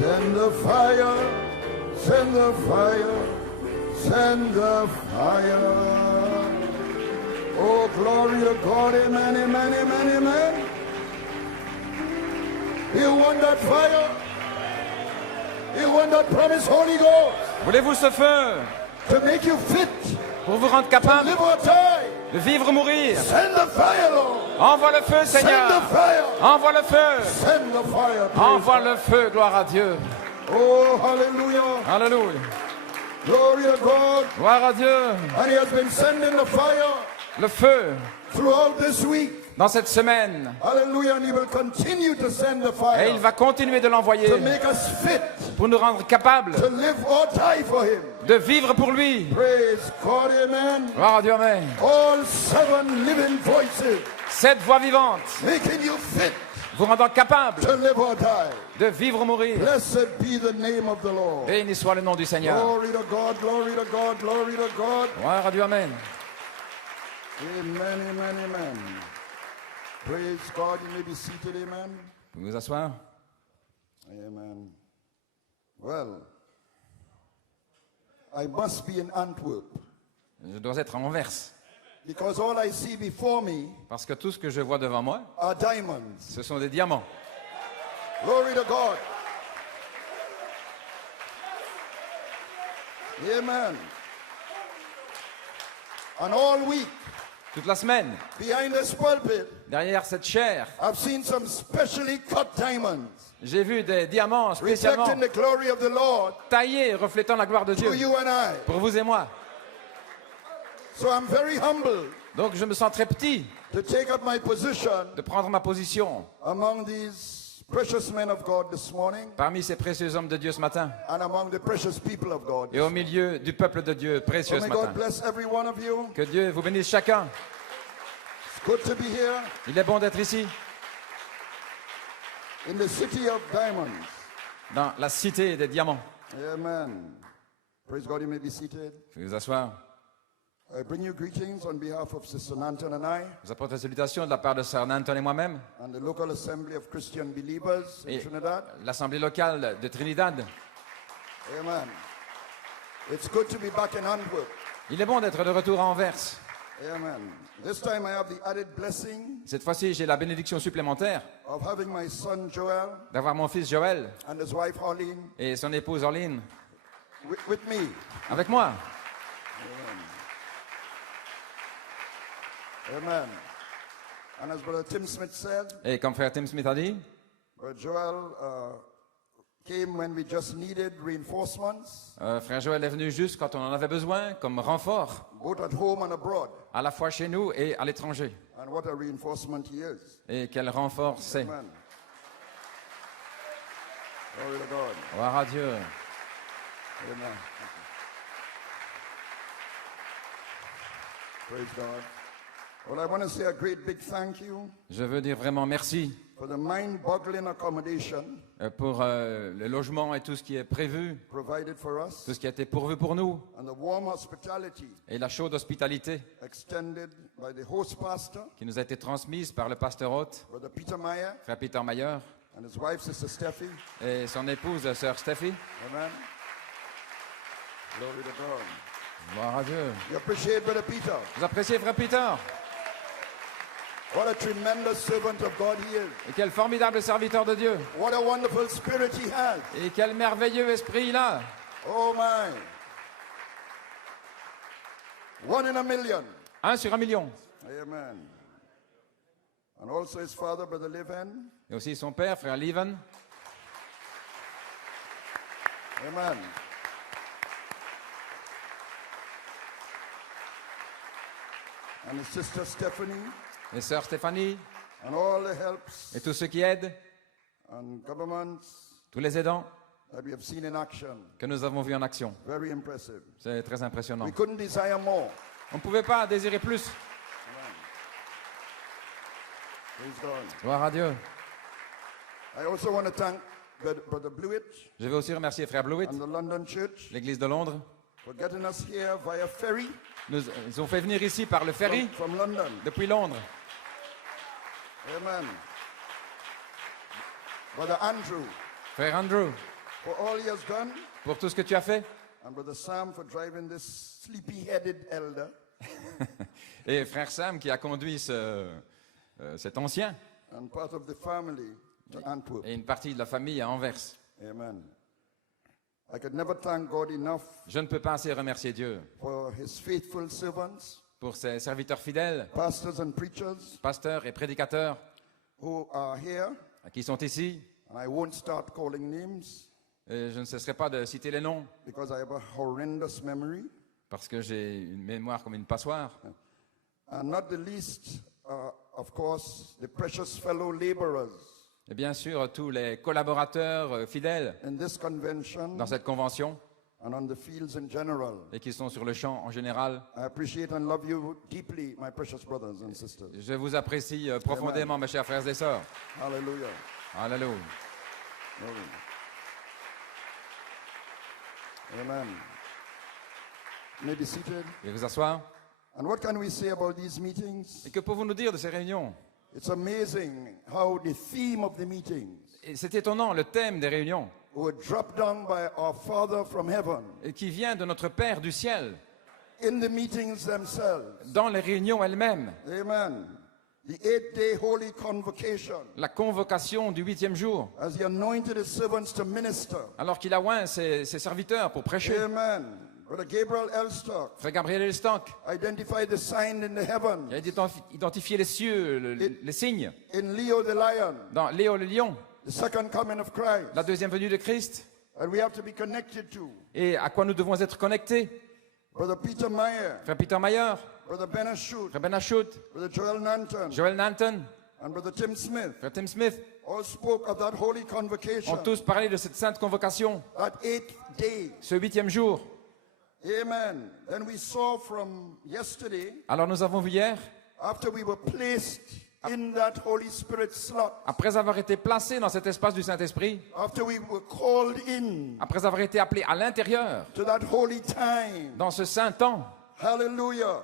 Send the fire, send the fire, send the fire. Oh, glory to God, amen, amen, amen, amen. You want that fire? You want that promise, Holy Ghost? Voulez-vous ce feu To make you fit, pour vous rendre to capable live or die. de vivre ou mourir? Send the fire, Lord. Envoie le feu, Send Seigneur. the fire. Envoie le feu. Send the fire. Praise Envoie God. le feu, gloire à Dieu. Oh, hallelujah. Alléluia. Glory to God. Gloire à Dieu. And he has been sending the fire Le feu throughout this week. dans cette semaine. Hallelujah. And he will continue to send the fire Et il va continuer de l'envoyer to make us fit pour nous rendre capables to live or die for him. de vivre pour lui. Praise God. Amen. Gloire à Dieu, amen. All 7 living voices 7 voix vivantes making you fit vous rendant capables to live or die. de vivre ou mourir. Blessed be the name of the Lord. Béni soit le nom du Seigneur. Glory to God, glory to God, glory to God. Gloire à Dieu, amen. Amen, amen, amen. Praise God. You may be seated, amen. Vous vous asseoir. Amen. Well, I must be in Antwerp Je dois être en Anvers. because all I see before me Parce que tout ce que je vois devant moi, are diamonds. ce sont des diamants. Glory to God. Amen. And all week, Toute la semaine, behind this pulpit, derrière cette chair, I've seen some specially cut diamonds j'ai vu des diamants spécialement reflecting the glory of the Lord taillés, reflétant la gloire de to Dieu. you and I. Pour vous et moi. So I'm very humbled Donc je me sens très petit to take up my position de prendre ma position among these precious men of God this morning parmi ces précieux hommes de Dieu ce matin and among the precious people of God. et au milieu du peuple de Dieu précieux So ce may God matin. bless every one of you. Que Dieu vous bénisse chacun. It's good to be here Il est bon d'être ici, in the city of diamonds. dans la cité des diamants. Amen. Praise God, you may be seated. Je vais vous asseoir. I bring you greetings on behalf of Sister Nanton and I Je vous apporte la salutation de la part de Sœur Nanton et moi-même and the local assembly of Christian believers in et Trinidad. l'Assemblée locale de Trinidad. Amen. It's good to be back in Antwerp. Il est bon d'être de retour à Anvers. Amen. This time I have the added blessing Cette fois-ci, j'ai la bénédiction supplémentaire of having my son Joel d'avoir mon fils Joël and his wife Arlene et son épouse Orline with me. avec moi. Amen. And as Brother Tim Smith said, Et comme frère Tim Smith a dit, Brother Joel came when we just needed reinforcements, frère Joël est venu juste quand on en avait besoin, comme renfort, both at home and abroad. à la fois chez nous et à l'étranger. And what a reinforcement he is. Et quel renfort c'est. Amen. Glory to God. Gloire à Dieu. Amen. Praise God. Well, I want to say a great big thank you Je veux dire vraiment merci for the mind-boggling accommodation pour le logement et tout ce qui est prévu, provided for us tout ce qui a été pourvu pour nous, and the warm hospitality et la chaude hospitalité extended by the host pastor, qui nous a été transmise par le pasteur hôte, Brother Peter Meyer, frère Peter Mayer, and his wife, Sister Steffi. et son épouse, sœur Steffi. Amen. Glory to God. Gloire à Dieu. You appreciate Brother Peter. Vous appréciez frère Peter? What a tremendous servant of God he is. Et quel formidable serviteur de Dieu. What a wonderful spirit he has. Et quel merveilleux esprit il a. Oh my. 1 in a million. 1 sur 1 million. Amen. And also his father, Brother Leven. Et aussi son père, frère Leven. Amen. And his sister Stephanie. Et sœur Stéphanie. And all the helps Et tous ceux qui aident. and governments Tous les aidants that we have seen in action. que nous avons vus en action. Very impressive. C'est très impressionnant. We couldn't desire more. On ne pouvait pas désirer plus. Praise God. Gloire à Dieu. I also want to thank Brother Blewett Je veux aussi remercier frère Blewett, and the London Church l'église de Londres. for getting us here via ferry Ils ont fait venir ici par le ferry from London. depuis Londres. Amen. Brother Andrew, Frère Andrew, for all he has done, pour tout ce que tu as fait. and Brother Sam for driving this sleepy-headed elder. Et frère Sam qui a conduit cet ancien And part of the family to Antwerp. et une partie de la famille à Anvers. Amen. I could never thank God enough Je ne peux pas assez remercier Dieu for his faithful servants, pour ses serviteurs fidèles, pastors and preachers pasteurs et prédicateurs who are here. qui sont ici. And I won't start calling names Et je ne cesserai pas de citer les noms because I have a horrendous memory. parce que j'ai une mémoire comme une passoire. And not the least, of course, the precious fellow laborers Et bien sûr, tous les collaborateurs fidèles in this convention dans cette convention and on the fields in general. et qui sont sur le champ en général. I appreciate and love you deeply, my precious brothers and sisters. Je vous apprécie profondément, mes chers frères et sœurs. Hallelujah. Alléluia. Glory. Amen. You may be seated. Veuillez vous asseoir. And what can we say about these meetings? Et que pouvons-nous dire de ces réunions? It's amazing how the theme of the meetings Et c'est étonnant, le thème des réunions, were dropped down by our Father from heaven et qui vient de notre Père du ciel, in the meetings themselves. dans les réunions elles-mêmes. Amen. The 8-day holy convocation, La convocation du 8e jour, as he anointed his servants to minister. alors qu'il a oint ses serviteurs pour prêcher. Amen. Brother Gabriel Elstock Frère Gabriel Elstock identified the sign in the heavens il a identifié les cieux, les signes, in Leo the lion, dans Léo le lion, the second coming of Christ, la deuxième venue de Christ, that we have to be connected to. et à quoi nous devons être connectés. Brother Peter Meyer, Frère Peter Mayer, Brother Ben Ashut, Frère Ben Ashut, Brother Joel Nanton, Joel Nanton, and Brother Tim Smith Frère Tim Smith, all spoke of that holy convocation, ont tous parlé de cette sainte convocation, that 8th day. ce 8e jour. Amen. Then we saw from yesterday, Alors nous avons vu hier, after we were placed in that Holy Spirit slot, après avoir été placés dans cet espace du Saint-Esprit, after we were called in après avoir été appelés à l'intérieur, to that holy time, dans ce saint temps, hallelujah,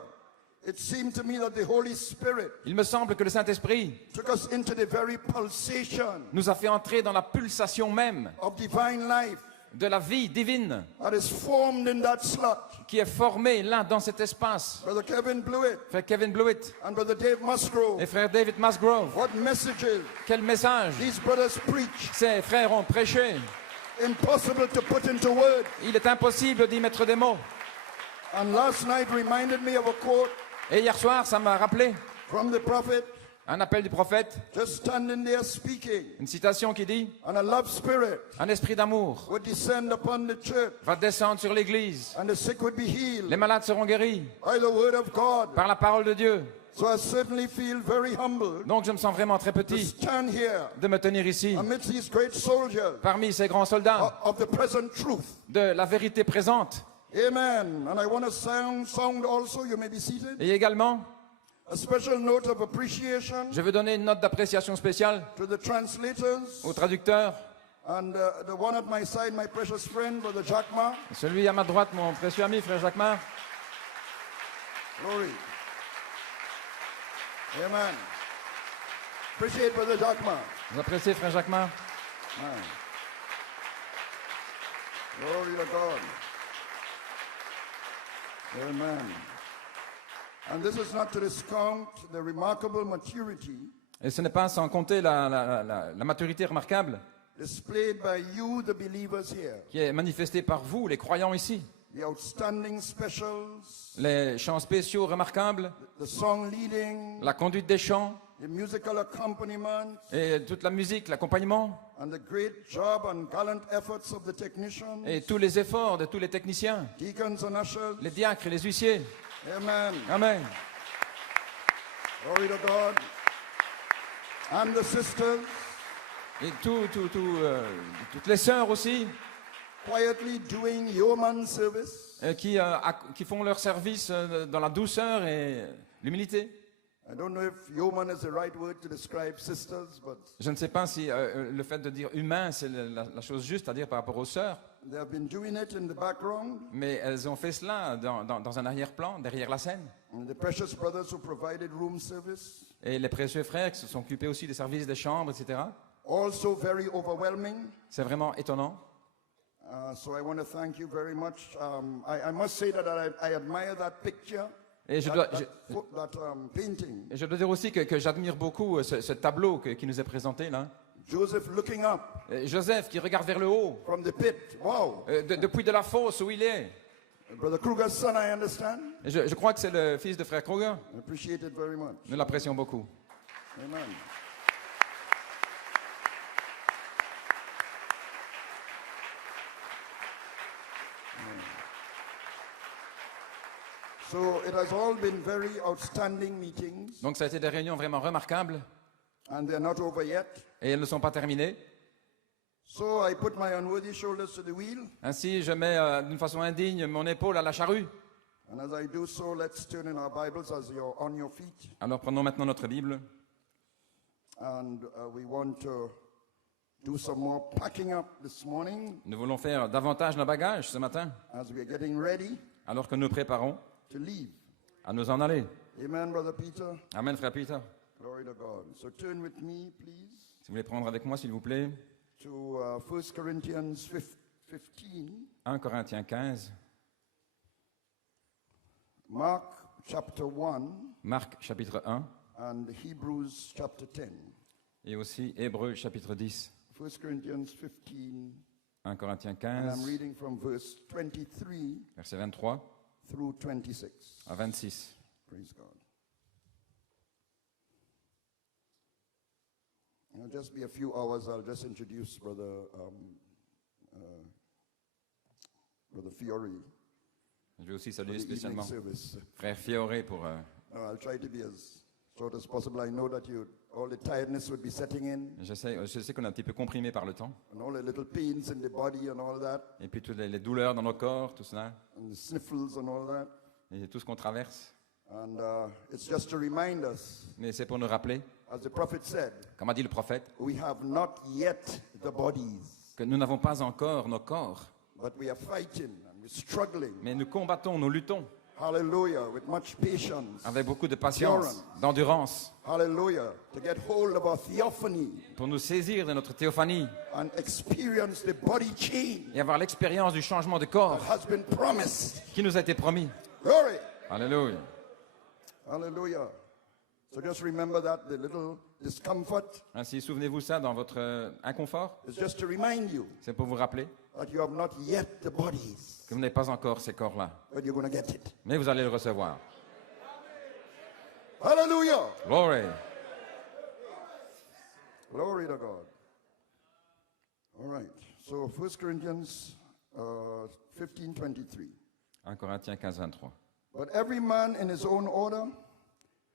it seemed to me that the Holy Spirit il me semble que le Saint-Esprit took us into the very pulsation nous a fait entrer dans la pulsation même of divine life de la vie divine that is formed in that slot. qui est formée là dans cet espace. Brother Kevin Blewett Frère Kevin Blewett and Brother Dave Musgrove, et frère David Musgrove, what messages quel message these brothers preach. ces frères ont prêché. Impossible to put into words. Il est impossible d'y mettre des mots. And last night reminded me of a quote Et hier soir, ça m'a rappelé from the prophet, un appel du prophète, just standing there speaking, une citation qui dit and a love spirit un esprit d'amour would descend upon the church, va descendre sur l'église. and the sick would be healed Les malades seront guéris by the word of God. par la parole de Dieu. So I certainly feel very humbled Donc je me sens vraiment très to petit stand here de me tenir ici, amidst these great soldiers parmi ces grands soldats of the present truth. de la vérité présente. Amen. And I want to sound also, you may be seated, Et également, a special note of appreciation je veux donner une note d'appréciation spéciale to the translators aux traducteurs. and the one at my side, my precious friend, Brother Jack Ma. Celui à ma droite, mon précieux ami, frère Jacquemart. Glory. Amen. Appreciate Brother Jack Ma. Vous appréciez, frère Jacquemart? Man. Glory to God. Amen. And this is not to discount the remarkable maturity Et ce n'est pas sans compter la maturité remarquable displayed by you, the believers here. qui est manifestée par vous, les croyants ici. The outstanding specials, Les chants spéciaux remarquables, the song leading, la conduite des chants the musical accompaniment, et toute la musique, l'accompagnement and the great job and gallant efforts of the technicians, et tous les efforts de tous les techniciens, deacons and ushers. les diacres et les huissiers. Amen. Amen. Glory to God. And the sisters, Et toutes les sœurs aussi quietly doing yeoman service. qui font leur service dans la douceur et l'humilité. I don't know if yeoman is the right word to describe sisters, but Je ne sais pas si le fait de dire humain, c'est la chose juste à dire par rapport aux sœurs, they have been doing it in the background. mais elles ont fait cela dans un arrière-plan, derrière la scène. And the precious brothers who provided room service, Et les précieux frères qui se sont occupés aussi des services des chambres, etc. also very overwhelming. C'est vraiment étonnant. So I want to thank you very much. I must say that I admire that picture, Et that painting. je dois dire aussi que j'admire beaucoup ce tableau qui nous est présenté là. Joseph looking up Joseph qui regarde vers le haut, from the pit. Wow. depuis de la fosse où il est. Brother Kruger's son, I understand. Et je crois que c'est le fils de frère Kruger. I appreciate it very much. Nous l'apprécions beaucoup. Amen. So it has all been very outstanding meetings, Donc ça a été des réunions vraiment remarquables and they're not over yet. et elles ne sont pas terminées. So I put my unworthy shoulders to the wheel, Ainsi, je mets d'une façon indigne mon épaule à la charrue. and as I do so, let's turn in our Bibles as you're on your feet, Alors prenons maintenant notre Bible and we want to do some more packing up this morning Nous voulons faire davantage nos bagages ce matin, as we're getting ready alors que nous préparons to leave. à nous en aller. Amen, Brother Peter. Amen, frère Peter. Glory to God. So turn with me, please, Si vous voulez prendre avec moi, s'il vous plaît, to 1 Corinthians 15, 1 Corinthiens 15, Mark chapter 1, Marc chapitre 1 and Hebrews chapter 10. et aussi Hébreux chapitre 10. 1 Corinthians 15, 1 Corinthiens and I'm 15, reading from verse 23 verset 23 through 26. à 26. Praise God. It'll just be a few hours. I'll just introduce Brother Fiore Je vais aussi for saluer the evening spécialement service. frère Fioré pour... No, I'll try to be as short as possible. I know that all the tiredness would be setting in, je sais qu'on est un petit peu comprimé par le temps. and all the little pains in the body and all that, Et puis toutes les douleurs dans nos corps, tout cela, and the sniffles and all that. et tout ce qu'on traverse. And it's just to remind us, Mais c'est pour nous rappeler, as the prophet said, comme a dit le prophète, we have not yet the bodies, que nous n'avons pas encore nos corps, but we are fighting and we're struggling. mais nous combattons, nous luttons Hallelujah, with much patience. avec beaucoup de patience, d'endurance, Hallelujah, to get hold of our theophany pour nous saisir de notre théophanie and experience the body change et avoir l'expérience du changement de that corps has been promised. qui nous a été promis. Glory. Alléluia. Hallelujah. So just remember that the little discomfort Ainsi, souvenez-vous ça dans votre inconfort, is just to remind you c'est pour vous rappeler that you have not yet the bodies, que vous n'avez pas encore ces corps-là, but you're going to get it. mais vous allez le recevoir. Hallelujah. Glory. Glory to God. All right. So 1 Corinthians 15:23. 1 Corinthiens 15, 23. But every man in his own order,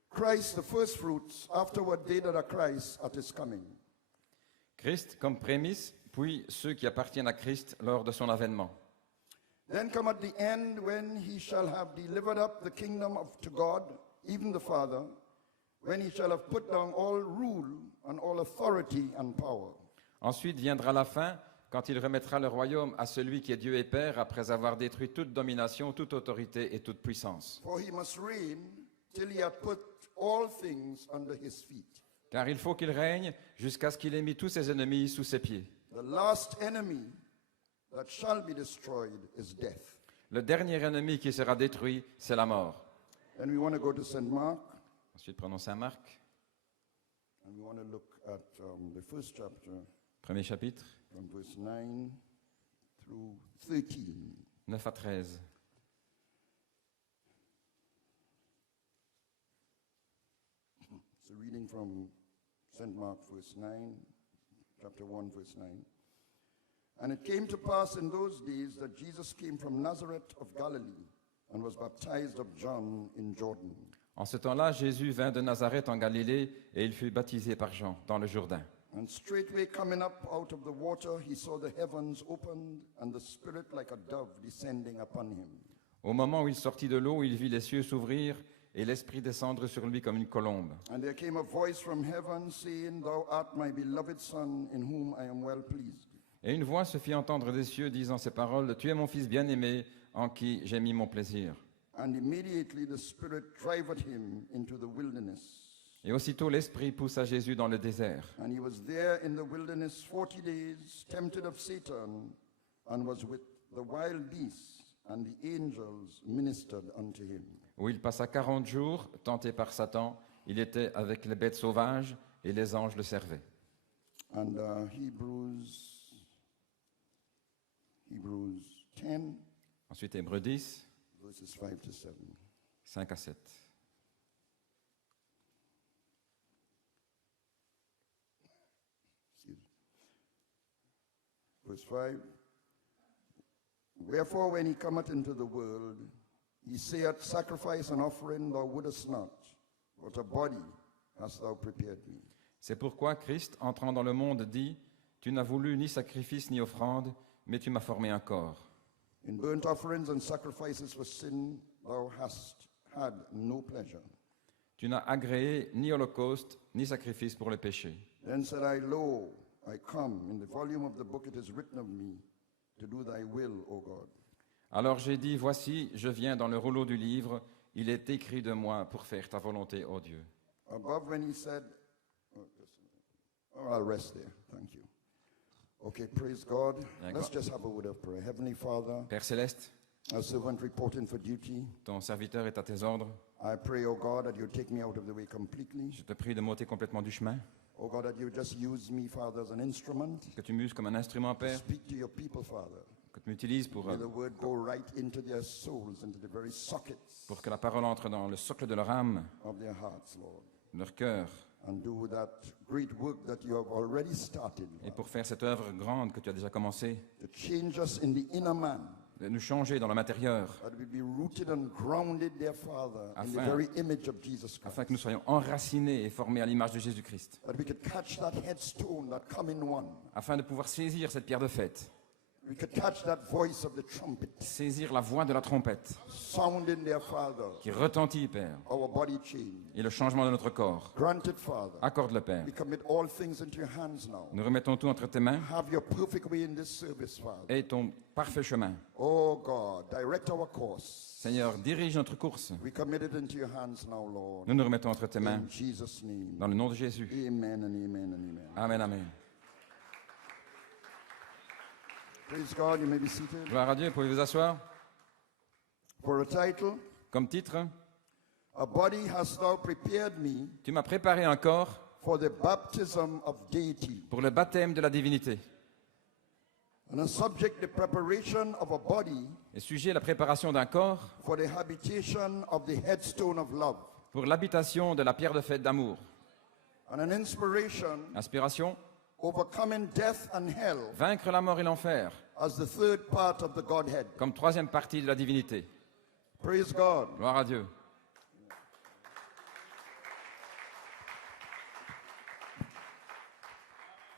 Christ the first fruits, afterward they that are Christ at his coming. Christ comme prémisse, puis ceux qui appartiennent à Christ lors de son avènement. Then come at the end when he shall have delivered up the kingdom to God, even the Father, when he shall have put down all rule and all authority and power. Ensuite viendra la fin, quand il remettra le royaume à celui qui est Dieu et Père, après avoir détruit toute domination, toute autorité et toute puissance. For he must reign till he hath put all things under his feet. Car il faut qu'il règne jusqu'à ce qu'il ait mis tous ses ennemis sous ses pieds. The last enemy that shall be destroyed is death. Le dernier ennemi qui sera détruit, c'est la mort. And we want to go to St. Mark, Ensuite, prenons Saint Marc, and we want to look at the first chapter, premier chapitre, from verse 9 through 13. 9 à 13. So reading from St. Mark, verse 9, chapter 1, verse 9. And it came to pass in those days that Jesus came from Nazareth of Galilee and was baptized of John in Jordan. En ce temps-là, Jésus vint de Nazareth en Galilée et il fut baptisé par Jean dans le Jourdain. And straightway coming up out of the water, he saw the heavens opened and the Spirit like a dove descending upon him. Au moment où il sortit de l'eau, il vit les cieux s'ouvrir et l'Esprit descendre sur lui comme une colombe. And there came a voice from heaven saying, Thou art my beloved Son, in whom I am well pleased. Et une voix se fit entendre des cieux disant ces paroles, « Tu es mon Fils bien-aimé, en qui j'ai mis mon plaisir. » And immediately the Spirit driveth him into the wilderness. Et aussitôt l'Esprit poussa Jésus dans le désert. And he was there in the wilderness 40 days, tempted of Satan, and was with the wild beasts, and the angels ministered unto him. où il passa 40 jours, tenté par Satan. Il était avec les bêtes sauvages et les anges le servaient. And Hebrews 10, Ensuite, Hébreux 10, verses 5 to 7. 5 à 7. Verse 5. Wherefore, when he cometh into the world, he saith, Sacrifice and offering thou wouldest not, but a body hast thou prepared me. C'est pourquoi Christ, entrant dans le monde, dit « Tu n'as voulu ni sacrifice ni offrande, mais tu m'as formé un corps. In burnt offerings and sacrifices for sin thou hast had no pleasure. Tu n'as agréé ni holocauste ni sacrifice pour le péché. Then said I, Lo, I come. In the volume of the book it is written of me, to do thy will, O God. Alors j'ai dit « Voici, je viens dans le rouleau du livre, il est écrit de moi pour faire ta volonté, ô Dieu. » Above when he said, I'll rest there. Thank you. Okay, praise God. Yeah, Let's God. just have a word of prayer. Heavenly Father, Père céleste, a servant reporting for duty, ton serviteur est à tes ordres. I pray, O God, that you take me out of the way completely. Je te prie de m'ôter complètement du chemin, O God, that you just use me, Father, as an instrument que tu m'uses comme un instrument, to Père, speak to your people, Father. que tu m'utilises pour May the word go right into their souls, into the very sockets que la parole entre dans le socle de leur âme, of their hearts, Lord, de leur cœur, and do that great work that you have already started, et pour faire cette œuvre grande que tu as déjà commencée, to change us in the inner man, de nous changer dans le matérieur, that we be rooted and grounded, dear Father, in the Afin- very image of Jesus Christ, afin que nous soyons enracinés et formés à l'image de Jésus-Christ, that we could catch that headstone, that coming one, afin de pouvoir saisir cette pierre de fête, we could catch that voice of the trumpet, saisir la voix de la trompette sounding, dear Father, qui retentit, Père, our body change. et le changement de notre corps. Granted, Father, Accorde-le, Père. we commit all things into your hands now. Nous remettons tout entre tes mains Have your perfect way in this service, Father. et ton parfait chemin. Oh God, direct our course. Seigneur, dirige notre course. We commit it into your hands now, Lord. Nous nous remettons entre tes mains, In Jesus' name. dans le nom de Jésus. Amen and amen and amen. Amen, amen. Praise God, you may be seated. Gloire à Dieu, pouvez vous asseoir. For a title, Comme titre, A Body Hast Thou Prepared Me tu m'as préparé un corps for the Baptism of Deity. pour le baptême de la divinité. And a subject, the preparation of a body Et sujet, la préparation d'un corps for the habitation of the headstone of love. pour l'habitation de la pierre de fête d'amour. And an inspiration, Inspiration, overcoming death and hell vaincre la mort et l'enfer, as the third part of the Godhead. comme troisième partie de la divinité. Praise God. Gloire à Dieu.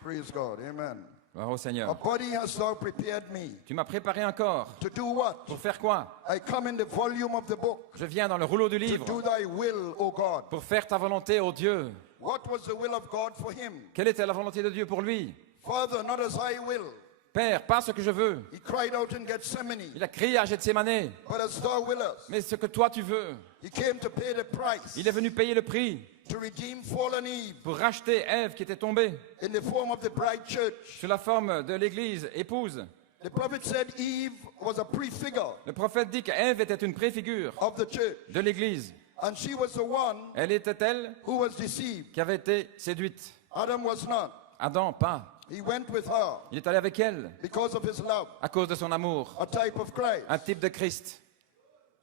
Praise God. Amen. Gloire au A Seigneur. body hast thou prepared me. Tu m'as préparé un corps. To do what? Pour faire quoi? I come in the volume of the book Je viens dans le rouleau du to livre do thy will, O God. pour faire ta volonté, ô Dieu. What was the will of God for him? Quelle était la volonté de Dieu pour lui? Father, not as I will. Père, pas ce que je veux. He cried out in Gethsemane, Il a crié à Gethsémané, but as thou willest. mais ce que toi tu veux. He came to pay the price, Il est venu payer le prix to redeem fallen Eve pour racheter Ève qui était tombée in the form of the bride church. sous la forme de l'Église, épouse. The prophet said Eve was a prefigure Le prophète dit qu'Ève était une préfigure of the church, de l'Église. and she was the one Elle était elle who was deceived. qui avait été séduite. Adam was not. Adam, pas. He went with her Il est allé avec elle because of his love, à cause de son amour, a type of Christ. un type de Christ.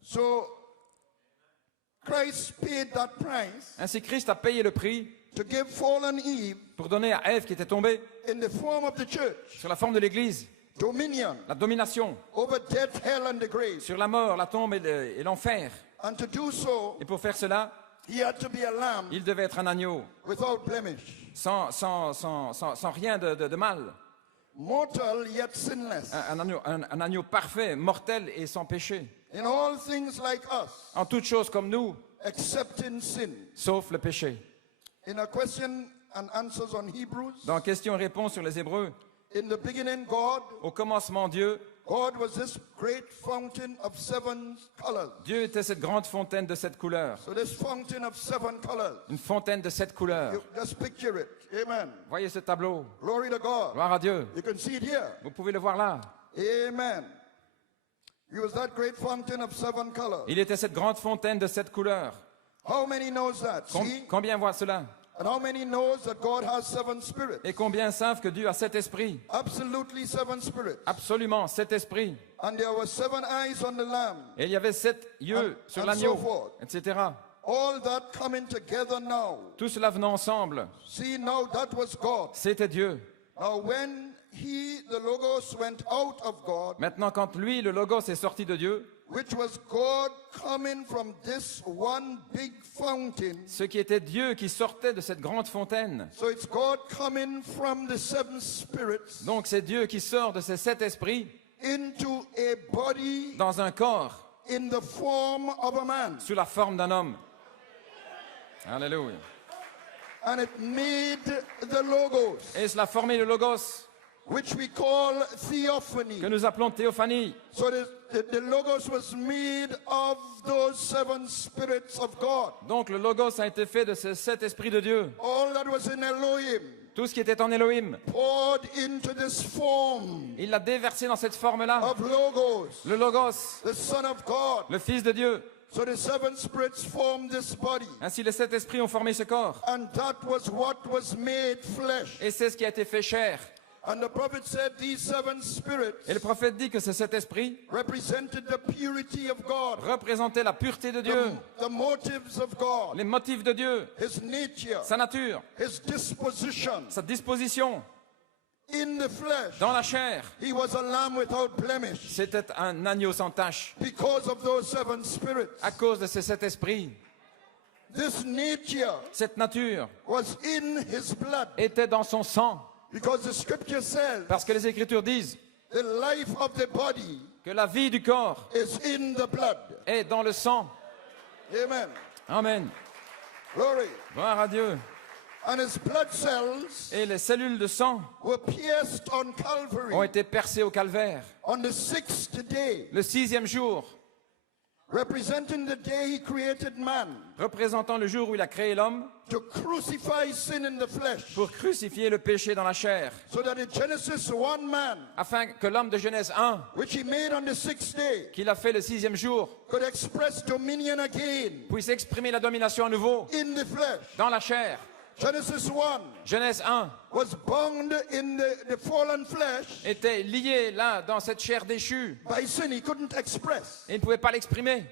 So Christ paid that price Ainsi, Christ a payé le prix to give fallen Eve pour donner à Ève qui était tombée in the form of the church sur la forme de l'Église dominion la domination over death, hell, and the grave. sur la mort, la tombe et l'enfer. And to do so, Et pour faire cela, he had to be a lamb il devait être un agneau without blemish, sans rien de mal. mortal yet sinless, Un agneau parfait, mortel et sans péché. in all things like us, En toutes choses comme nous, except in sin. sauf le péché. In a question and answers on Hebrews, Dans questions-réponses sur les Hébreux, in the beginning, God au commencement, Dieu was this great fountain of seven colors. Dieu était cette grande fontaine de 7 couleurs. So this fountain of seven colors, Une fontaine de 7 couleurs. you just picture it. Amen. Voyez ce tableau. Glory to God. Gloire à Dieu. You can see it here. Vous pouvez le voir là. Amen. He was that great fountain of 7 colors. Il était cette grande fontaine de 7 couleurs. How many knows that? See? Combien voient cela? And how many knows that God has 7 spirits? Et combien savent que Dieu a 7 esprits? Absolutely 7 spirits. Absolument, 7 esprits. And there were 7 eyes on the lamb. Et il y avait 7 yeux sur and l'agneau, so forth. etc. All that coming together now. Tout cela venant ensemble, See, now that was God. c'était Dieu. Now when the Logos went out of God, Maintenant, quand lui, le Logos, est sorti de Dieu, which was God coming from this one big fountain. ce qui était Dieu qui sortait de cette grande fontaine. So it's God coming from the 7 spirits Donc c'est Dieu qui sort de ces 7 esprits into a body dans un corps, in the form of a man. sous la forme d'un homme. Alléluia. And it made the Logos, Et cela a formé le Logos, which we call theophany. que nous appelons théophanie. So the Logos was made of those 7 spirits of God. Donc le Logos a été fait de ces 7 esprits de Dieu. All that was in Elohim Tout ce qui était en Elohim, poured into this form il l'a déversé dans cette forme-là. of Logos, Le Logos, the Son of God. le Fils de Dieu. So the 7 spirits formed this body. Ainsi les 7 esprits ont formé ce corps. And that was what was made flesh. Et c'est ce qui a été fait chair. And the prophet said these 7 spirits Et le prophète dit que ces 7 esprits represented the purity of God, représentaient la pureté de Dieu, the motives of God, les motifs de Dieu, His nature, sa nature, His disposition. sa disposition. In the flesh, Dans la chair, He was a lamb without blemish c'était un agneau sans tache. because of those 7 spirits. À cause de ces 7 esprits, This nature cette nature was in His blood était dans son sang. because the scripture says Parce que les Écritures disent the life of the body que la vie du corps is in the blood. est dans le sang. Amen. Amen. Glory. Gloire à Dieu. And His blood cells Et les cellules de sang were pierced on Calvary ont été percées au calvaire. on the 6th day, Le 6e jour, representing the day He created man représentant le jour où il a créé l'homme to crucify sin in the flesh, pour crucifier le péché dans la chair, so that in Genesis 1 man, afin que l'homme de Genèse 1, which He made on the 6th day, qu'il a fait le 6e jour, could express dominion again puisse exprimer la domination à nouveau in the flesh. dans la chair. Genesis 1 Genèse 1 was bound in the fallen flesh était lié là dans cette chair déchue by sin. He couldn't express. et il ne pouvait pas l'exprimer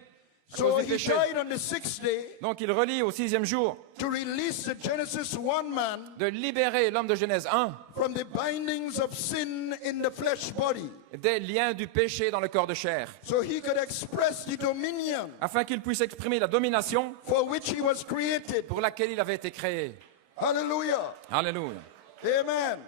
à So cause du He péché. died on the 6th day Donc il relie au 6e jour to release the Genesis 1 man de libérer l'homme de Genèse 1 from the bindings of sin in the flesh body, des liens du péché dans le corps de chair, so He could express the dominion afin qu'il puisse exprimer la domination for which He was created. pour laquelle il avait été créé. Hallelujah. Alléluia. Amen.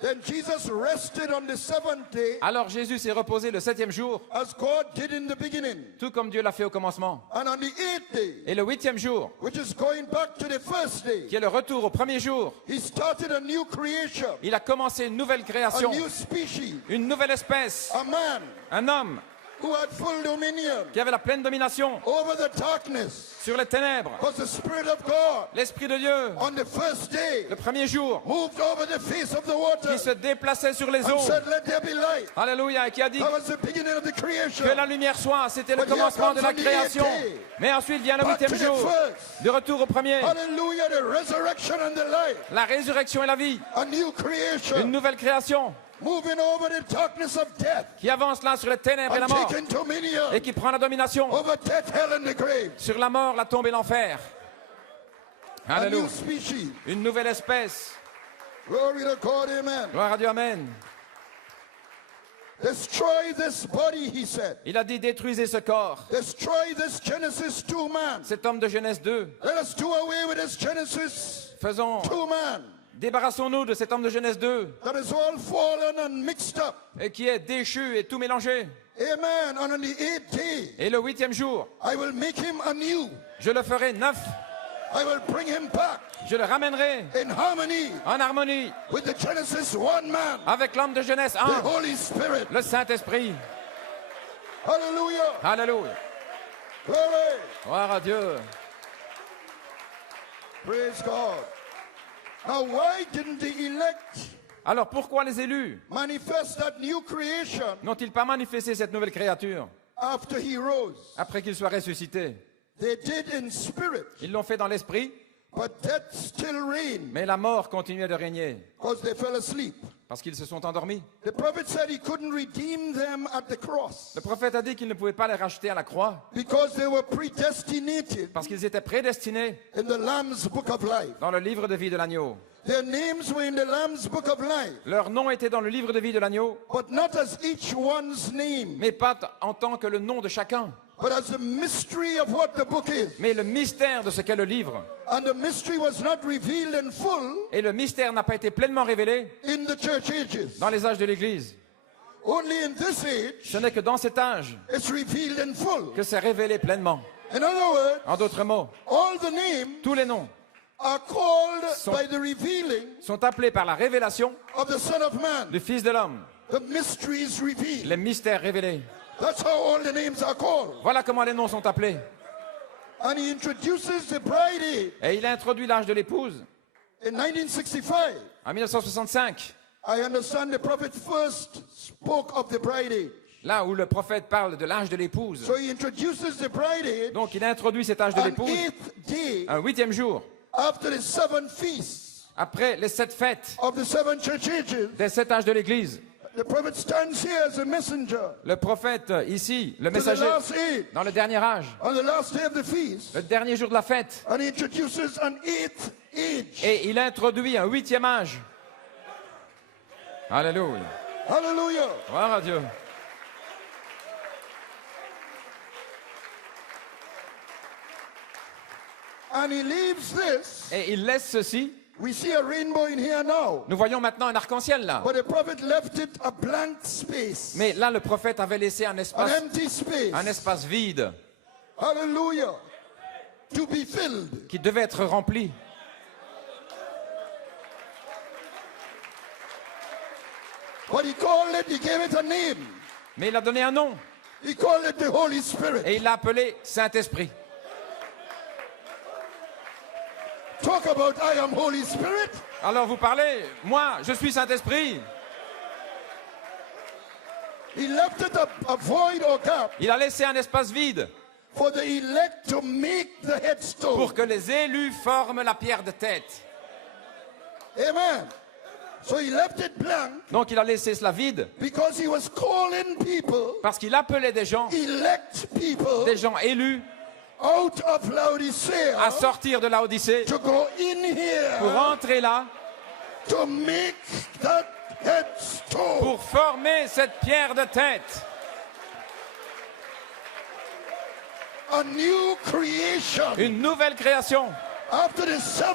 Then Jesus rested on the 7th day Alors Jésus s'est reposé le 7e jour, as God did in the beginning. tout comme Dieu l'a fait au commencement. And on the 8th day, Et le 8e jour, which is going back to the first day, qui est le retour au premier jour, He started a new creation, il a commencé une nouvelle a création, new species, une nouvelle espèce, a man un homme who had full dominion qui avait la pleine domination over the darkness. sur les ténèbres. Because the Spirit of God L'Esprit de Dieu, on the first day le premier jour, moved over the face of the water qui se déplaçait sur les and eaux. said, "Let there be light." Alléluia, et qui a dit That was the beginning of the creation. que la lumière soit. C'était le But here commencement de la comes the création. 8th day. Mais ensuite vient le Back to 8e the jour, first. de retour au premier. Hallelujah, the resurrection and the light. La résurrection et la vie, A new une creation nouvelle création moving over the darkness of death qui avance là sur les ténèbres et la and mort taking dominion et qui prend la domination over death, hell, and the grave. sur la mort, la tombe et l'enfer. A new Alléluia. species. Une nouvelle espèce. Glory to God, amen. Gloire à Dieu, amen. Destroy this body, He said. Il a dit détruisez ce corps. Destroy this Genesis 2 man. Cet homme de Genèse 2. Let us do away with this Genesis Faisons, 2 man débarrassons-nous de cet homme de Genèse 2 that is all fallen and mixed up. et qui est déchu et tout mélangé. Amen. And on the 8th day, Et le 8e jour, I will make him anew. je le ferai neuf. I will bring him back Je le ramènerai in harmony en harmonie with the Genesis 1 man, avec l'homme de Genèse the 1, Holy Spirit. le Saint-Esprit. Hallelujah. Alléluia. Glory. Gloire à Dieu. Praise God. Now, why didn't the elect Alors pourquoi les élus manifest that new creation n'ont-ils pas manifesté cette nouvelle créature after he rose? après qu'il soit ressuscité? They did in spirit, Ils l'ont fait dans l'esprit, but death still reigned mais la mort continuait de régner because they fell asleep. parce qu'ils se sont endormis. The prophet said he couldn't redeem them at the cross Le prophète a dit qu'il ne pouvait pas les racheter à la croix because they were predestinated parce qu'ils étaient prédestinés in the Lamb's book of life. dans le livre de vie de l'agneau. Their names were in the Lamb's book of life, Leur nom était dans le livre de vie de l'agneau, but not as each one's name, mais pas en tant que le nom de chacun, but as the mystery of what the book is. mais le mystère de ce qu'est le livre. And the mystery was not revealed in full Et le mystère n'a pas été pleinement révélé in the church ages. dans les âges de l'Église. Only in this age, Ce n'est que dans cet âge it's revealed in full. que c'est révélé pleinement. In other words, En d'autres mots, all the names tous les noms are called Sont- by the revealing sont appelés par la révélation of the Son of Man. du Fils de l'homme, The mysteries revealed. les mystères révélés. That's how all the names are called. Voilà comment les noms sont appelés. And he introduces the bride age Et il a introduit l'âge de l'épouse in 1965. en 1965, I understand the prophet first spoke of the bride age. là où le prophète parle de l'âge de l'épouse. So he introduces the bride age Donc il a introduit cet âge de on l'épouse 8th day un 8e jour, after the 7 feasts après les 7 fêtes of the 7 church ages. des 7 âges de l'Église. The prophet stands here as a messenger Le prophète ici, le to the messager, last age, dans le dernier âge, on the last day of the feast, le dernier jour de la fête, and he introduces an 8th age. et il introduit un 8e âge. Alléluia. Hallelujah. Gloire à Dieu. And he leaves this. Et il laisse ceci. We see a rainbow in here now. Nous voyons maintenant un arc-en-ciel là. But the prophet left it a blank space, Mais là, le prophète avait laissé an empty space. un espace vide Hallelujah. To be filled. qui devait être rempli. But he called it, he gave it a name. Mais il a donné un nom He called it the Holy Spirit. et il l'a appelé Saint-Esprit. Talk about I am Holy Spirit. Alors vous parlez, moi, je suis Saint-Esprit. He left it a void or gap Il a laissé un espace vide for the elect to make the headstone. pour que les élus forment la pierre de tête. Amen. So he left it blank Donc il a laissé cela vide because he was calling people, parce qu'il appelait des gens élus out of Laodicea à sortir de la Odyssée to go in here pour entrer là, to make that headstone. pour former cette pierre de tête. A new creation Une nouvelle création. after the 7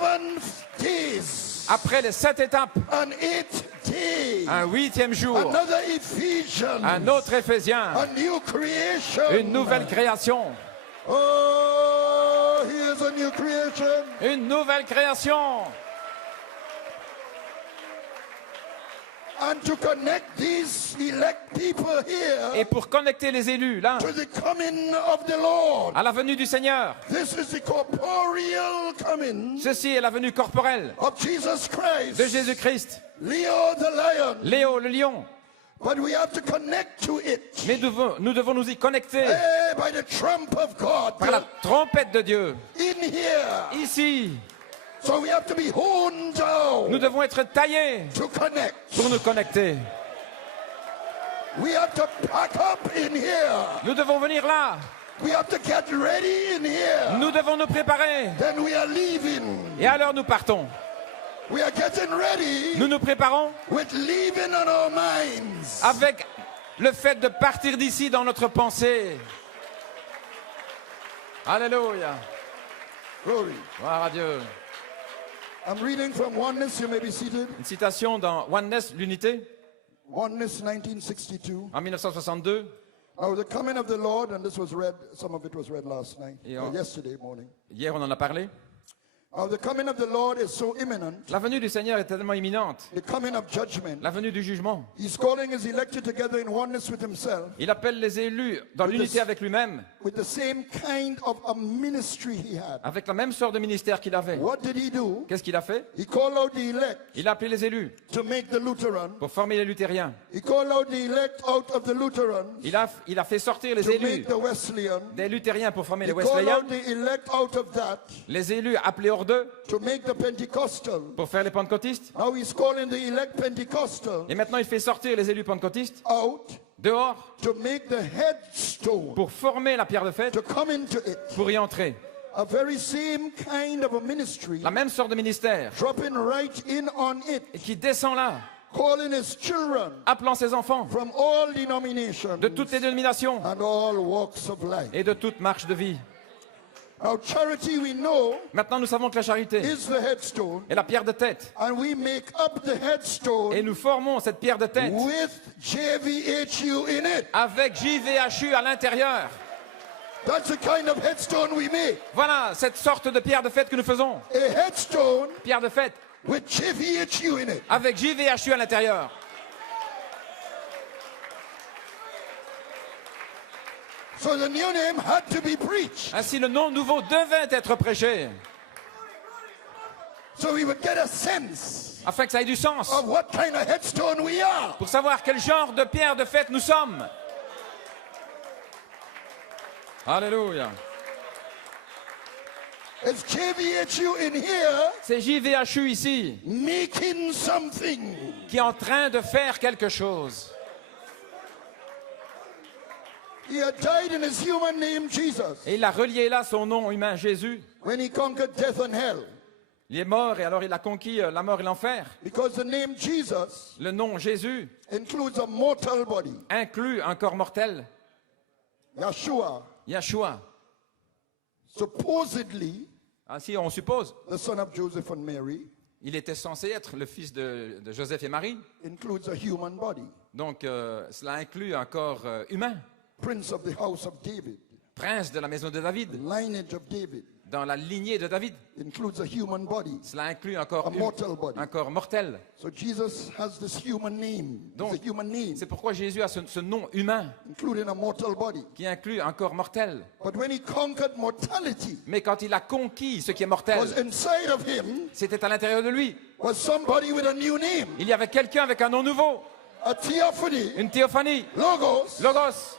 days. Après les 7 étapes, An 8th day. un 8e jour, Another Ephesians. un autre Éphésien, A new creation. une nouvelle création. Oh, here's a new creation. Une nouvelle création. And to connect these elect people here Et pour connecter les élus là, to the coming of the Lord. à la venue du Seigneur, This is the corporeal coming ceci est la venue corporelle of Jesus Christ. de Jésus-Christ. Leo the lion. Léo le lion. But we have to connect to it. Mais nous devons nous y connecter By the trump of God. par la trompette de Dieu. In here. Ici, So we have to be honed down nous devons être taillés to connect. pour nous connecter. We have to pack up in here. Nous devons venir là. We have to get ready in here. Nous devons nous préparer. Then we are leaving. Et alors nous partons. We are getting ready Nous nous préparons with leaving on our minds. avec le fait de partir d'ici dans notre pensée. Alléluia. Glory. Gloire à Dieu. I'm reading from Oneness. You may be seated. Une citation dans Oneness, l'unité, Oneness 1962. en 1962. Now the coming of the Lord, and this was read, some of it was read last night, Yeah. or yesterday morning. Hier, on en a parlé. The coming of the Lord is so imminent, La venue du Seigneur est tellement imminente. the coming of judgment. La venue du jugement. He's calling his elected together in oneness with himself, Il appelle les élus dans l'unité avec lui-même, with the same kind of a ministry he had. avec la même sorte de ministère qu'il avait. What did he do? Qu'est-ce qu'il a fait? He called out the elect Il a appelé les élus to make the Lutheran. pour former les luthériens. He called out the elect out of the Lutheran Il a fait sortir les to élus make the Wesleyan. des luthériens pour former les He called wesleyens, out the elect out of that les élus appelés hors d'eux to make the Pentecostal. pour faire les pentecôtistes. Now he's calling the elect Pentecostal Et maintenant, il fait sortir les élus pentecôtistes out dehors to make the headstone, pour former la pierre de fête, to come into it. pour y entrer. A very same kind of a ministry, La même sorte de ministère dropping right in on it, et qui descend là, calling his children appelant ses enfants from all denominations de toutes les dénominations and all walks of life. et de toute marche de vie. Now charity, we know, Maintenant, nous savons que la charité is the headstone, est la pierre de tête. and we make up the headstone Et nous formons cette pierre de tête with JVHU in it. avec JVHU à l'intérieur. That's the kind of headstone we make. Voilà cette sorte de pierre de fête que nous faisons. A headstone Pierre de fête with JVHU in it. avec JVHU à l'intérieur. So the new name had to be preached. Ainsi, le nom nouveau devait être prêché So we would get a sense afin que ça ait du sens, of what kind of headstone we are. pour savoir quel genre de pierre de fête nous sommes. Alléluia. Is JVHU in here C'est JVHU ici making something? qui est en train de faire quelque chose. He had died in his human name, Jesus, Et il a relié là son nom humain, Jésus. when he conquered death and hell. Il est mort et alors il a conquis la mort et l'enfer. Because the name Jesus Le nom Jésus includes a mortal body. inclut un corps mortel, Yeshua, Yeshua. supposedly Ainsi, on suppose, the son of Joseph and Mary, il était censé être le fils de Joseph et Marie. includes a human body. Donc, cela inclut un corps humain, Prince of the house of David, prince de la maison de David, lineage of David, dans la lignée de David. includes a human body, Cela inclut un a corps, mortal body. un corps mortel. So Jesus has this human name. Donc, It's a human name, c'est pourquoi Jésus a ce nom humain including a mortal body. qui inclut un corps mortel. But when he conquered mortality, Mais quand il a conquis ce qui est mortel, was inside of him c'était à l'intérieur de lui. was somebody with a new name, Il y avait quelqu'un avec un nom nouveau, a theophany, une théophanie, logos, Logos,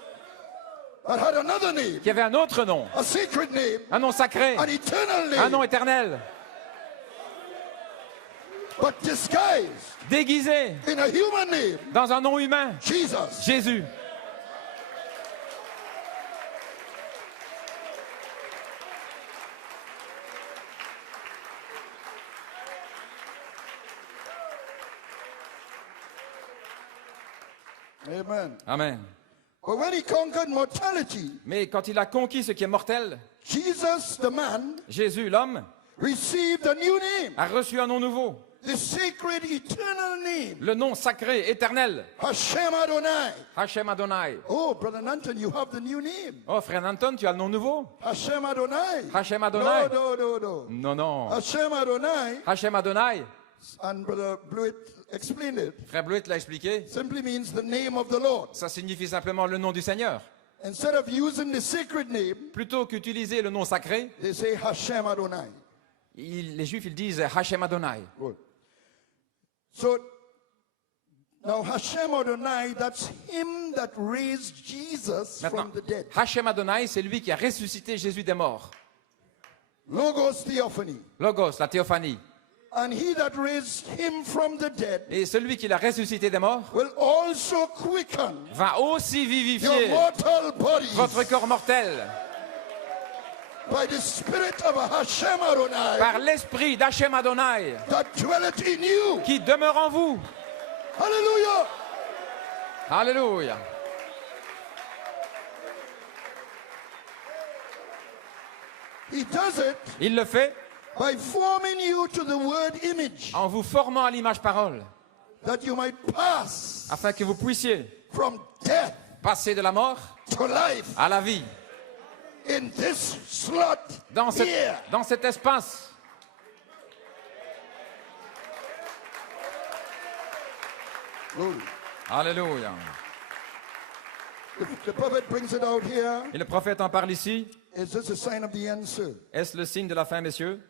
that had another name, qui avait un autre nom, a sacred name, un nom sacré, an eternal un nom name, éternel, but disguised déguisé in a human name, dans un nom humain, Jesus. Jésus. Amen. Amen. But when he conquered mortality, Mais quand il a conquis ce qui est mortel, Jesus, the man, Jésus, l'homme, received a new name, a reçu un nom nouveau, the sacred eternal name, le nom sacré, éternel, Hashem Adonai. Hashem Adonai. Oh, Brother Nanton, you have the new name, Oh, frère Anton, tu as le nom nouveau? Hashem Adonai. Hashem Adonai. No. Non, non. Hashem Adonai, Hashem Adonai, and Brother Blewett explained it, frère Bleuet l'a expliqué, simply means the name of the Lord. ça signifie simplement le nom du Seigneur. Instead of using the sacred name, Plutôt qu'utiliser le nom sacré, they say Hashem Adonai. les Juifs ils disent Hashem Adonai. Good. So, now Hashem Adonai, that's him that raised Jesus Maintenant, from the dead. Hashem Adonai, c'est lui qui a ressuscité Jésus des morts. Logos Theophany. Logos, la théophanie. And he that raised him from the dead Et celui qui l'a ressuscité des morts will also quicken va aussi your vivifier mortal bodies votre corps mortel by the spirit of Hashem Adonai par l'esprit d'Hashem Adonai that dwelleth in you. qui demeure en vous. Hallelujah. Alléluia. He does it Il le fait by forming you to the word image, en vous formant à l'image parole, that you might pass afin que vous puissiez from death passer de la mort to life à la vie in this slot dans here. cet espace. Glory. Alléluia. The prophet brings it out here. Et le prophète en parle ici. Is this a sign of the end, sir? Est-ce le signe de la fin, messieurs?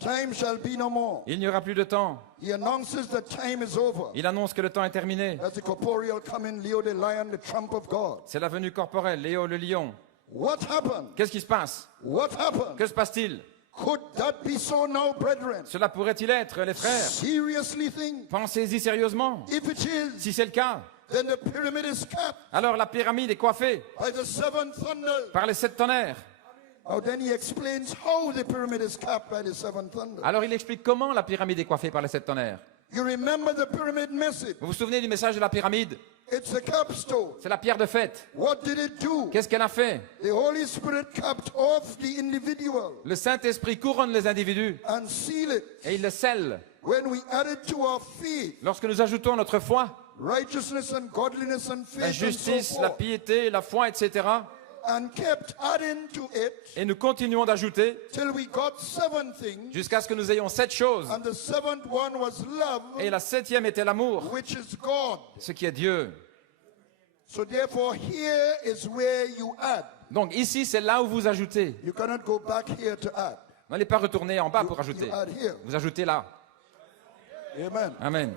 Time shall be no more. Il n'y aura plus de temps. He announces that time is over. Il annonce que le temps est terminé. As the corporeal coming, Leo the lion, the trump of God. C'est la venue corporelle, Léo le lion. What happened? Qu'est-ce qui se passe? What happened? Que se passe-t-il? Could that be so now, brethren? Cela pourrait-il être, les frères? Seriously think. Pensez-y sérieusement. If it is, Si c'est le cas, then the pyramid is capped alors la pyramide est coiffée by the seven thunders. par les 7 tonnerres. Now then he explains how the pyramid is capped by the seven thunders. Alors il explique comment la pyramide est coiffée par les 7 tonnerres. You remember the pyramid message? Vous vous souvenez du message de la pyramide? It's a capstone. C'est la pierre de fête. What did it do? Qu'est-ce qu'elle a fait? The Holy Spirit capped off the individual Le Saint-Esprit couronne les individus and seal it. et il le scelle. When we add it to our faith, Lorsque nous ajoutons notre foi, righteousness and godliness and faith la and justice, so la forth, piété, la foi, etc. and kept adding to it Et nous continuons d'ajouter till we got seven things, jusqu'à ce que nous ayons 7 choses. and the seventh one was love, Et la 7e était l'amour, which is God. ce qui est Dieu. So therefore, here is where you add. Donc ici, c'est là où vous ajoutez. You cannot go back here to add. Vous n'allez pas retourner en bas pour ajouter. You add here. Vous ajoutez là. Amen. Amen.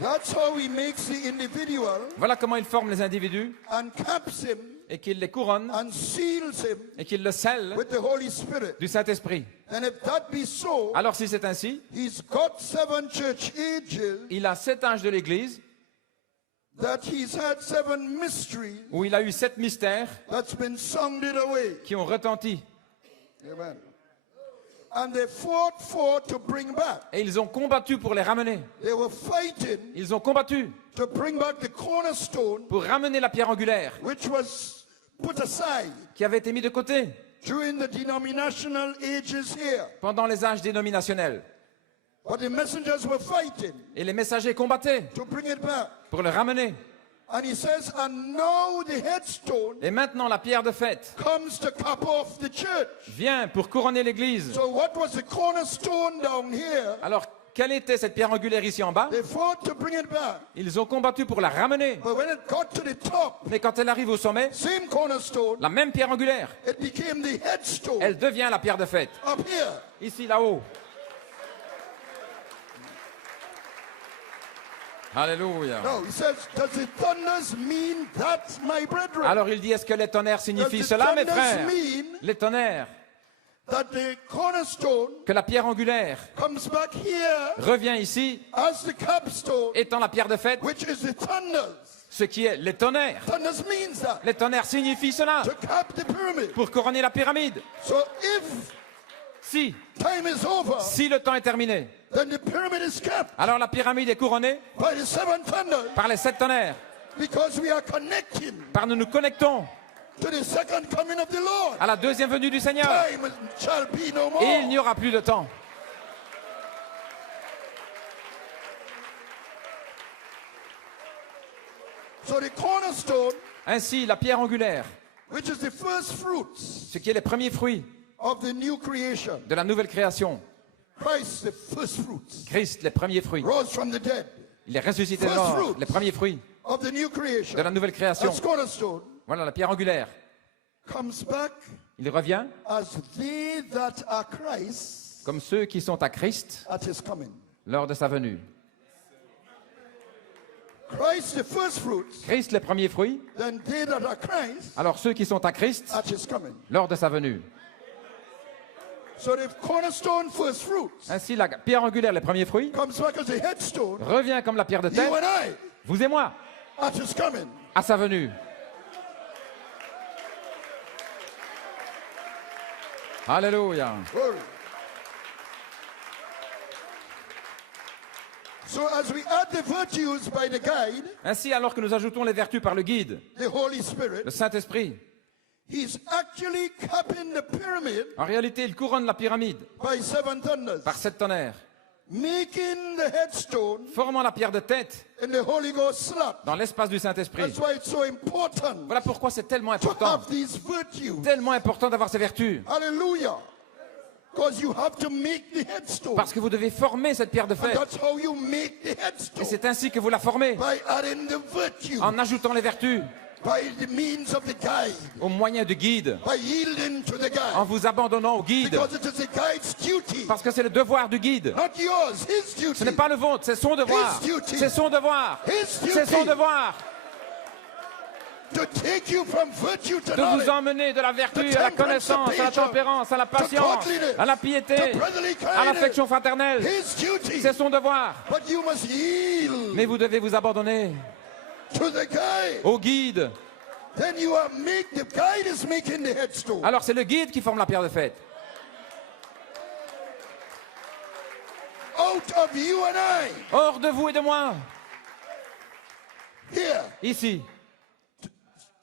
That's how he makes the individual Voilà comment il forme les individus and caps him et qu'il les couronne and seals him et qu'il le scelle with the Holy Spirit. du Saint-Esprit. And if that be so, Alors si c'est ainsi, he's got seven church ages il a 7 âges de l'Église that he's had seven mysteries où il a eu 7 mystères that's been sounded away. qui ont retenti. Amen. And they fought for to bring back. Et ils ont combattu pour les ramener. They were fighting Ils ont combattu to bring back the cornerstone, pour ramener la pierre angulaire which was put aside qui avait été mise de côté during the denominational ages here. pendant les âges dénominationnels. But the messengers were fighting Et les messagers combattaient to bring it back. pour le ramener. And he says, and now the headstone Et maintenant, la pierre de fête comes to cap off the church. vient pour couronner l'Église. So what was the cornerstone down here? Alors, quelle était cette pierre angulaire ici en bas? They fought to bring it back. Ils ont combattu pour la ramener. But when it got to the top, Mais quand elle arrive au sommet, same cornerstone, la même pierre angulaire, it became the headstone elle devient la pierre de fête. up here. Ici, là-haut. Alléluia. Now he says, does the thunders mean that, my brethren? Alors il dit, est-ce que les tonnerres signifient Does the cela, mes thunders frères? mean Les tonnerres, that the cornerstone que la pierre angulaire comes back here revient ici, as the capstone, étant la pierre de fête, which is the thunders? ce qui est les tonnerres. Thunders means that, Les tonnerres signifient cela, to cap the pyramid. pour couronner la pyramide. So if Si time is over, le temps est terminé, then the pyramid is capped alors la pyramide est couronnée by the seven thunders, par les 7 tonnerres, because we are connecting par nous nous connectons to the second coming of the Lord. à la deuxième venue du Seigneur. Time shall be no more. Et il n'y aura plus de temps. So the cornerstone, Ainsi, la pierre angulaire, which is the first fruits ce qui est les premiers fruits of the new creation, de la nouvelle création, Christ, the first fruits, Christ, les premiers fruits, rose from the dead il est ressuscité de mort, les premiers fruits of the new creation. de la nouvelle création. That's cornerstone Voilà, la pierre angulaire. comes back Il revient as they that are Christ comme ceux qui sont à Christ at his coming. lors de sa venue. Christ, the first fruits, Christ, les premiers fruits, then they that are Christ alors ceux qui sont à Christ at his coming. lors de sa venue. So the cornerstone first fruits Ainsi, la pierre angulaire, les premiers fruits, comes back as a headstone, revient comme la pierre de tête, you and I, vous et moi, at his coming. à sa venue. Alléluia. Glory. So as we add the virtues by the guide, Ainsi, alors que nous ajoutons les vertus par le guide, the Holy Spirit, le Saint-Esprit, he's actually capping the pyramid en réalité, il couronne la pyramide by seven thunders, par 7 tonnerres, making the headstone formant la pierre de tête in the Holy Ghost slot. dans l'espace du Saint-Esprit. That's why it's so important Voilà pourquoi c'est tellement to important, have these virtues. tellement important d'avoir ces vertus. Hallelujah. Because you have to make the headstone. Parce que vous devez former cette pierre de And fête. that's how you make the Et headstone. c'est ainsi que vous la formez, By adding the virtue. en ajoutant les vertus, By the means of the guide. au moyen du guide, By yielding to the en guide. vous abandonnant au guide. Because it is the guide's duty. Parce que c'est le devoir du guide. Not yours, his Ce duty. n'est pas le vôtre, c'est son devoir. His duty. C'est son devoir. His duty. C'est son devoir To take you from virtue to de vous knowledge. emmener de la vertu à la connaissance, à la tempérance, à la patience, à la piété, à l'affection fraternelle. His duty. C'est son devoir. But you must yield Mais vous devez vous abandonner to the guide. au guide. Then you are the guide is making the headstone. Alors c'est le guide qui forme la pierre de fête. Out of you and I. Hors de vous et de moi, Here. ici,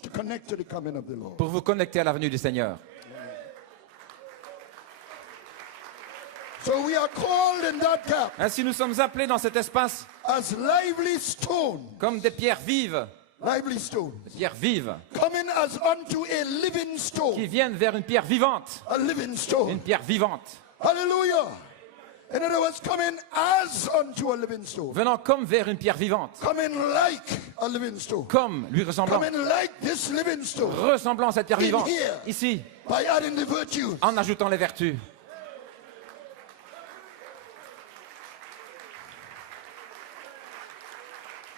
To connect to the coming of the Lord. pour vous connecter à la venue du Seigneur. So we are called in that gap Ainsi nous sommes appelés dans cet espace as lively stone. comme des pierres vives, Lively stone. Coming as unto a living qui stone. viennent vers une pierre vivante. A living Une stone. pierre vivante. Hallelujah. In other words, coming as unto a living stone. Venant comme vers une pierre vivante. Coming like a living stone. Comme lui ressemblant. Coming like this living stone. Ressemblant à cette pierre vivante. here. Ici, By adding the virtues. en ajoutant les vertus.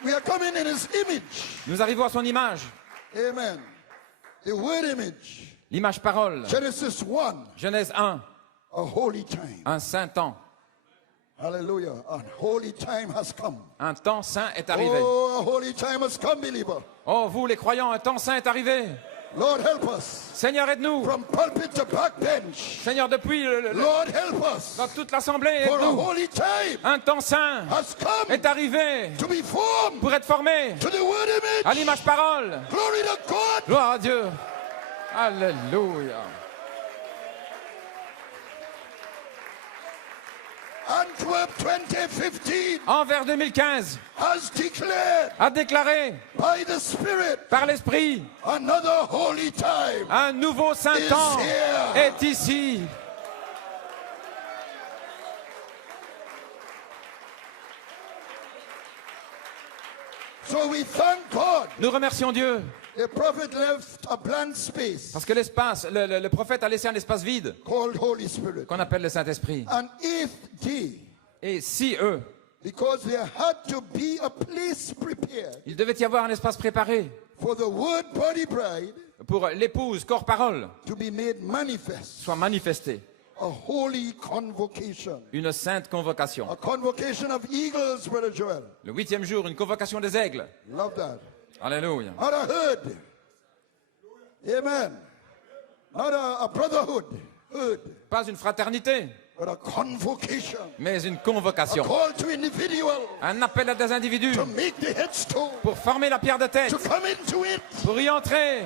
We are coming in his image. Nous arrivons à son image. Amen. The word image. L'image parole. Genesis 1. Genèse 1. A holy time. Un saint temps. Hallelujah. A holy time has come. Un temps saint est arrivé. Oh, a holy time has come, believer. Oh, vous les croyants, un temps saint est arrivé. Lord, help us. Seigneur, aide-nous. From pulpit to backbench. Seigneur, depuis Lord, help us. dans toute l'assemblée, For a aide-nous. holy time Un temps saint has come est arrivé to be formed pour être formé to the word à image. l'image parole. Glory to God. Gloire à Dieu. Alléluia. Antwerp 2015 Envers 2015 has declared a déclaré by the Spirit par l'Esprit another holy time. un nouveau saint Is temps here. est ici. So we thank God. Nous remercions Dieu The prophet left a blank space parce que l'espace, le prophète a laissé un espace vide called Holy Spirit. qu'on appelle le Saint-Esprit. And if they, Et si eux, because there had to be a place prepared il devait y avoir un espace préparé for the word body bride pour l'épouse, corps, parole, to be made manifest, soit manifesté. a holy convocation. Une sainte convocation. A convocation of eagles, Brother Joel. Le 8e jour, une convocation des aigles. Love that. Alléluia. Not a herd. Amen. Not a brotherhood. Herd. Pas une fraternité, But a convocation. mais une A convocation. call to individual Un appel à des individus to make the headstone. pour former la pierre de tête, To come into it. pour y entrer.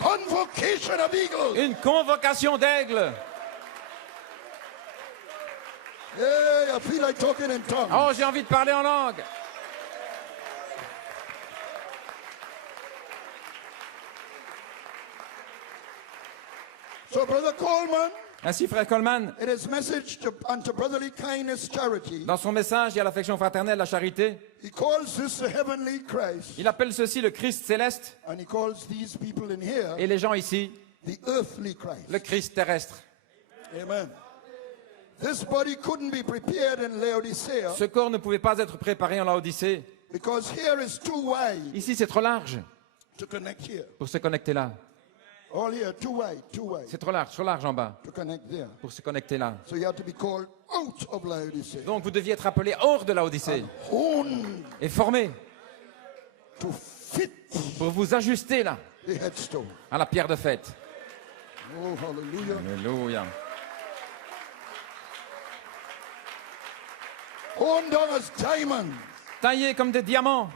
Convocation of eagles. Une convocation d'aigles. Hey, I feel like talking in tongues. Oh, j'ai envie de parler en langue. So, Brother Coleman, Ainsi, frère Coleman, in his message unto brotherly kindness charity, dans son message, il y a l'affection fraternelle, la charité. he calls this the heavenly Christ, Il appelle ceci le Christ céleste and he calls these people in here et les gens ici, the earthly Christ. le Christ terrestre. Amen. This body couldn't be prepared in Laodicea Ce corps ne pouvait pas être préparé en Laodicée. because here is too wide Ici, c'est trop large to connect here. pour se connecter là. All here, too wide C'est trop large en bas to connect there. pour se connecter là. So you have to be called out of Laodicea. Donc, vous deviez être appelé hors de Laodicée Honed et formé to fit pour vous ajuster là the headstone. à la pierre de fête. Oh, hallelujah. Alléluia. Honed down as diamonds, Taillés comme des diamants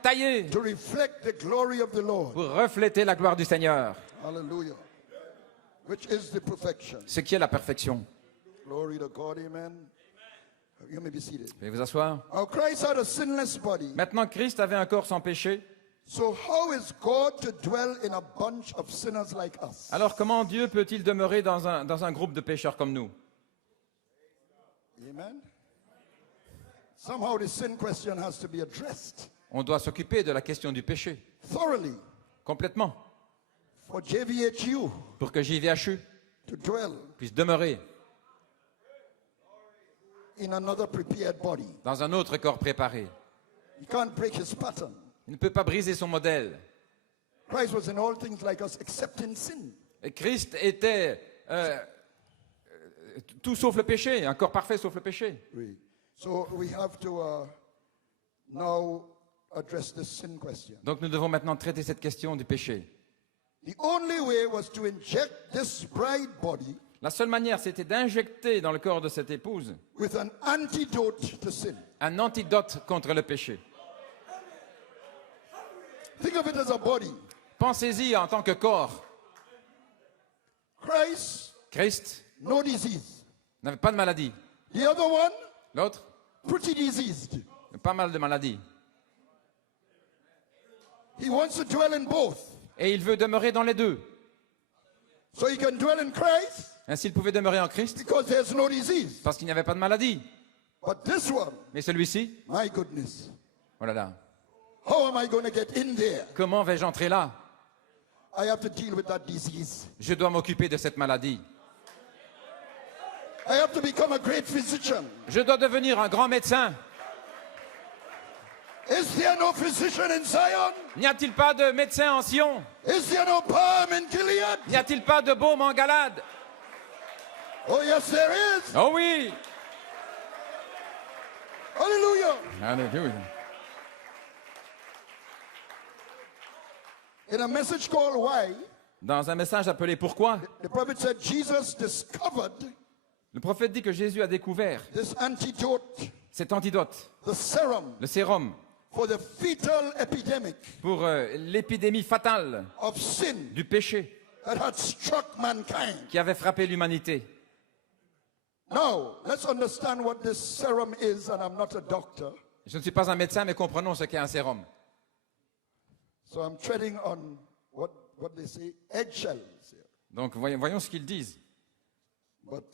taillés to reflect the glory of the Lord. pour refléter la gloire du Seigneur, Hallelujah. Which is the perfection. ce qui est la perfection. Glory to God, amen. You may be seated. Veuillez vous asseoir. Now Christ had a sinless body, Maintenant, Christ avait un corps sans péché, So how is God to dwell in a bunch of sinners like us? Alors comment Dieu peut-il demeurer dans un groupe de pécheurs comme nous? Amen. Somehow the sin question has to be addressed On doit s'occuper de la question du péché, thoroughly complètement, for JVHU pour que JVHU to dwell puisse demeurer in another prepared body. dans un autre corps préparé. He can't break his pattern. Il ne peut pas briser son modèle. Christ was in all things like us except in sin. Et Christ était tout sauf le péché, un corps parfait sauf le péché. Oui. So we have to now address this sin question. Donc nous devons maintenant traiter cette question du péché. The only way was to inject this bride body La seule manière, c'était d'injecter dans le corps de cette épouse with an antidote to sin. un antidote contre le péché. Think of it as a body. Pensez-y en tant que corps. Christ, Christ no disease. n'avait pas de maladie. The other one, L'autre, pretty diseased. pas mal de maladies. He wants to dwell in both. Et il veut demeurer dans les deux. So he can dwell in Christ Ainsi, il pouvait demeurer en Christ because there's no disease. parce qu'il n'y avait pas de maladie. But this one, Mais celui-ci, my goodness. oh là là, How am I going to get in there? comment vais-je entrer là? I have to deal with that disease. Je dois m'occuper de cette maladie. I have to become a great physician. Je dois devenir un grand médecin. Is there no physician in Zion? N'y a-t-il pas de médecin en Sion? Is there no balm in Gilead? N'y a-t-il pas de baume en Galade? Oh, yes, there is. Oh oui! Hallelujah. Alléluia. In a message called Why, Dans un message appelé Pourquoi, the prophet said Jesus discovered le prophète dit que Jésus a découvert this antidote, cet antidote, the serum le sérum, for the fetal epidemic pour l'épidémie fatale of sin du péché that had struck mankind. qui avait frappé l'humanité. Now, let's understand what this serum is, and I'm not a doctor, Je ne suis pas un médecin, mais comprenons ce qu'est un sérum. so I'm treading on what they say, eggshells here. Donc voyons ce qu'ils disent. But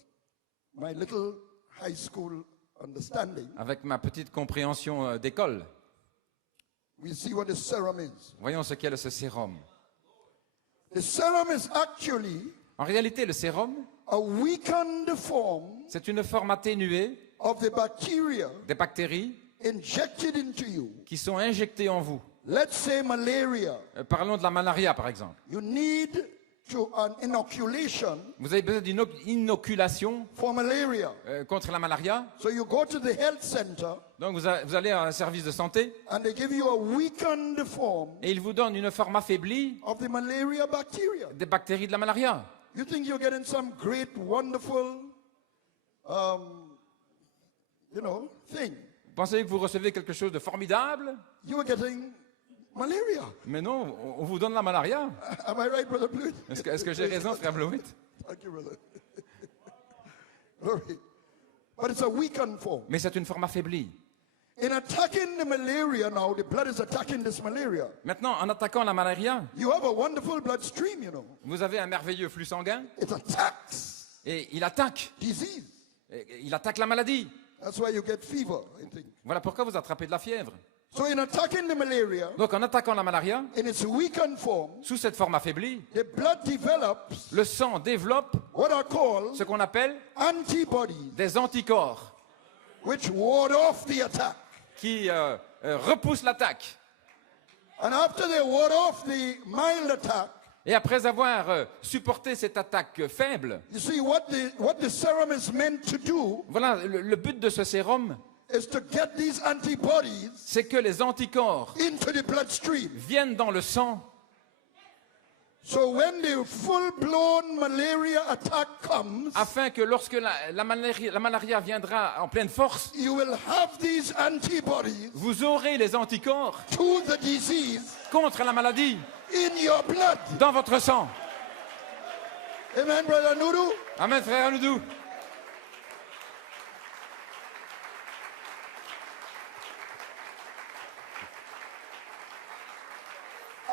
my little high school understanding, Avec ma petite compréhension d'école, we see what the serum is. voyons ce qu'est ce sérum. The serum is actually En réalité, le sérum, a weakened form c'est une forme atténuée of the bacteria des bactéries injected into you. qui sont injectées en vous. Let's say malaria. Parlons de la malaria, par exemple. You need an inoculation Vous avez besoin d'une inoculation for malaria. contre la malaria. So you go to the health center Donc vous allez à un service de santé and they give you a weakened form et ils vous donnent une forme affaiblie of the malaria bacteria. des bactéries de la malaria. You think you're getting some great, wonderful, thing. Vous pensez que vous recevez quelque chose de formidable? You are getting malaria. Mais non, on vous donne la malaria. Am I right, Brother Blewett? Est-ce que j'ai raison, frère Blewett? Thank you, brother. Glory. But it's a weakened form. Mais c'est une forme affaiblie. In attacking the malaria now, the blood is attacking this malaria. Maintenant, en attaquant la malaria, You have a wonderful bloodstream, vous avez un merveilleux flux sanguin It attacks et il attaque. disease. Il attaque la maladie. That's why you get fever, I think. Voilà pourquoi vous attrapez de la fièvre. So in attacking the malaria, Donc en attaquant la malaria, in its weakened form, sous cette forme affaiblie, the blood develops le sang développe what are called ce qu'on appelle antibodies, des anticorps which ward off the attack. qui repoussent l'attaque. And after they ward off the mild attack, Et après avoir supporté cette attaque faible, you see what the serum is meant to do voilà, le but de ce sérum, is to get these antibodies c'est que les anticorps into the bloodstream. viennent dans le sang. So when the full-blown malaria attack comes, Afin que lorsque la malaria viendra en pleine force, you will have these antibodies vous aurez les anticorps to the disease contre la maladie in your blood. dans votre sang. Amen, Brother Nudu? Amen, frère Anoudou.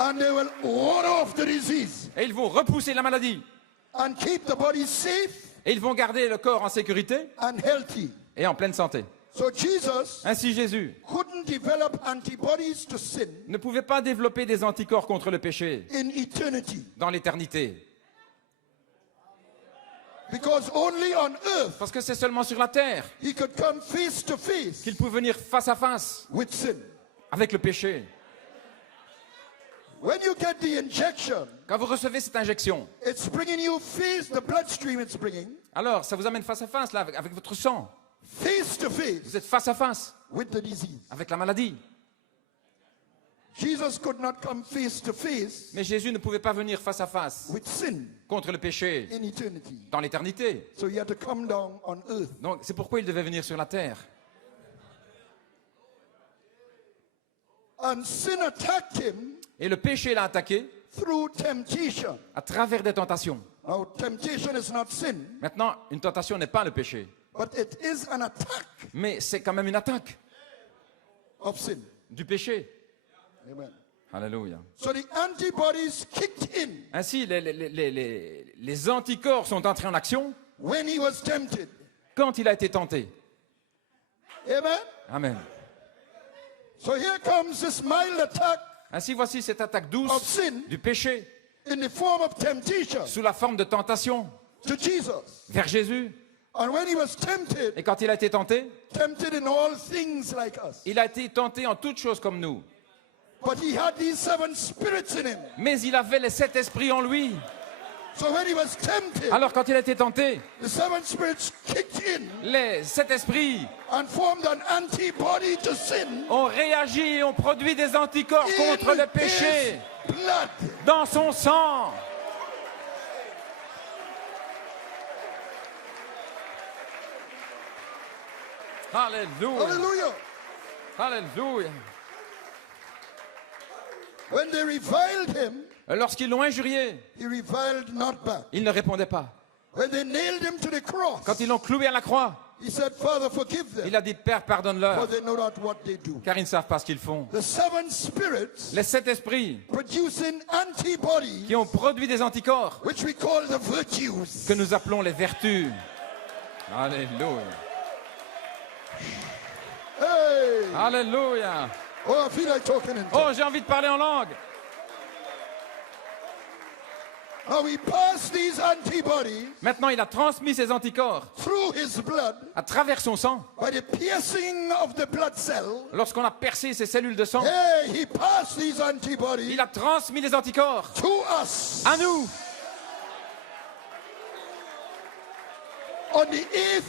And they will ward off the disease Et ils vont repousser la maladie. and keep the body safe Et ils vont garder le corps en sécurité and healthy. et en pleine santé. So Jesus Ainsi Jésus couldn't develop antibodies to sin ne pouvait pas développer des anticorps contre le péché in eternity dans l'éternité. because only on earth Parce que c'est seulement sur la terre he could come face to face qu'il peut venir face à face with sin. avec le péché. When you get the injection, Quand vous recevez cette injection, it's bringing you face, the bloodstream it's bringing, alors ça vous amène face à face là, avec votre sang. face to Vous face êtes face à face with the disease. avec la maladie. Jesus could not come face to face Mais Jésus ne pouvait pas venir face à face with sin contre le péché in eternity. dans l'éternité. So he had to come down on earth. Donc c'est pourquoi il devait venir sur la terre. And sin attacked him Et le péché l'a attaqué through temptation. à travers des tentations. Now, temptation is not sin, Maintenant, une tentation n'est pas le péché, but it is an attack mais c'est quand même une attaque of sin. du péché. Amen. Alléluia. So the antibodies kicked in Ainsi, les anticorps sont entrés en action when he was tempted. quand il a été tenté. Amen. Amen. So here comes this mild attack Ainsi, voici cette attaque of douce sin du péché in the form of temptation sous la forme de tentation to Jesus. vers Jésus. And when he was tempted, Et quand il a été tenté, tempted in all things like us. il a été tenté en toutes choses comme nous. But he had these 7 spirits in him. Mais il avait les 7 esprits en lui. So when he was tempted, Alors quand il a été tenté, the 7 spirits kicked in les 7 esprits and formed an antibody to sin ont réagi et ont produit des anticorps contre le in péché his blood. dans son sang. Alléluia. Hallelujah. Alléluia. When they reviled him, Lorsqu'ils l'ont injurié, he reviled not back. il ne répondait pas. When they nailed him to the cross, Quand ils l'ont cloué à la croix, he said, Father, forgive them, il a dit, Père, for pardonne-leur, they know not what they do. car ils ne savent pas ce qu'ils font. The 7 spirits Les 7 esprits producing antibodies, qui ont produit des anticorps which we call the virtues. que nous appelons les vertus. Alléluia. Hey! Alléluia. Oh, I feel like talking in tongues. Oh, j'ai envie de parler en langue. Now he passed these antibodies Maintenant, il a transmis ses anticorps through his blood à travers son sang. by the piercing of the blood cell. Lorsqu'on a percé ses cellules de sang, Hey, he passed these antibodies il a transmis les anticorps to us à nous. on the 8th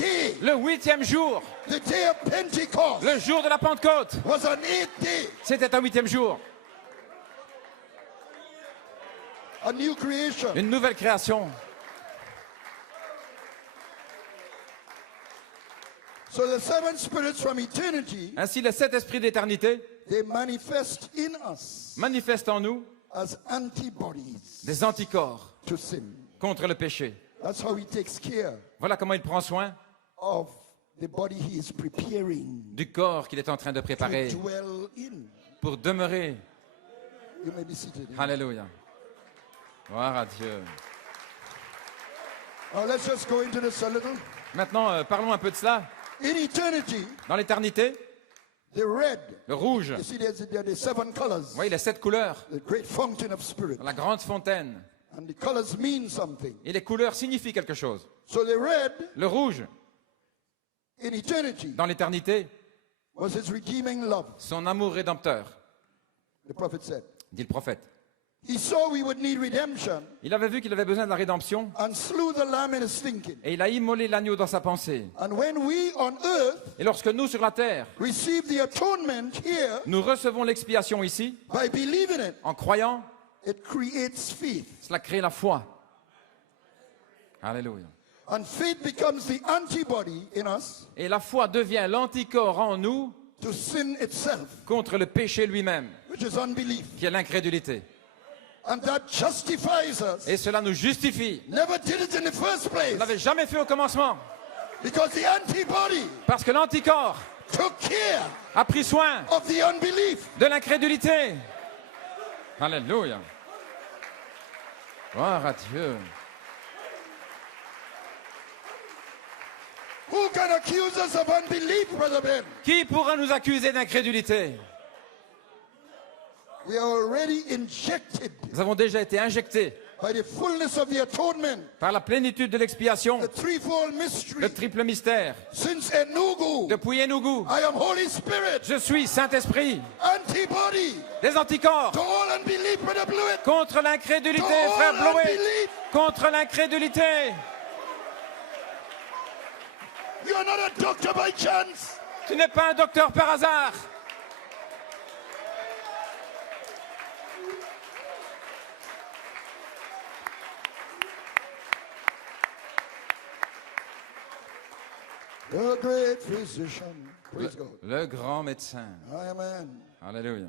day. Le 8e jour, The day of Pentecost le jour de la Pentecôte, was an 8th day. c'était un 8e jour. A new creation. Une nouvelle création. So the 7 spirits from eternity, Ainsi, les 7 esprits d'éternité they manifest in us manifestent en nous as antibodies des anticorps to sin. contre le péché. That's how he takes care Voilà comment il prend soin of the body he is preparing du corps qu'il est en train de to préparer dwell in. pour demeurer. You may be seated. Alléluia. Gloire à Dieu. Now let's just go into this a little. Maintenant, parlons un peu de cela. In eternity, Dans l'éternité, the red, le rouge, you see there are the 7 colors, vous voyez les 7 couleurs, the great fountain of spirit. la grande fontaine. And the colors mean something. Et les couleurs signifient quelque chose. So the red Le rouge, in eternity dans l'éternité, was his redeeming love, son amour rédempteur, the prophet said. dit le prophète. He saw we would need redemption Il avait vu qu'il avait besoin de la rédemption and slew the lamb in his thinking. et il a immolé l'agneau dans sa pensée. And when we on earth Et lorsque nous, sur la terre, receive the atonement here nous recevons l'expiation ici, by believing it, en croyant, it creates faith. cela crée la foi. Alléluia. And faith becomes the antibody in us Et la foi devient l'anticorps en nous to sin itself, contre le péché lui-même, which is unbelief. qui est l'incrédulité. And that justifies us. Et cela nous justifie. Never did it in the first On place ne l'avait jamais fait au commencement, because the antibody parce que l'anticorps took care a pris soin of the unbelief. de l'incrédulité. Alléluia. Gloire à Dieu. Who can accuse us of unbelief, Brother Ben? Qui pourra nous accuser d'incrédulité? We are already injected Nous avons déjà été injectés by the fullness of the atonement, par la plénitude de l'expiation, the threefold mystery. le triple mystère. Since Enugu, Depuis Enugu, I am Holy Spirit, je suis Saint-Esprit, antibody des anticorps to all unbelief, Brother Blewett. contre l'incrédulité, To frère all Bloé, unbelief. contre l'incrédulité. You are not a doctor by chance. Tu n'es pas un docteur par hasard. The great physician. Praise God. Le grand médecin. Amen. Alléluia.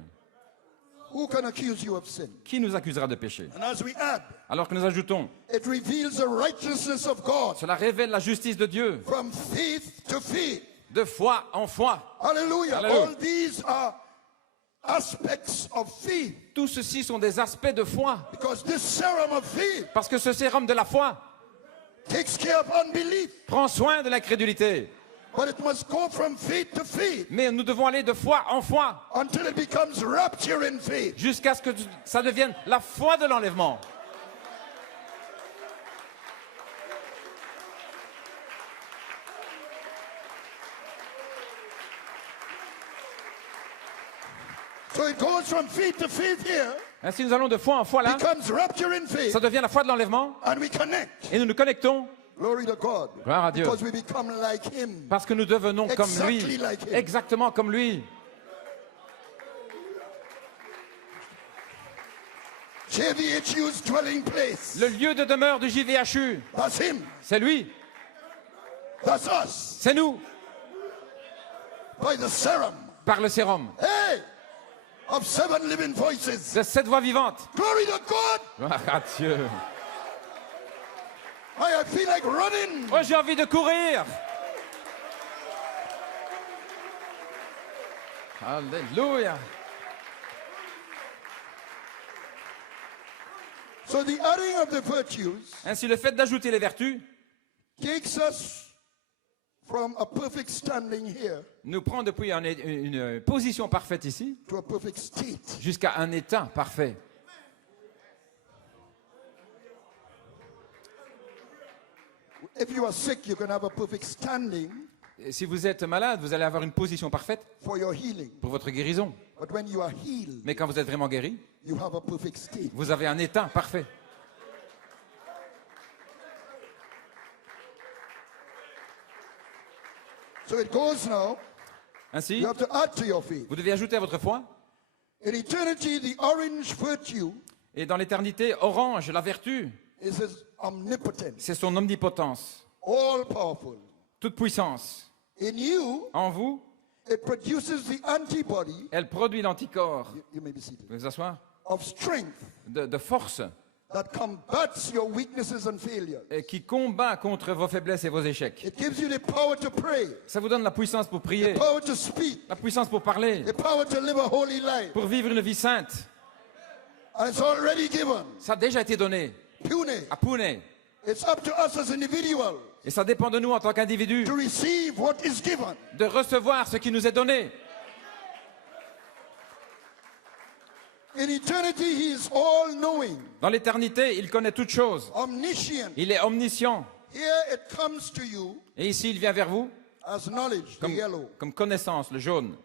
Who can accuse you of sin? Qui nous accusera de péché? And as we add, Alors que nous ajoutons, it reveals the righteousness of God cela révèle la justice de Dieu, from faith to faith. de foi en foi. Hallelujah. Hallelujah. All these are aspects of faith. Tout ceci sont des aspects de foi. Because this serum of faith Parce que ce sérum de la foi takes care of unbelief. prend soin de l'incrédulité. But it must go from faith to faith Mais nous devons aller de foi en foi until it becomes rapture in faith. jusqu'à ce que ça devienne la foi de l'enlèvement. So it goes from faith to faith here, Ainsi nous allons de foi en foi là, becomes rapture in faith, ça devient la foi de l'enlèvement and we connect. et nous nous connectons Glory to God. Gloire à Dieu. Because we become like him. parce que nous devenons comme lui, Exactly like him. exactement comme lui. JVHU's dwelling place. Le lieu de demeure du JVHU, That's him. c'est lui, That's us. c'est nous, By the serum. par le sérum Hey! Of 7 living voices. de cette voix vivante. Glory to God. Gloire à Dieu. I feel like running. Oh, j'ai envie de courir. Alléluia. So the adding of the virtues Ainsi, le fait d'ajouter les vertus takes us from a perfect standing here nous prend depuis une position parfaite ici to a perfect state. jusqu'à un état parfait. If you are sick, you can have a perfect standing Et si vous êtes malade, vous allez avoir une position parfaite for your healing. pour votre guérison. But when you are healed, Mais quand vous êtes vraiment guéri, you have a perfect state. vous avez un état parfait. So it goes now. Ainsi, You have to add to your faith. vous devez ajouter à votre foi. In eternity, the orange virtue Et dans l'éternité, orange, la vertu, is his omnipotence, c'est son omnipotence, all powerful. toute puissance. In you, En vous, it produces the antibody, elle produit l'anticorps. you may be seated, Vous pouvez vous asseoir? of strength De force that combats your weaknesses and failures. et qui combat contre vos faiblesses et vos échecs. It gives you the power to pray, Ça vous donne la puissance pour prier, the power to speak, la puissance pour parler, the power to live a holy life. pour vivre une vie sainte. And it's already given. Ça a déjà été donné Pune. à Pune. It's up to us as individuals Et ça dépend de nous en tant qu'individus to receive what is given. de recevoir ce qui nous est donné. In eternity, he is all-knowing, Dans l'éternité, il connaît toutes choses. omniscient. Il est omniscient. Here it comes to you Et ici, il vient vers vous as knowledge, the comme, yellow. comme connaissance, le jaune.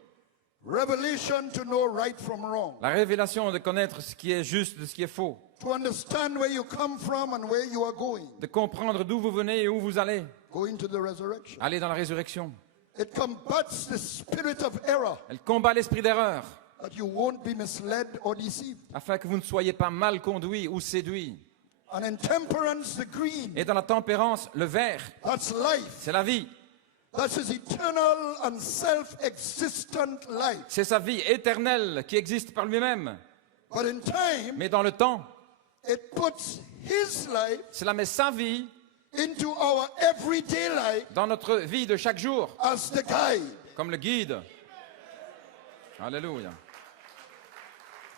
Revelation to know right from wrong. La révélation de connaître ce qui est juste de ce qui est faux. To understand where you come from and where you are going. De comprendre d'où vous venez et où vous allez. Going to the resurrection. Aller dans la résurrection. It combats the spirit of error Elle combat l'esprit d'erreur that you won't be misled or deceived. afin que vous ne soyez pas mal conduits ou séduits. And in temperance, the green, Et dans la tempérance, le vert, that's life. c'est la vie. That's his eternal and self-existent life. C'est sa vie éternelle qui existe par lui-même. But in time, Mais dans le temps, it puts his life cela met sa vie into our everyday life dans notre vie de chaque jour, as the guide. comme le guide. Alléluia.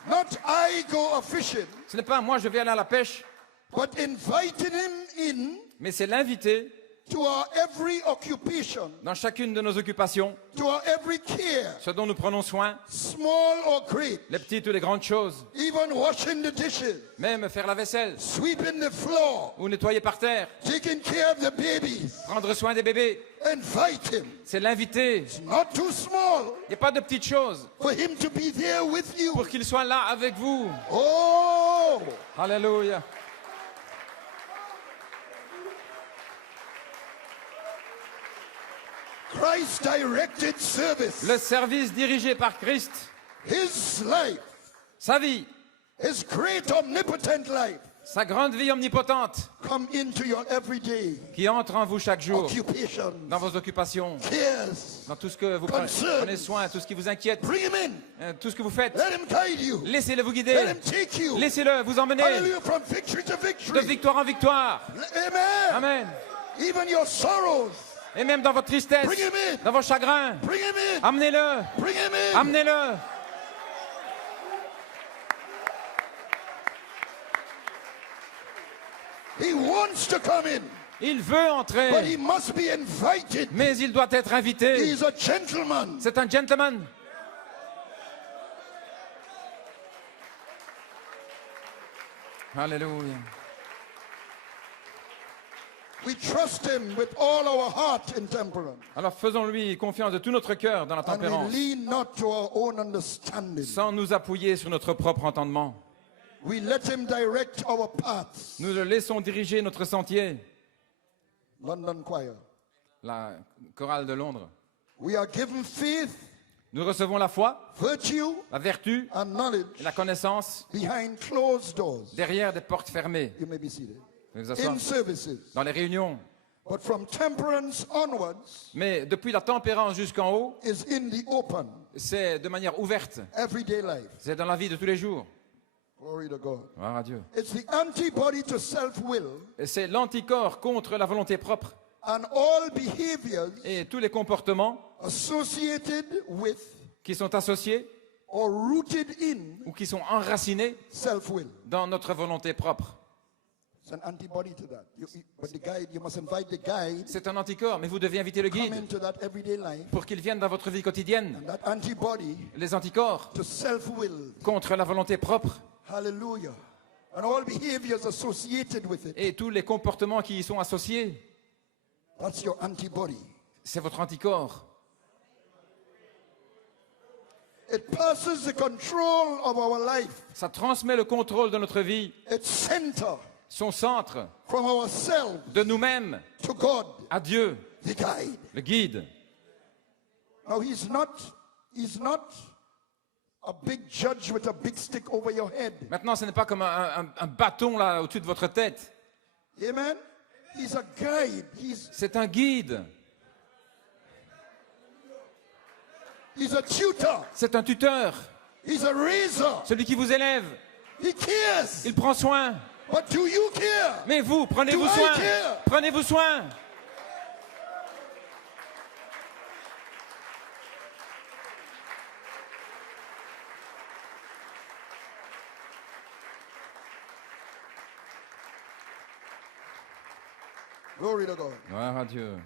Not I go a fishing, Ce n'est pas moi, je vais aller à la pêche, but inviting him in mais c'est l'inviter to our every occupation, dans chacune de nos occupations, to our every care, ce dont nous prenons soin, small or great, les petites ou les grandes choses, even washing the dishes, même faire la vaisselle, sweeping the floor, ou nettoyer par terre, taking care of the babies. prendre soin des bébés. Invite him. C'est l'inviter. It's not too small Il n'y a pas de petites choses for him to be there with you. pour qu'il soit là avec vous. Oh, Alléluia. Christ directed service. Le service dirigé par Christ, His life, sa vie, his great omnipotent life, sa grande vie omnipotente come into your everyday qui entre en vous chaque jour, occupations, dans vos occupations, cares. dans tout ce que vous prenez soin, tout ce qui vous inquiète, Bring him in. tout ce que vous faites. Let him guide you. Laissez-le vous Let guider. him take you. Laissez-le vous emmener Hallelujah, from victory to de victory. victoire en victoire. Amen. Amen. Even your sorrows. Et même dans votre tristesse, Bring him in. dans vos chagrins, Bring him in. amenez-le. Bring him in. Amenez-le. He wants to come in, Il veut but entrer, he must be invited. mais il doit être invité. He's a gentleman. C'est un gentleman. Alléluia. We trust him with all our heart in temperance. Alors faisons-lui confiance de tout notre cœur dans la And we tempérance, lean not to our own understanding. sans nous appuyer sur notre propre entendement. We let him direct our paths. Nous le laissons diriger notre sentier. London Choir. La chorale de Londres. We are given faith, Nous recevons la foi, virtue, la vertu and knowledge et la connaissance behind closed doors. derrière des portes fermées. You may be seated. Vous vous asseoir In services. dans les réunions. But from temperance onwards Mais depuis la tempérance jusqu'en haut, is in the open, c'est de manière ouverte. everyday life. C'est dans la vie de tous les jours. Glory to God. Gloire à Dieu. It's the antibody to self-will Et c'est l'anticorps contre la volonté propre. and all behaviors Et tous les comportements associated with qui sont associés or rooted in ou qui sont enracinés self-will. dans notre volonté propre. It's an antibody to that. But the guide, you must invite the guide C'est un anticorps, mais vous devez inviter le come guide into that everyday life. pour qu'il vienne dans votre vie quotidienne. And that antibody Les anticorps to self-will. contre la volonté propre Hallelujah. And all behaviors associated with it. et tous les comportements qui y sont associés. That's your antibody. C'est votre anticorps. It passes the control of our life. Ça transmet le contrôle de notre vie, Its center son centre, from ourselves de nous-mêmes to God, à Dieu, the guide. le guide. Now he's not a big judge with a big stick over your head. Maintenant, ce n'est pas comme un bâton là au-dessus de votre tête. Amen. He's a guide. C'est un guide. He's a tutor. C'est un tuteur. He's a raiser. Celui qui vous élève. He cares. Il prend soin. But do you care? Mais vous, prenez-vous Do I soin. care? Prenez-vous soin. Glory to God. Gloire à Dieu.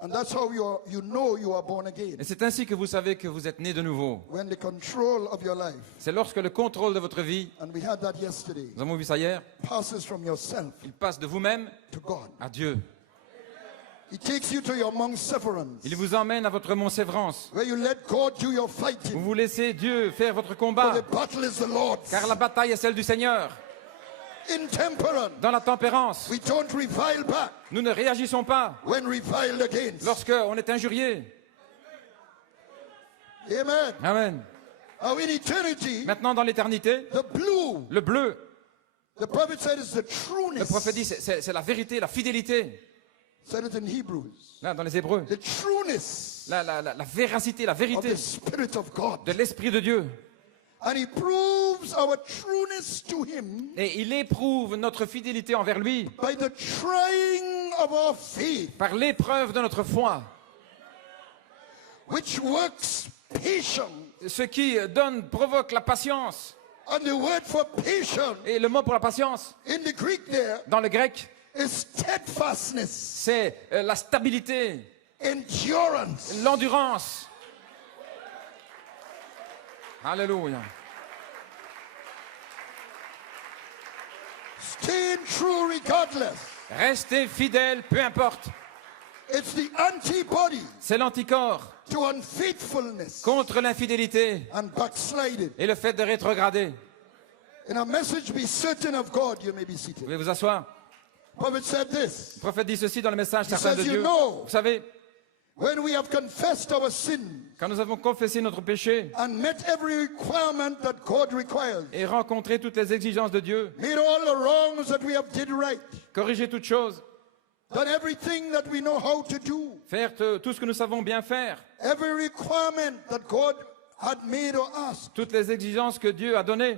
And that's how you know you are born again. Et c'est ainsi que vous savez que vous êtes né de nouveau. When the control of your life, C'est lorsque le contrôle de votre vie, and we had that yesterday, nous avons vu ça hier, passes from yourself il passe de vous-même to God. à Dieu. He takes you to your Mount Severance, Il vous emmène à votre mont Sévrance. where you let God do your Vous fighting. vous laissez Dieu faire votre For combat, the battle is the Lord's. car la bataille est celle du Seigneur. In temperance, Dans la tempérance, we don't revile back nous ne réagissons pas when reviled against. lorsqu'on est injurié. Amen. Amen. Now in eternity, Maintenant, dans l'éternité, the blue, le bleu, the prophet said, is the le trueness. prophète dit, c'est la vérité, la fidélité. Said it in Hebrews. Là, dans les Hébreux, The trueness la véracité, la of vérité the Spirit of God. de l'Esprit de Dieu. And he proves our trueness to him Et il éprouve notre fidélité envers lui by the trying of our faith, par l'épreuve de notre foi, which works patience. Ce qui provoque la patience. And the word for patience Et le mot pour la patience, in the Greek there dans le grec, is steadfastness, c'est la stabilité, endurance. l'endurance. Alléluia. Staying true regardless. Restez fidèles, peu importe. It's the antibody C'est l'anticorps to unfaithfulness contre l'infidélité and backsliding. et le fait de rétrograder. In a message, be certain of God, you may be Vous seated. pouvez vous asseoir. Prophet said this. Le prophète dit ceci dans le message He certain de says, you Dieu. know, Vous savez, when we have confessed our sin quand nous avons confessé notre péché and met every requirement that God requires, et rencontré toutes les exigences de Dieu, made all the wrongs that we have did right, corrigé toutes choses, done everything that we know how to do, faire tout ce que nous savons bien faire, every requirement that God had made or asked, toutes les exigences que Dieu a données,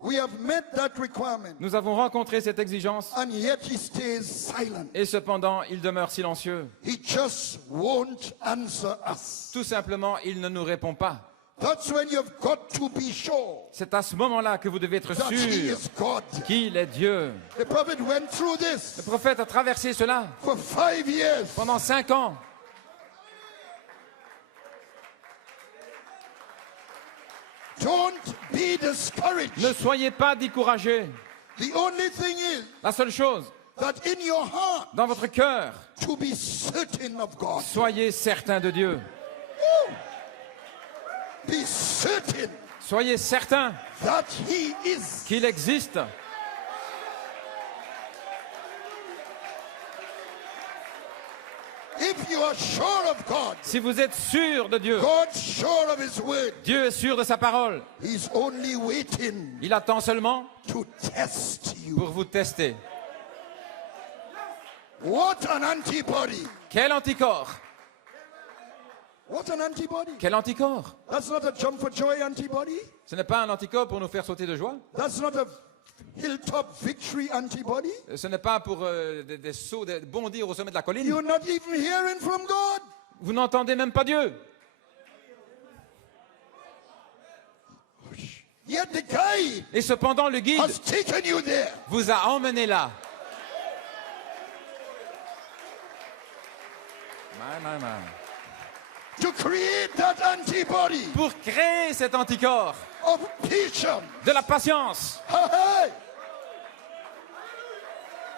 we have met that requirement, nous avons rencontré cette exigence and yet he stays silent. et cependant il demeure silencieux. He just won't answer us. Tout simplement, il ne nous répond pas. That's when you've got to be sure C'est à ce moment-là que vous devez être that he sûr is God. qu'il est Dieu. The prophet went through Le this prophète a traversé cela for 5 years. pendant 5 ans. Don't be discouraged. Ne soyez pas découragés. The only thing is La seule chose, that in your heart dans votre cœur, to be certain of God. soyez certains de Dieu. Be certain Soyez certains that he is. qu'il existe. If you are sure of God, Si vous êtes sûr de Dieu, God's sure of his word, Dieu est sûr de sa parole. he's only waiting Il attend seulement to test you. pour vous tester. What an antibody. Quel anticorps? What an antibody. Quel anticorps? That's not a jump for joy antibody. Ce n'est pas un anticorps pour nous faire sauter de joie. That's not a hilltop victory antibody. Ce n'est pas pour des sauts, de bondir au sommet de la colline. You're not even hearing from God. Vous n'entendez même pas Dieu. Yet the guide Et cependant, le guide has taken you there. vous a emmené là. To create that antibody Pour créer cet anticorps of patience. de la patience. Hey.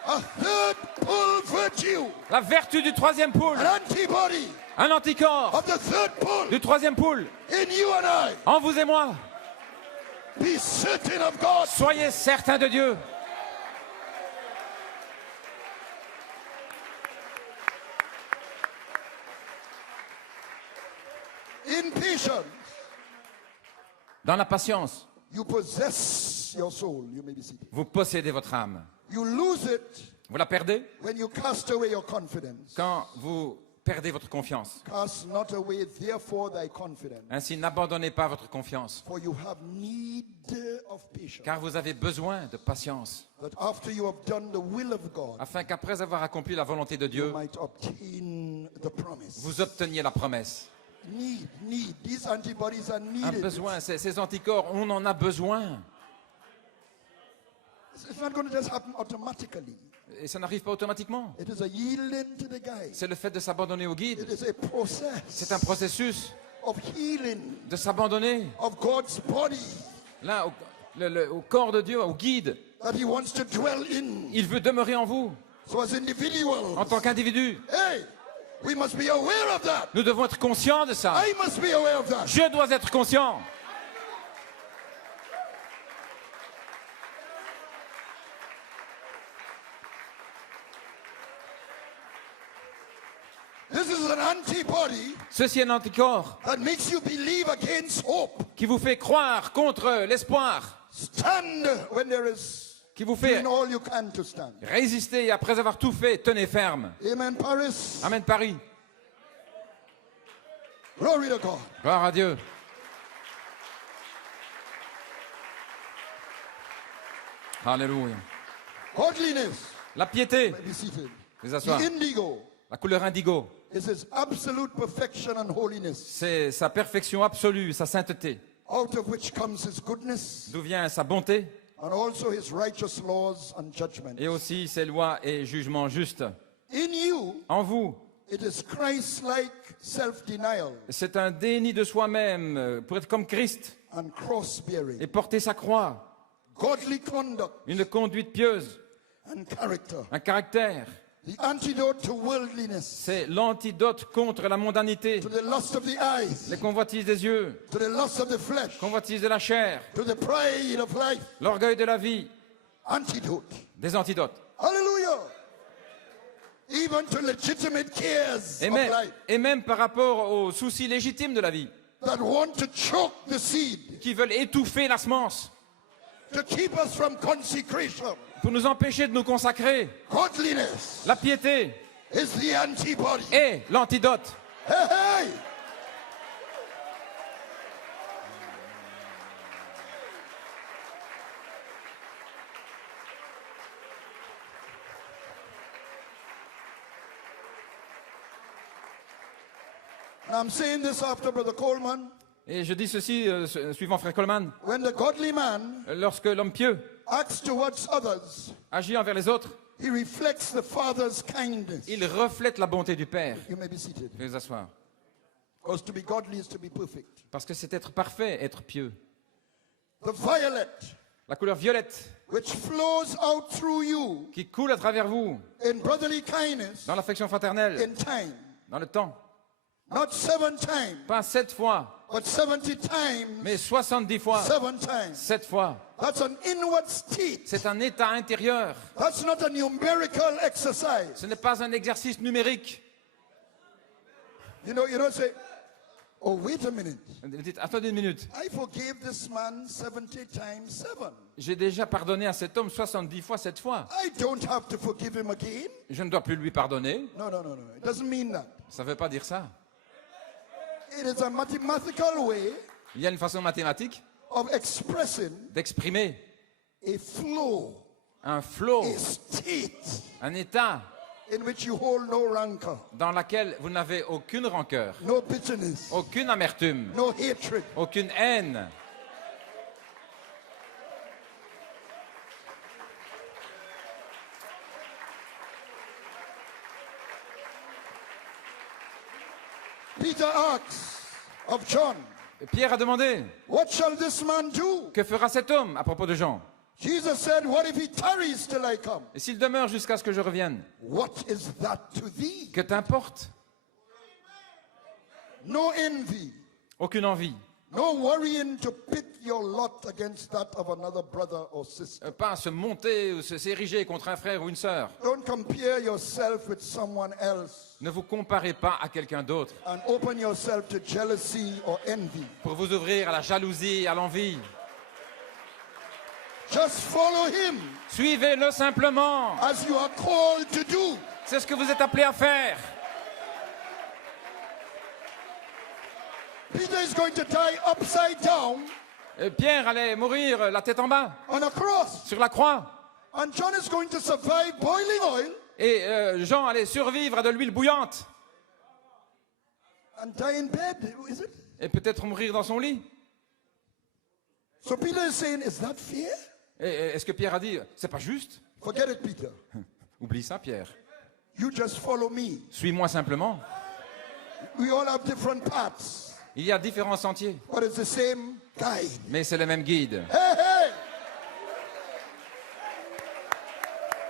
A third pull virtue. La vertu du troisième poule. An antibody Un anticorps of the third pull du troisième poule. in you and I. En vous et moi. Be certain of God. Soyez certains de Dieu. In patience, Dans la patience, you possess your soul. You may be seated. vous possédez votre âme. You lose it Vous la perdez when you cast away your confidence. quand vous perdez votre confiance. Cast not away, therefore, thy confidence. Ainsi, n'abandonnez pas votre confiance, For you have need of patience. car vous avez besoin de patience, That after you have done the will of God, afin qu'après avoir accompli la volonté de you Dieu, might obtain the promise. vous obteniez la promesse. Need. These antibodies are Un needed. besoin, ces anticorps, on en a besoin. It's not going to just happen automatically. Et ça n'arrive pas automatiquement. It is a yielding to the guide. C'est le fait de s'abandonner au guide. It is a process C'est un processus of healing de s'abandonner of God's body là au corps de Dieu, au guide. that he wants to dwell in. Il veut demeurer en vous So as individuals, en tant qu'individu. hey, we must be aware of that. Nous devons être conscients de ça. I must be aware of that. Je dois être conscient. This is an antibody Ceci est un anticorps that makes you believe against hope. qui vous fait croire contre l'espoir, Stand when there is qui vous fait doing all you can to stand. résister et après avoir tout fait, tenez ferme. Amen, Paris. Amen Paris. Glory to God. Gloire à Dieu. Alléluia. Godliness. La piété. Be seated. Les asseoir. The indigo. La couleur indigo. is his absolute perfection and holiness, C'est sa perfection absolue, sa sainteté, out of which comes his goodness d'où vient sa bonté, and also his righteous laws and judgments. et aussi ses lois et jugements justes. In you, En vous, it is Christ-like self-denial c'est un déni de soi-même pour être comme Christ and cross-bearing, et porter sa croix, godly conduct une conduite pieuse, and character, un caractère. the antidote to worldliness, C'est l'antidote contre la mondanité, to the lust of the eyes, les convoitises des yeux, to the lust of the flesh, convoitises de la chair, to the pride of life. l'orgueil de la vie, Antidote. des antidotes. Hallelujah. Even to legitimate cares Et of même, life et même par rapport aux soucis légitimes de la vie, that want to choke the seed, qui veulent étouffer la semence, to keep us from consecration. pour nous empêcher de nous consacrer. Godliness La piété is the antibody. est l'antidote. Hey, hey. And I'm saying this after Brother Coleman. Et je dis ceci, suivant Frère Coleman, When the godly man lorsque l'homme pieux acts towards others, agit envers les autres, he reflects the Father's kindness. il reflète la bonté du Père. You may be seated. Veuillez vous asseoir. Because to be godly is to be perfect. Parce que c'est être parfait, être pieux. The violet, La couleur violette which flows out through you qui coule à travers vous, in brotherly kindness, dans l'affection fraternelle, in time. dans le temps. Not 7 times, Pas 7 fois, but 70 times, mais 70 fois, 7 times. 7 fois. That's an inward state. C'est un état intérieur. That's not a numerical exercise. Ce n'est pas un exercice numérique. You don't say, oh, wait a minute. Vous dites, attendez une minute. I forgave this man 70 times 7. J'ai déjà pardonné à cet homme 70 fois 7 fois. I don't have to forgive him again. Je ne dois plus lui pardonner. No. It doesn't mean that. Ça ne veut pas dire ça. It is a mathematical way Il y a une façon mathématique of expressing d'exprimer a flow, un flow, a state un état in which you hold no rancor, dans lequel vous n'avez aucune rancœur, no bitterness, aucune amertume, no hatred. aucune haine. Peter asks of John, Pierre a demandé, what shall this man do? que fera cet homme à propos de Jean? Jesus said, what if he tarries till I come? Et s'il demeure jusqu'à ce que je revienne, What is that to thee? que t'importe? No envy, Aucune envie. no worrying to pit your lot against that of another brother or sister. Pas se monter ou s'ériger contre un frère ou une sœur. Don't compare yourself with someone else Ne vous comparez pas à quelqu'un d'autre and open yourself to jealousy or envy. pour vous ouvrir à la jalousie et à l'envie. Just follow him Suivez-le simplement. as you are called to do. C'est ce que vous êtes appelés à faire. Peter is going to die upside down Pierre allait mourir la tête en bas on a cross, sur la croix. and John is going to survive boiling oil Et Jean allait survivre à de l'huile bouillante. and die in bed. Is it? Et peut-être mourir dans son lit. So Peter is saying, is that fair? Et est-ce que Pierre a dit, c'est pas juste? Forget it, Peter. Oublie ça, Pierre. You just follow me. Suis-moi simplement. We all have different paths, Il y a différents sentiers, but it's the same guide. mais c'est le même guide. Hey, hey!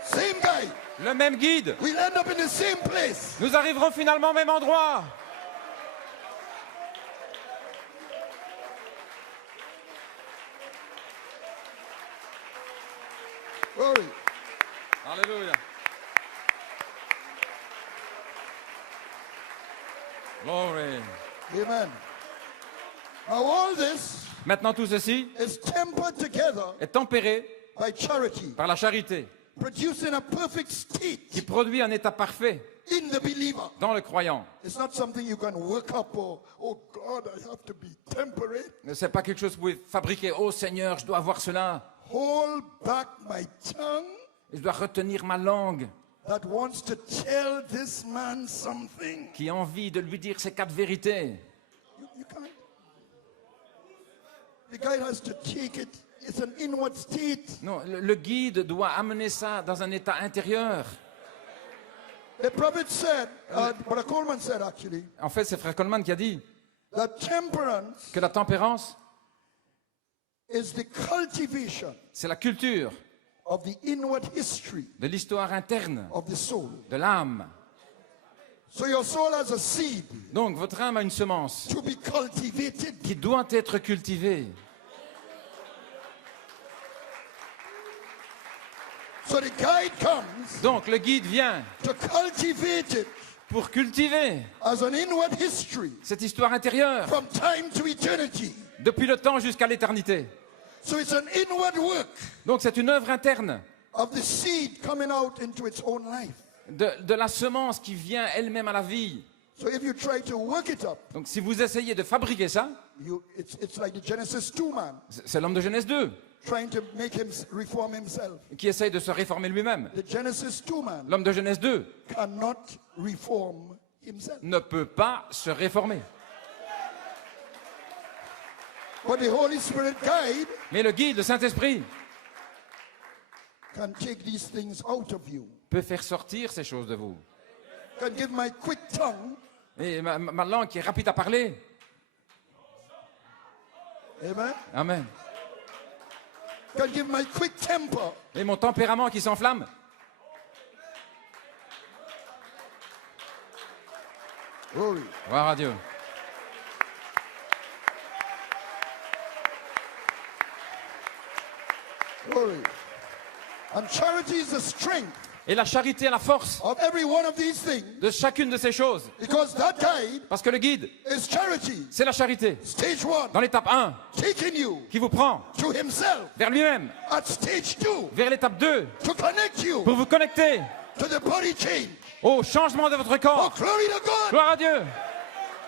Same guide. Le même guide. We'll end up in the same place. Nous arriverons finalement au même endroit. Glory. Alléluia. Glory. Amen. Now all this Maintenant, tout ceci is tempered together est tempéré by charity, par la charité, producing a perfect qui state produit un état parfait in the believer. dans le croyant. It's not something you can work up or, oh God, I have to be temperate. Ce n'est pas quelque chose que vous pouvez fabriquer. Oh Seigneur, je dois avoir cela. Hold back my tongue Je dois retenir ma langue. that wants to tell this man something. qui a envie de lui dire ces 4 vérités. You can't. The guy has to take it. It's an inward state. Non, le guide doit amener ça dans un état intérieur. The prophet said, Brother Coleman said actually, En fait, c'est Frère Coleman qui a dit that temperance que la tempérance, is the cultivation c'est la culture of the inward history de l'histoire interne, of the soul. de l'âme. So your soul has a seed Donc, votre âme a une semence to be cultivated. qui doit être cultivée. So the guide comes Donc, le guide vient to cultivate it pour cultiver as an inward history cette histoire intérieure from time to eternity. depuis le temps jusqu'à l'éternité. So it's an inward work Donc, c'est une œuvre interne of the seed coming out into its own life. de la semence qui vient elle-même à la vie. So if you try to work it up, Donc, si vous essayez de fabriquer ça, it's like the Genesis 2 man c'est l'homme de Genèse 2 trying to make him reform himself. qui essaye de se réformer lui-même. The Genesis 2 man L'homme de Genèse 2 cannot reform himself. ne peut pas se réformer. But the Holy Spirit guide Mais le guide, le Saint-Esprit, can take these things out of you. peut faire sortir ces choses de vous. Can give my quick tongue, Et ma langue qui est rapide à parler. amen, Amen. can give my quick temper, Et mon tempérament qui s'enflamme. glory, Gloire à Dieu. glory. And charity is the strength Et la charité est la force of every one of these things, de chacune de ces choses. because that guide Parce que le guide, is charity. c'est la charité. Stage 1, Dans l'étape 1, taking you qui vous prend to himself. vers lui-même. At stage 2, Vers l'étape 2, to connect you pour vous connecter to the body change. au changement de votre Oh, corps. glory to God. Gloire à Dieu.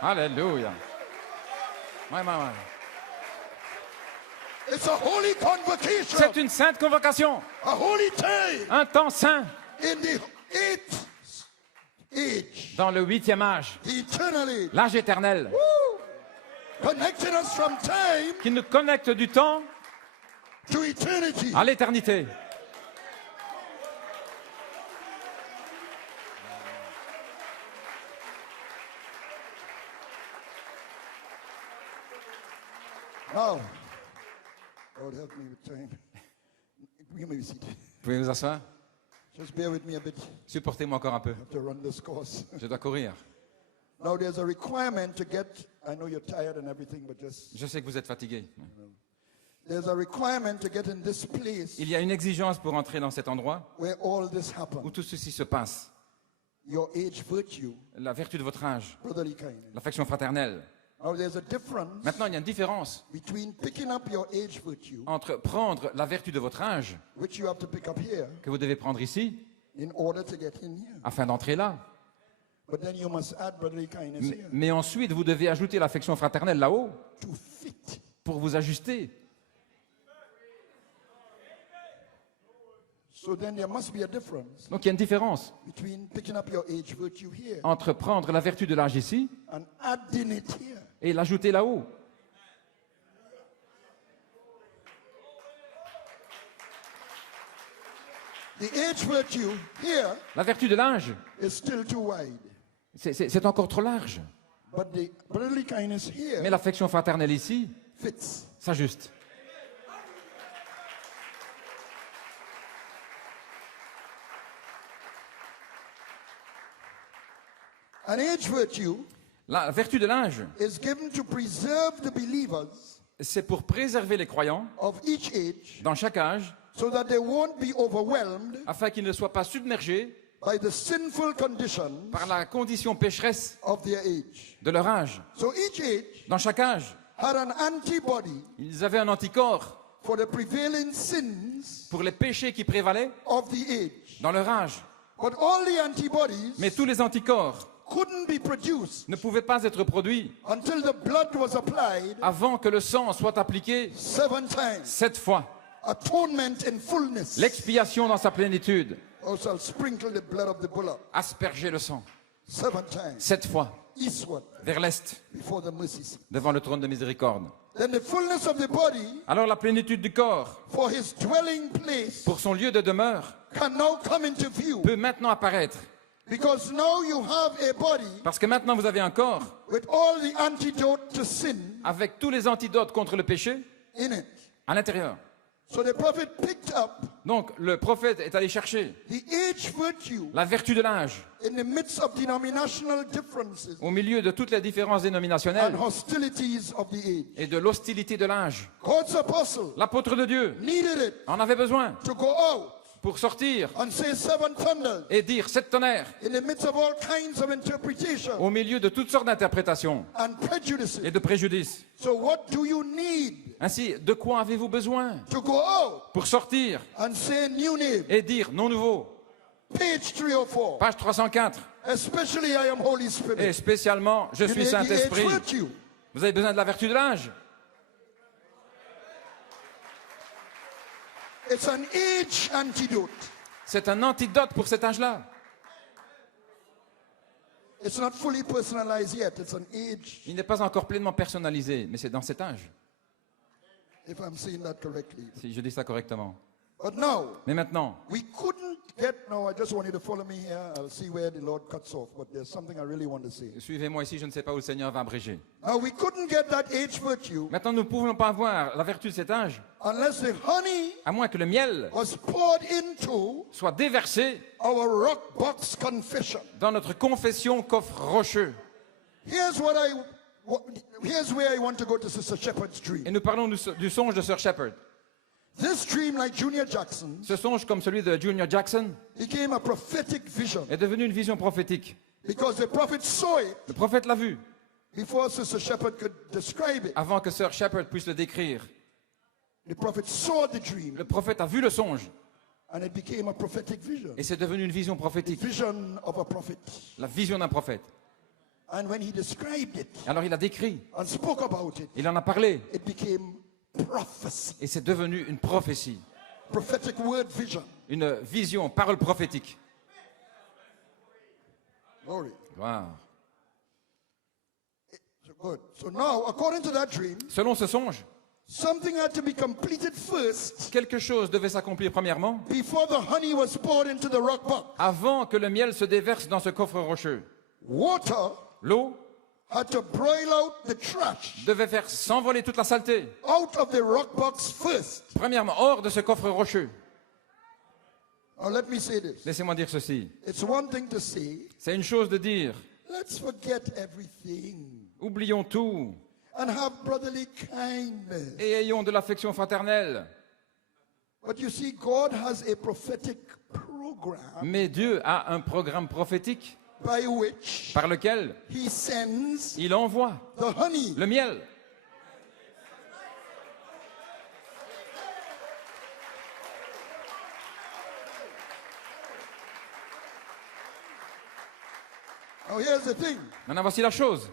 Alléluia. Ouais, ouais, ouais. It's a holy convocation, C'est une sainte convocation. a holy time Un temps saint in the 8th age, dans le 8e âge. the eternal age. L'âge éternel. Connecting us from time Qui nous connecte du temps to eternity. à l'éternité. Now, Lord help me with time. You may be seated. Vous pouvez vous asseoir? Just bear with me a bit. Supportez-moi encore un peu. I have to run this course. Je dois courir. Now, there's a requirement to get, I know you're tired and everything, but just, Je sais que vous êtes fatigué. there's a requirement to get in this place Il y a une exigence pour entrer dans cet endroit where all this où happens. tout ceci se passe. Your age virtue, La vertu de votre âge, brotherly kindness. l'affection fraternelle. Now, there's a difference Maintenant, il y a une différence between picking up your age virtue, entre prendre la vertu de votre âge, which you have to pick up here, que vous devez prendre ici, in order to get in here. afin d'entrer là. But then you must add brotherly kindness here Mais ensuite, vous devez ajouter l'affection fraternelle là-haut to fit. pour vous ajuster. So then there must be a difference Donc, il y a une différence between picking up your age virtue here entre prendre la vertu de l'âge ici and adding it here. et l'ajouter là-haut. The age virtue here La vertu de l'âge, is still too wide. c'est encore trop large. But the brotherly kindness Mais here l'affection fraternelle ici fits. s'ajuste. An age virtue La vertu de l'âge, is given to preserve the believers c'est pour préserver les croyants of each age dans chaque âge, so that they won't be overwhelmed afin qu'ils ne soient pas submergés by the sinful conditions par la condition pécheresse of their age. de leur âge. So each age Dans chaque âge, had an antibody ils avaient un anticorps for the prevailing sins pour les péchés qui prévalaient of the age. dans leur âge. But all the antibodies Mais tous les anticorps couldn't be produced ne pouvaient pas être produits until the blood was applied avant que le sang soit appliqué 7 times. 7 fois. Atonement in fullness. L'expiation dans sa plénitude. Thou shalt sprinkle the blood of the bullock asperger le sang 7 times 7 fois eastward vers l'est, before the mercy seat. devant le trône de miséricorde. Then the fullness of the body Alors la plénitude du corps, for his dwelling place pour son lieu de demeure, can now come into view. peut maintenant apparaître. Because now you have a body Parce que maintenant vous avez un corps with all the antidote to sin avec tous les antidotes contre le péché in it. à l'intérieur. So the prophet picked up Donc le prophète est allé chercher the age virtue la vertu de l'âge in the midst of denominational differences au milieu de toutes les différences and dénominationnelles hostilities of the age. et de l'hostilité de l'âge. God's apostle L'apôtre de Dieu needed it en avait besoin to go out pour sortir and say 7 thunders et dire 7 tonnerres in the midst of all kinds of interpretation au milieu de toutes sortes d'interprétations and prejudices. et de préjudices. So what do you need Ainsi, de quoi avez-vous besoin to go out pour sortir and say new name? et dire non nouveau? Page 304. Page 304. Especially I am Holy Et Spirit. spécialement, je You suis need the age Saint-Esprit. virtue. Vous avez besoin de la vertu de l'âge? It's an age antidote. C'est un antidote pour cet âge-là. It's not fully personalized yet. It's an age, Il n'est pas encore pleinement personnalisé, mais c'est dans cet âge, if I'm saying that correctly. si je dis ça correctement. But now, Mais maintenant, we couldn't get, no, I just want you to follow me here. I'll see where the Lord cuts off. But there's something I really want to say. suivez-moi ici, je ne sais pas où le Seigneur va abréger. Now, we couldn't get that age virtue Maintenant, nous ne pouvons pas avoir la vertu de cet âge, unless the honey à moins que le miel was poured into soit déversé our rock box confession. dans notre confession coffre rocheux. Here's here's where I want to go to Sister Shepherd's dream. Et nous parlons du songe de Sir Shepherd. This dream, like Junior Jackson's, Ce songe, comme celui de Junior Jackson, became a prophetic vision est devenu une vision prophétique. because the prophet saw it Le prophète l'a vu before Sister Shepherd could describe it. avant que Sir Shepherd puisse le décrire. The prophet saw the dream Le prophète a vu le songe and it became a prophetic vision. et c'est devenu une vision prophétique, Vision of a prophet. la vision d'un prophète. And when he described it Alors il a décrit, and spoke about it, il en a parlé it became prophecy. et c'est devenu une prophétie, Prophetic word vision. une vision, parole prophétique. Glory. Wow. So good. So now, according to that dream, Selon ce songe, something had to be completed first quelque chose devait s'accomplir premièrement before the honey was poured into the rock box. avant que le miel se déverse dans ce coffre rocheux. Water L'eau had to broil out the trash devait faire s'envoler toute la saleté, out of the rock box first. premièrement hors de ce coffre rocheux. Now let me say this. Laissez-moi dire ceci. It's one thing to say, C'est une chose de dire, let's forget everything oublions tout and have brotherly kindness. et ayons de l'affection fraternelle. But you see, God has a prophetic program Mais Dieu a un programme prophétique by which par lequel he sends il envoie the honey. le miel. Now here's the thing. Maintenant, voici la chose.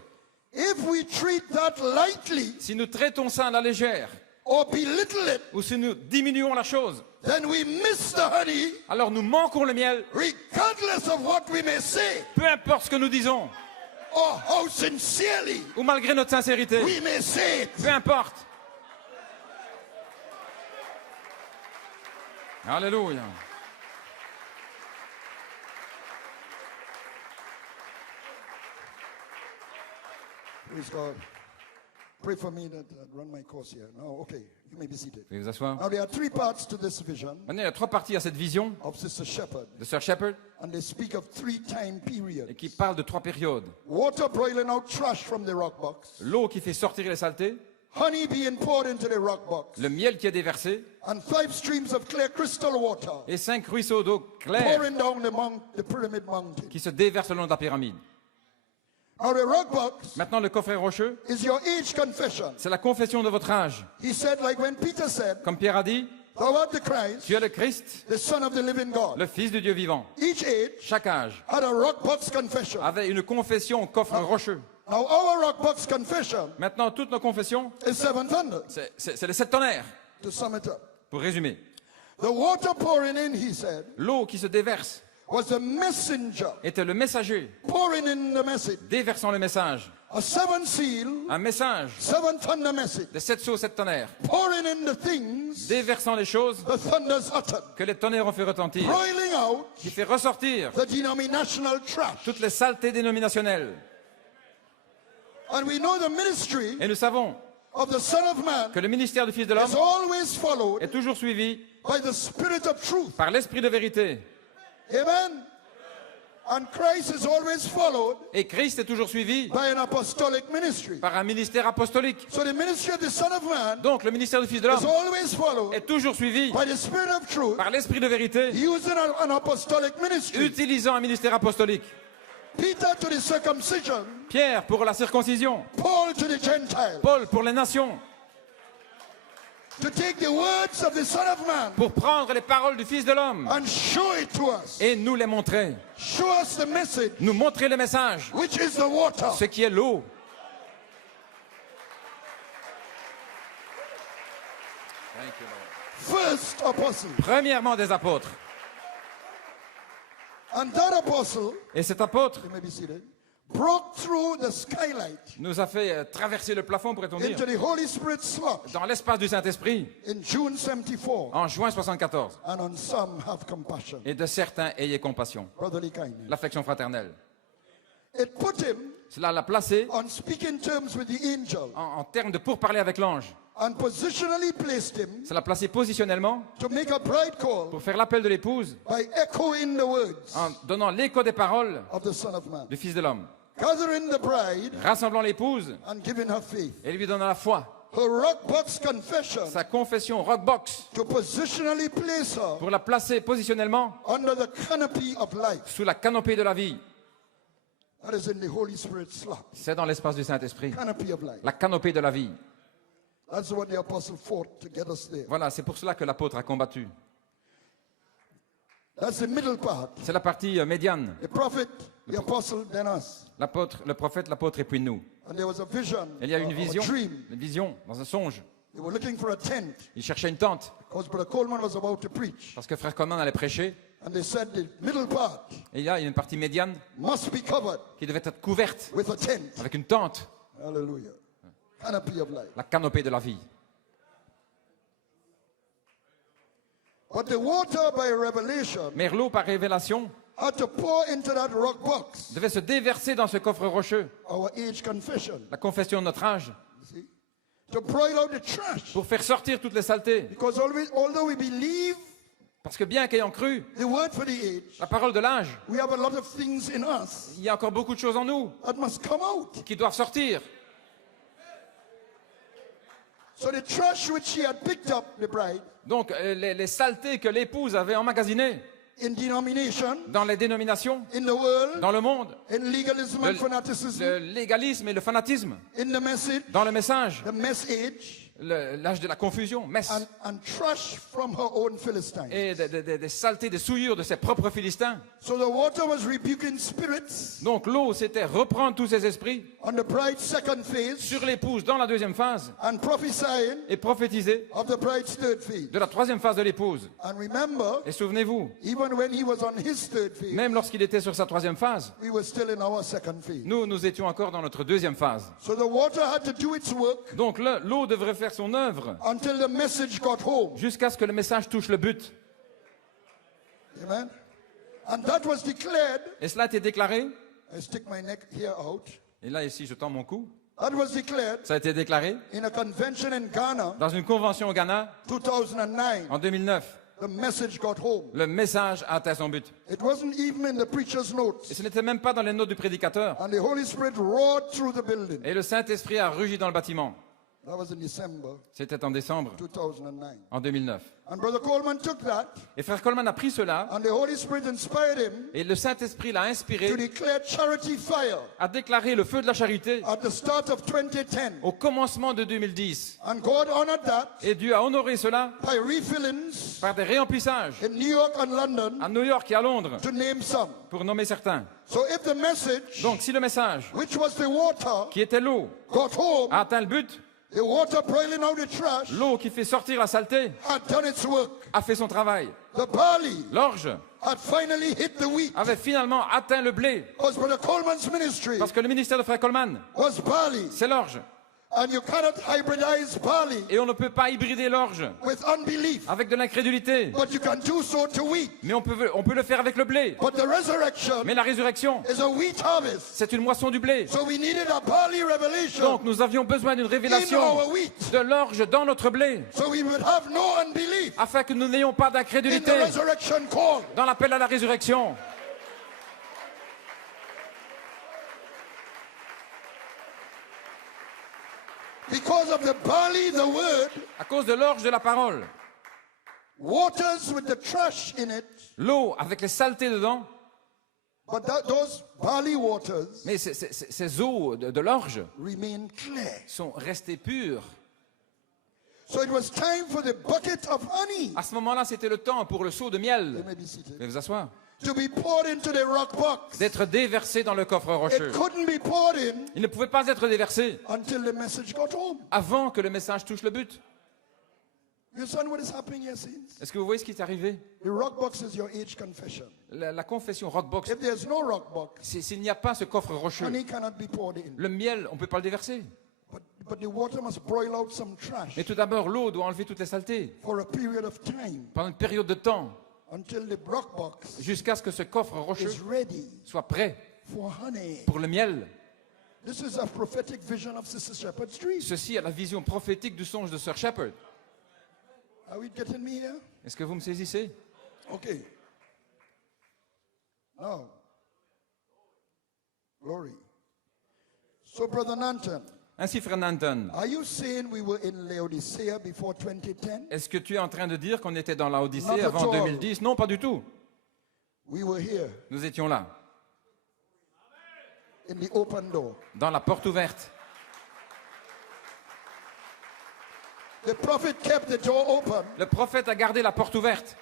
If we treat that lightly Si nous traitons ça à la légère, or belittle it, ou si nous diminuons la chose, then we miss the honey alors nous manquons le miel, regardless of what we may say peu importe ce que nous disons, or how sincerely ou malgré notre sincérité, we may say it. peu importe. Alléluia. Praise God. Pray for me that I run my course here. No, okay. You may be seated. Veuillez vous asseoir. Now there are 3 parts to this vision Maintenant, il y a 3 parties à cette vision of Sister Shepherd, de Sir Shepherd and they speak of 3 time et periods. qui parle de 3 périodes. Water boiling out trash from the rock box, L'eau qui fait sortir les saletés, honey being poured into the rock box, le miel qui est déversé and 5 streams of clear crystal water et 5 ruisseaux d'eau claire pouring down the pyramid mountain. qui se déversent le long de la pyramide. Now the rock box Maintenant, le coffret rocheux, is your age confession. c'est la confession de votre âge. He said, like when Peter said, Comme Pierre a dit, thou art the Christ, tu es le Christ, the Son of the living God. le Fils du Dieu vivant. Each age Chaque âge had a rock box confession. avait une confession au coffre rocheux. Now our rock box confession Maintenant, toutes nos confessions, is 7 thunders, c'est les 7 tonnerres, to sum it up. pour résumer. The water pouring in, he said, L'eau qui se déverse was the messenger était le messager, pouring in the message. déversant le message. A seven seal, Un message 7 thunder message, de 7 seaux, 7 tonnerres, pouring in the things déversant les choses the thunders uttered, que les tonnerres ont fait retentir, boiling out qui fait ressortir the denominational trash. toutes les saletés dénominationnelles. And we know the ministry Et nous savons of the Son of Man que le ministère du Fils de l'homme is always followed est toujours suivi by the Spirit of truth. par l'esprit de vérité. Amen. And Christ is always followed Et Christ est toujours suivi by an apostolic ministry. par un ministère apostolique. So the ministry of the Son of Man Donc le ministère du Fils de is l'homme always followed est toujours suivi by the Spirit of truth, par l'esprit de vérité, using an apostolic ministry. utilisant un ministère apostolique. Peter to the circumcision, Pierre pour la circoncision, Paul to the Gentiles. Paul pour les nations, To take the words of the Son of Man pour prendre les paroles du Fils de l'homme and show it to us. et nous les montrer. Show us the message, Nous montrer le message, which is the water. ce qui est l'eau. First apostle. Premièrement des apôtres. And that apostle, Et cet apôtre you may be seated, broke through the skylight nous a fait traverser le plafond, pourrait-on dire, into the Holy Spirit slot dans l'espace du Saint-Esprit in June 74. en juin 74. And on some have compassion, Et de certains, ayez compassion. brotherly kindness. L'affection fraternelle. It put him Cela l'a placé on speaking terms with the angel en termes de pourparler avec l'ange. and positionally placed him Ça l'a placé positionnellement to make a bride call pour faire l'appel de l'épouse by echoing the words en donnant l'écho des paroles of the Son of Man, du Fils de l'homme, gathering the bride rassemblant l'épouse and giving her faith. et lui donnant la foi. Her rock box confession Sa confession rockbox to positionally place her pour la placer positionnellement under the canopy of life. sous la canopée de la vie. That is in the Holy Spirit slot. C'est dans l'espace du Saint-Esprit. Canopy of life. La canopée de la vie. That's what the apostle fought to get us there. Voilà, c'est pour cela que l'apôtre a combattu. That's the middle part. C'est la partie médiane. The prophet, the apostle, then us. L'apôtre, le prophète, l'apôtre et puis nous. And there was a vision, Il y a une a vision, dream. une vision dans un songe. They were looking for a tent Il cherchait une tente because Brother Coleman was about to preach. parce que frère Coleman allait prêcher. And they said the middle part Et il y a une partie médiane must be covered qui devait être couverte with a tent. avec une tente, Hallelujah. Canopy of life. la canopée de la vie. But the water by revelation Mais l'eau par révélation had to pour into that rock box devait se déverser dans ce coffre rocheux, our age confession. la confession de notre âge, See? To broil out the trash. pour faire sortir toutes les saletés. Because although we believe Parce que bien qu'ayant cru the word for the age, la parole de l'âge, we have a lot of things in us il y a encore beaucoup de choses en nous that must come out. qui doivent sortir. So the trash which she had picked up, the bride, Donc les saletés que l'épouse avait emmagasinées in denomination, dans les dénominations, in the world, dans le monde, in legalism and fanaticism, le légalisme et le fanatisme, in the message, dans le message, the message, l'âge de la confusion, messe, and trash from her own Philistines. et des saletés, des souillures de ses propres Philistins. So the water was rebuking spirits Donc l'eau, c'était reprendre tous ces esprits on the bride's second phase sur l'épouse dans la deuxième phase and prophesying et prophétiser of the bride's third phase. de la troisième phase de l'épouse. And remember, Et souvenez-vous, even when he was on his third phase, même lorsqu'il était sur sa troisième phase, we were still in our second phase. nous étions encore dans notre deuxième phase. So the water had to do its work Donc l'eau devrait faire son œuvre until the message got home. jusqu'à ce que le message touche le but. Amen. And that was declared. Et cela a été déclaré, I stick my neck here out. et là ici je tends mon cou, That was declared ça a été déclaré in a convention in Ghana, dans une convention au Ghana 2009. en 2009. The message got home. Le message a atteint son but. It wasn't even in the preacher's Et notes. ce n'était même pas dans les notes du prédicateur. And the Holy Spirit roared through the building. Et le Saint-Esprit a rugi dans le bâtiment. That was in December C'était en décembre, 2009. en 2009. And Brother Coleman took that, Et frère Coleman a pris cela, and the Holy Spirit inspired him et le Saint-Esprit l'a to inspiré declare charity fire à déclarer le feu de la charité at the start of 2010. au commencement de 2010. And God honored that Et Dieu a honoré cela by refillings par des réemplissages in New York and London, à New York et à Londres, to name some. pour nommer certains. So if the message, Donc si le message, which was the water, qui était l'eau, got home, a atteint le but, The water boiling out the trash L'eau qui fait sortir la saleté had done its work. a fait son travail. The barley L'orge had finally hit the wheat. avait finalement atteint le blé. Because Brother Coleman's ministry Parce que le ministère de Frère Coleman, was barley. c'est l'orge. And you cannot hybridize barley Et on ne peut pas hybrider l'orge with unbelief. avec de l'incrédulité. But you can do so to wheat. Mais on peut le faire avec le blé. But the resurrection Mais la résurrection, is a wheat harvest. c'est une moisson du blé. So we needed a barley revelation Donc nous avions besoin d'une in révélation our wheat. de l'orge dans notre blé, So we would have no unbelief afin que nous n'ayons pas in the d'incrédulité resurrection call. dans l'appel à la résurrection. Because of the barley, the word, À cause de l'orge de la parole, waters with the trash in it, l'eau avec les saletés dedans, but those barley waters mais ces eaux de l'orge remain clear. sont restées pures. So it was time for the bucket of honey, À ce moment-là, c'était le temps pour le seau de you miel, may be seated, veuillez vous asseoir, to be poured into the rock box. d'être déversé dans le coffre rocheux. It couldn't be poured in Il ne pouvait pas être déversé until the message got home. avant que le message touche le but. You understand what is happening here, saints? Est-ce que vous voyez ce qui est arrivé? The rock box is your age confession. La confession Rockbox, If there's no rock box, s'il n'y a pas ce coffre rocheux, honey cannot be poured in. le miel, on ne peut pas le déverser. But the water must boil out some trash Mais tout d'abord, l'eau doit enlever toutes les saletés for a period of time pendant une période de temps, until the rock box jusqu'à ce que ce coffre rocheux is ready soit prêt for honey. pour le miel. This is a prophetic vision of Sister Shepherd's Tree. Ceci est la vision prophétique du songe de Sir Shepherd. Are we getting me here? Est-ce que vous me saisissez? Okay. Now, glory. So, Brother Nanton, Ainsi, frère Nanton, are you saying we were in Laodicea before 2010? est-ce que tu es en train de dire qu'on était dans la Not Odyssée at avant all. 2010? Non, pas du tout. We were here Nous étions là, in the open door. dans la porte ouverte. The prophet kept the door open, Le prophète a gardé la porte ouverte.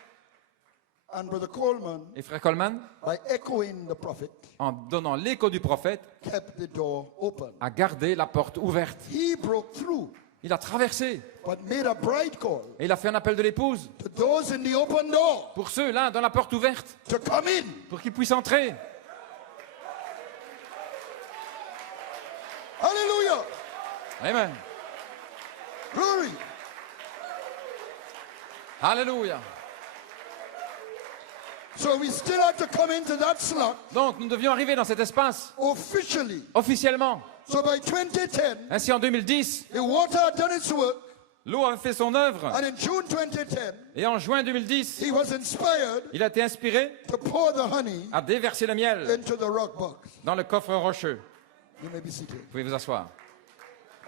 and Brother Coleman, Et frère Coleman, by echoing the prophet, en donnant l'écho du prophète, kept the door open. a gardé la porte ouverte. He broke through, Il a traversé but made a bride call et il a fait un appel de l'épouse to those in the open door pour ceux là dans la porte ouverte, to come in. pour qu'ils puissent entrer. Hallelujah. Amen. Glory. Alléluia. So we still have to come into that slot Donc nous devions arriver dans cet espace officially. officiellement. So by 2010, Ainsi en 2010, the water had done its work, l'eau avait fait son œuvre and in June 2010, et en juin 2010, he was inspired il a été inspiré to pour the honey à déverser le miel into the rock box. dans le coffre rocheux. You may be seated. Vous pouvez vous asseoir.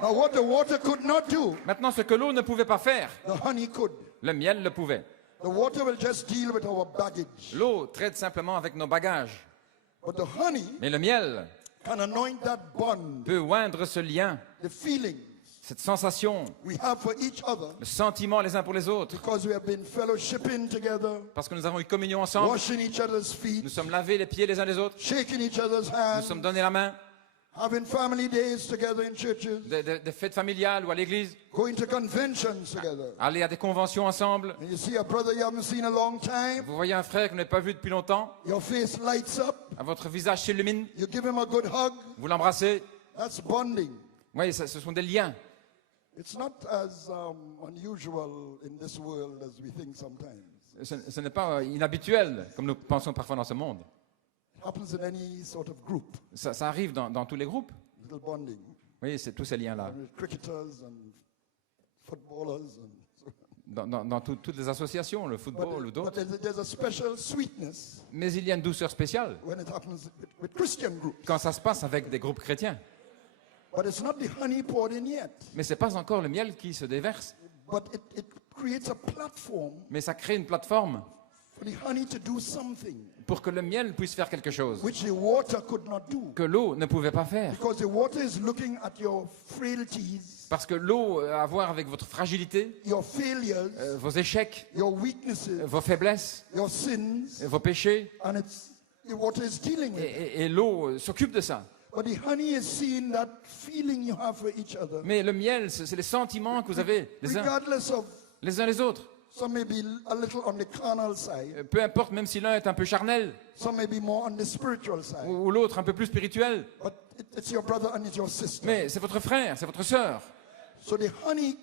Now what the water could not do, Maintenant, ce que l'eau ne pouvait pas faire, the honey could. le miel le pouvait. The water will just deal with our baggage. L'eau traite simplement avec nos bagages. But the honey Mais le miel can anoint that bond, peut oindre ce lien, the feeling cette sensation, we have for each other, le sentiment les uns pour les autres. because we have been fellowshipping together, Parce que nous avons eu communion ensemble, washing each other's feet, nous sommes lavés les pieds les uns les autres, shaking each other's nous hands, sommes donnés la main, having family days together in churches, des fêtes familiales ou à l'église, going to conventions together. aller à des conventions ensemble. And you see a brother you haven't seen a long time, Vous voyez un frère que vous n'avez pas vu depuis longtemps, your face lights up, votre visage s'illumine, you give him a good hug, vous l'embrassez. that's bonding. Oui, ce sont des liens. It's not as unusual in this world as we think sometimes. Ce n'est pas inhabituel, comme nous pensons parfois dans ce monde. It happens in any sort of group, Ça arrive dans tous les groupes. little bonding. Oui, c'est tous ces liens-là. With cricketers and footballers and so on. Dans toutes les associations, le football ou But d'autres. there's a special sweetness Mais il y a une douceur spéciale when it happens with Christian groups. quand ça se passe avec des groupes chrétiens. But it's not the honey poured in yet. Mais ce n'est pas encore le miel qui se déverse. But it creates a platform Mais ça crée une plateforme for the honey to do something pour que le miel puisse faire quelque chose which the water could not do. que l'eau ne pouvait pas faire. Because the water is looking at your frailties, Parce que l'eau a à voir avec votre fragilité, your failures, vos échecs, your weaknesses, vos faiblesses, your sins, vos péchés. and the water is dealing with it. Et l'eau s'occupe de ça. But the honey is seeing that feeling you have for each other. Mais le miel, c'est les sentiments que vous avez Regardless of, les uns les autres. some may be a little on the carnal side, Peu importe, même si l'un est un peu charnel some may be more on the spiritual side. ou l'autre un peu plus spirituel. But it's your brother and it's your sister. Mais c'est votre frère, c'est votre sœur. So the honey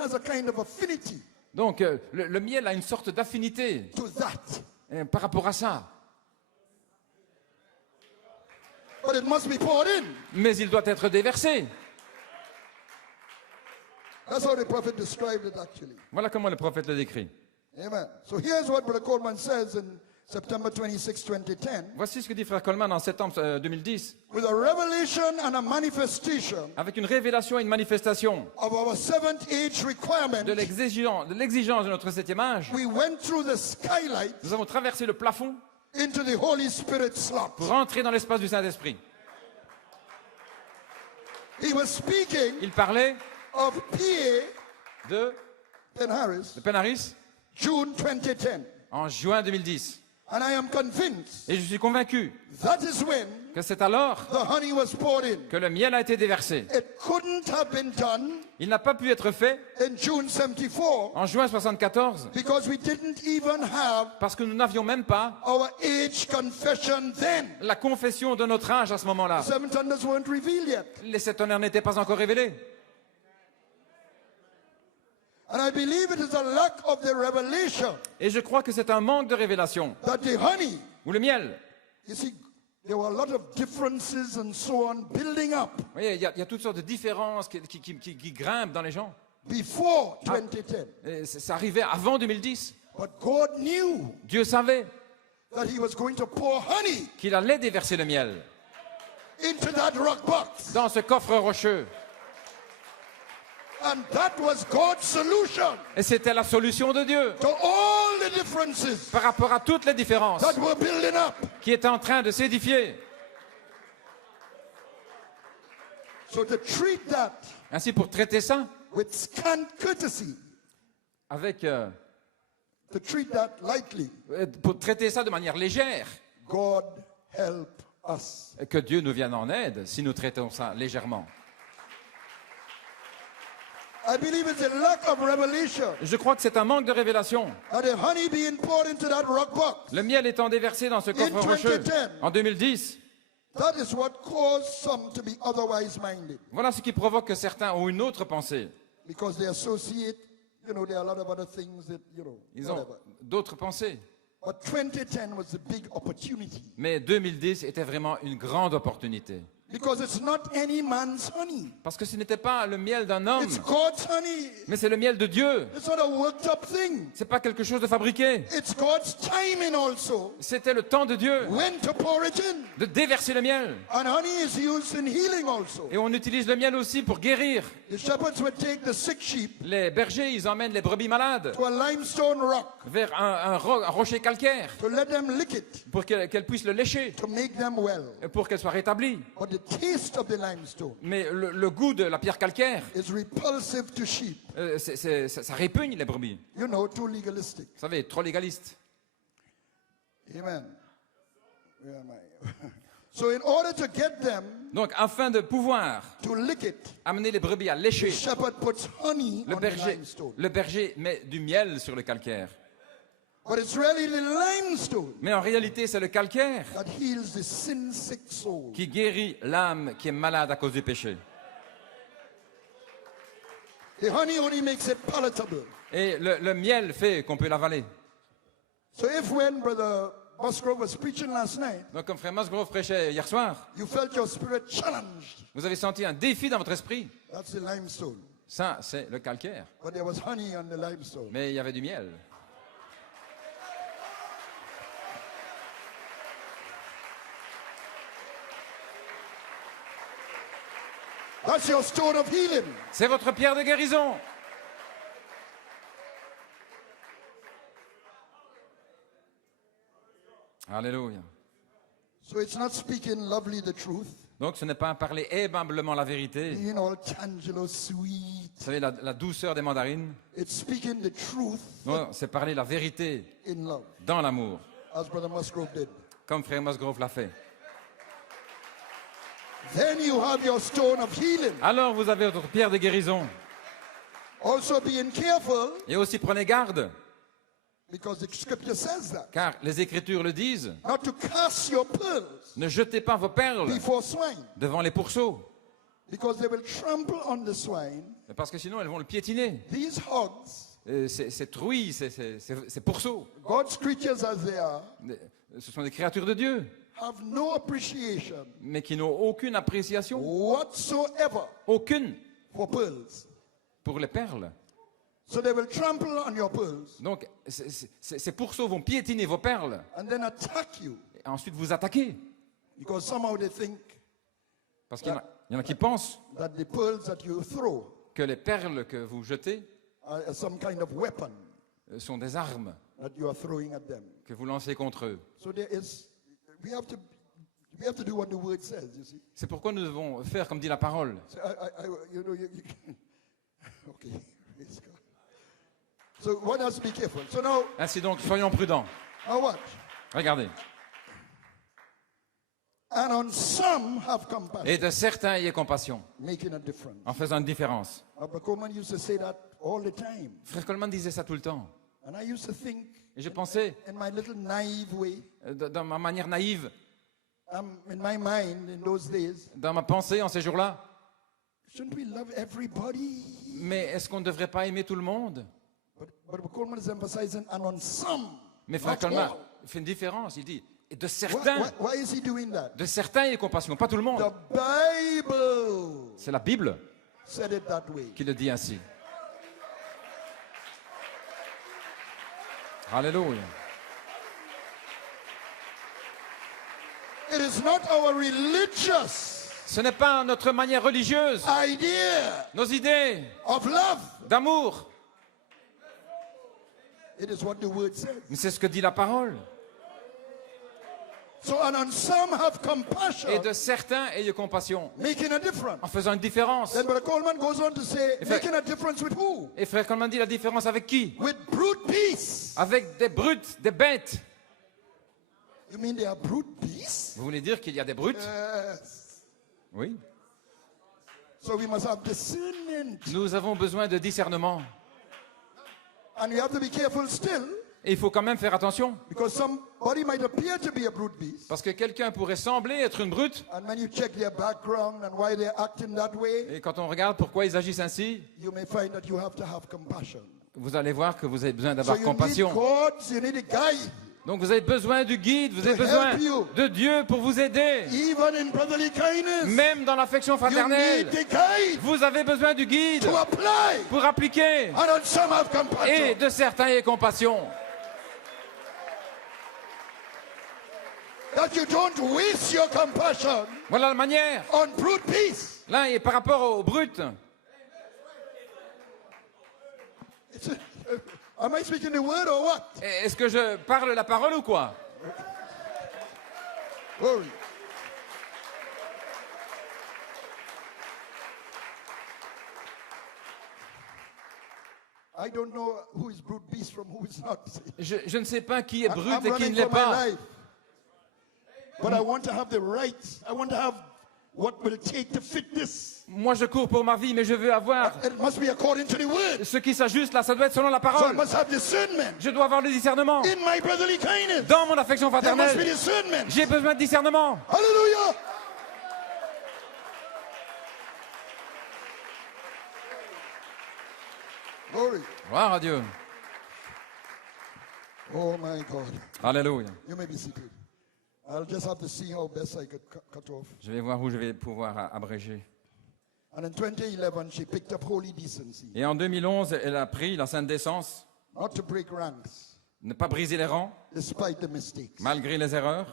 has a kind of affinity Donc le miel a une sorte d'affinité to that. par rapport à ça. But it must be poured in. Mais il doit être déversé. That's how the prophet described it actually. Voilà comment le prophète le décrit. Amen. So here's what Brother Coleman says in September 26, 2010. Voici ce que dit frère Coleman en septembre 2010. With a revelation and a manifestation Avec une révélation et une manifestation of our seventh age requirement, de l'exigence de notre septième âge, we went through the skylight nous avons traversé le plafond into the Holy Spirit slot. pour entrer dans l'espace du Saint-Esprit. He was speaking Il parlait of PA de Penn-Harris, Penn-Harris June 2010. en juin 2010. And I am convinced Et je suis convaincu that is when que c'est alors the honey was poured in. que le miel a été déversé. It couldn't have been done Il n'a pas pu être fait in June 74 en juin 74 because we didn't even have parce que nous n'avions même pas our age confession then. la confession de notre âge à ce moment-là. Seven thunders weren't revealed yet. Les sept tonnerres n'étaient pas encore révélés. And I believe it is a lack of the revelation Et je crois que c'est un manque de révélation. that the honey, Ou le miel. you see, there were a lot of differences and so on building up Vous voyez, il y a toutes sortes de différences qui grimpent dans les gens. before 2010. Et ça arrivait avant 2010. But God knew Dieu savait that he was going to pour honey qu'il allait déverser le miel into that rock box. dans ce coffre rocheux. And that was God's solution Et c'était la solution de Dieu to all the differences par rapport à toutes les différences that were building up. qui étaient en train de s'édifier. So to treat that Ainsi, pour traiter ça with scant courtesy, avec, to treat that lightly, pour traiter ça de manière légère, God help us. que Dieu nous vienne en aide si nous traitons ça légèrement. I believe it's a lack of revelation. Je crois que c'est un manque de révélation. And the honey being poured into that rock box, Le miel étant déversé dans ce coffre rocheux 2010. en 2010, that is what caused some to be otherwise minded. voilà ce qui provoque que certains ont une autre pensée. Because they associate, there are a lot of other things that, Ils ont whatever. d'autres pensées. But 2010 was a big opportunity. Mais 2010 était vraiment une grande opportunité. Because it's not any man's honey. Parce que ce n'était pas le miel d'un homme, It's God's honey. mais c'est le miel de Dieu. It's not a worked up thing. C'est pas quelque chose de fabriqué. It's God's timing also C'était le temps de Dieu when to pour it in. de déverser le miel. And honey is used in healing also. Et on utilise le miel aussi pour guérir. The shepherds would take the sick sheep Les bergers, ils emmènent les brebis malades to a limestone rock vers un rocher calcaire to let them lick it pour qu'elles puissent le lécher, to make them well. pour qu'elles soient rétablies. But the taste of the limestone Mais le goût de la pierre calcaire, is repulsive to sheep. ça répugne les brebis. Too legalistic. Vous savez, trop légaliste. Amen. Where am I? So in order to get them Donc, afin de pouvoir to lick it, amener les brebis à the lécher, shepherd puts honey on the limestone. le berger met du miel sur le calcaire. But it's really the limestone Mais en réalité, c'est le calcaire that heals the sin-sick soul. qui guérit l'âme qui est malade à cause du péché. The honey only makes it palatable. Et le miel fait qu'on peut l'avaler. So if when Brother Musgrove was preaching last night, Donc, comme frère Musgrove prêchait hier soir, you felt your spirit challenged, vous avez senti un défi dans votre esprit. that's the limestone. Ça, c'est le calcaire. But there was honey on the limestone. Mais il y avait du miel. That's your stone of healing. C'est votre pierre de guérison. Alléluia. So it's not speaking lovely the truth, Donc, ce n'est pas parler aimablement la vérité. being all tangelo sweet. Vous savez, la douceur des mandarines. It's speaking the truth Non, c'est parler la vérité in love, dans l'amour, as Brother Musgrove did. comme frère Musgrove l'a fait. then you have your stone of healing. alors vous avez votre pierre de guérison. Also being careful, Et aussi prenez garde, because the scripture says that, car les Écritures le disent. not to cast your pearls Ne jetez pas vos perles before swine, devant les pourceaux, because they will trample on the swine. parce que sinon elles vont le piétiner. These hogs, Ces truies, ces pourceaux, God's creatures as they are, ce sont des créatures de Dieu, have no appreciation mais qui n'ont aucune appréciation, whatsoever aucune, for pearls. pour les perles. So they will trample on your pearls Donc ces pourceaux vont piétiner vos perles and then attack you, et ensuite vous attaquer. because somehow they think Parce qu'il y en a qui pensent that the pearls that you throw que les perles que vous jetez are some kind of weapon sont des armes that you are throwing at them. que vous lancez contre eux. So we have to do what the word says, you see. C'est pourquoi nous devons faire comme dit la parole. So okay. Praise God. So one has to be careful. So Ainsi donc, soyons prudents. now watch. Regardez. And on some have compassion, Et de certains ayez compassion, making a difference. en faisant une différence. Abba Coleman used to say that all the time. Frère Coleman disait ça tout le temps. And I used to think Et je pensais, in my little naive way, dans ma manière naïve, in my mind in those days, dans ma pensée en ces jours-là, shouldn't we love everybody? mais est-ce qu'on ne devrait pas aimer tout le monde? But Coleman is emphasizing and on some. Mais Frère not Coleman all. fait une différence. Il dit, et de certains, Why is he doing that? de certains ayez compassion, pas tout le monde. The Bible C'est la Bible said it that way. qui le dit ainsi. Alléluia. It is not our religious Ce n'est pas notre manière religieuse, idea nos idées of love. d'amour, It is what the word says. mais c'est ce que dit la parole. So and on some have compassion, Et de certains ayez compassion, making a difference. en faisant une différence. Then Brother Coleman goes on to say, If making a difference with who? Et Frère Coleman dit la différence avec qui? With brute beasts. Avec des brutes, des bêtes. You mean they are brute beasts? Vous voulez dire qu'il y a des brutes? Yes. Oui. So we must have discernment. Nous avons besoin de discernement. And we have to be careful still, Et il faut quand même faire attention, because somebody might appear to be a brute beast. parce que quelqu'un pourrait sembler être une brute, And when you check their background and why they're acting that way, et quand on regarde pourquoi ils agissent ainsi, you may find that you have to have compassion. vous allez voir que vous avez besoin So d'avoir you compassion. need God, you need a guide. Donc vous avez besoin du guide, vous avez To besoin help you. de Dieu pour vous aider. Even in brotherly kindness, Même dans l'affection you fraternelle, need the guide vous avez besoin du guide to apply. pour appliquer. And on some have Et compassion. de certains ayez compassion. That you don't waste your compassion Voilà la manière. on brute beasts. Là, et par rapport aux brutes, Am I speaking the word or what? est-ce que je parle la parole ou quoi? Glory. I don't know who is brute beast from who is not. Je ne sais pas qui est I'm brute et qui running ne l'est for my pas. life. But I want to have the right. I want to have what will take to fit this. Moi, je cours pour ma vie, mais je veux avoir It must be according to the word. ce qui s'ajuste là. Ça doit être selon la So I parole. must have discernment. Je dois avoir le discernement. In my brotherly kindness, Dans mon affection there must be fraternelle, discernment. j'ai besoin de discernement. Hallelujah. Glory. Gloire à Dieu. Oh my God. Alléluia. You may be seated. I'll just have to see how best I could cut off. Je vais voir où je vais pouvoir abréger. And in 2011, she picked up holy decency, Et en 2011, elle a pris la sainte décence, not to break ranks, ne pas briser les rangs, despite the mistakes. malgré les erreurs,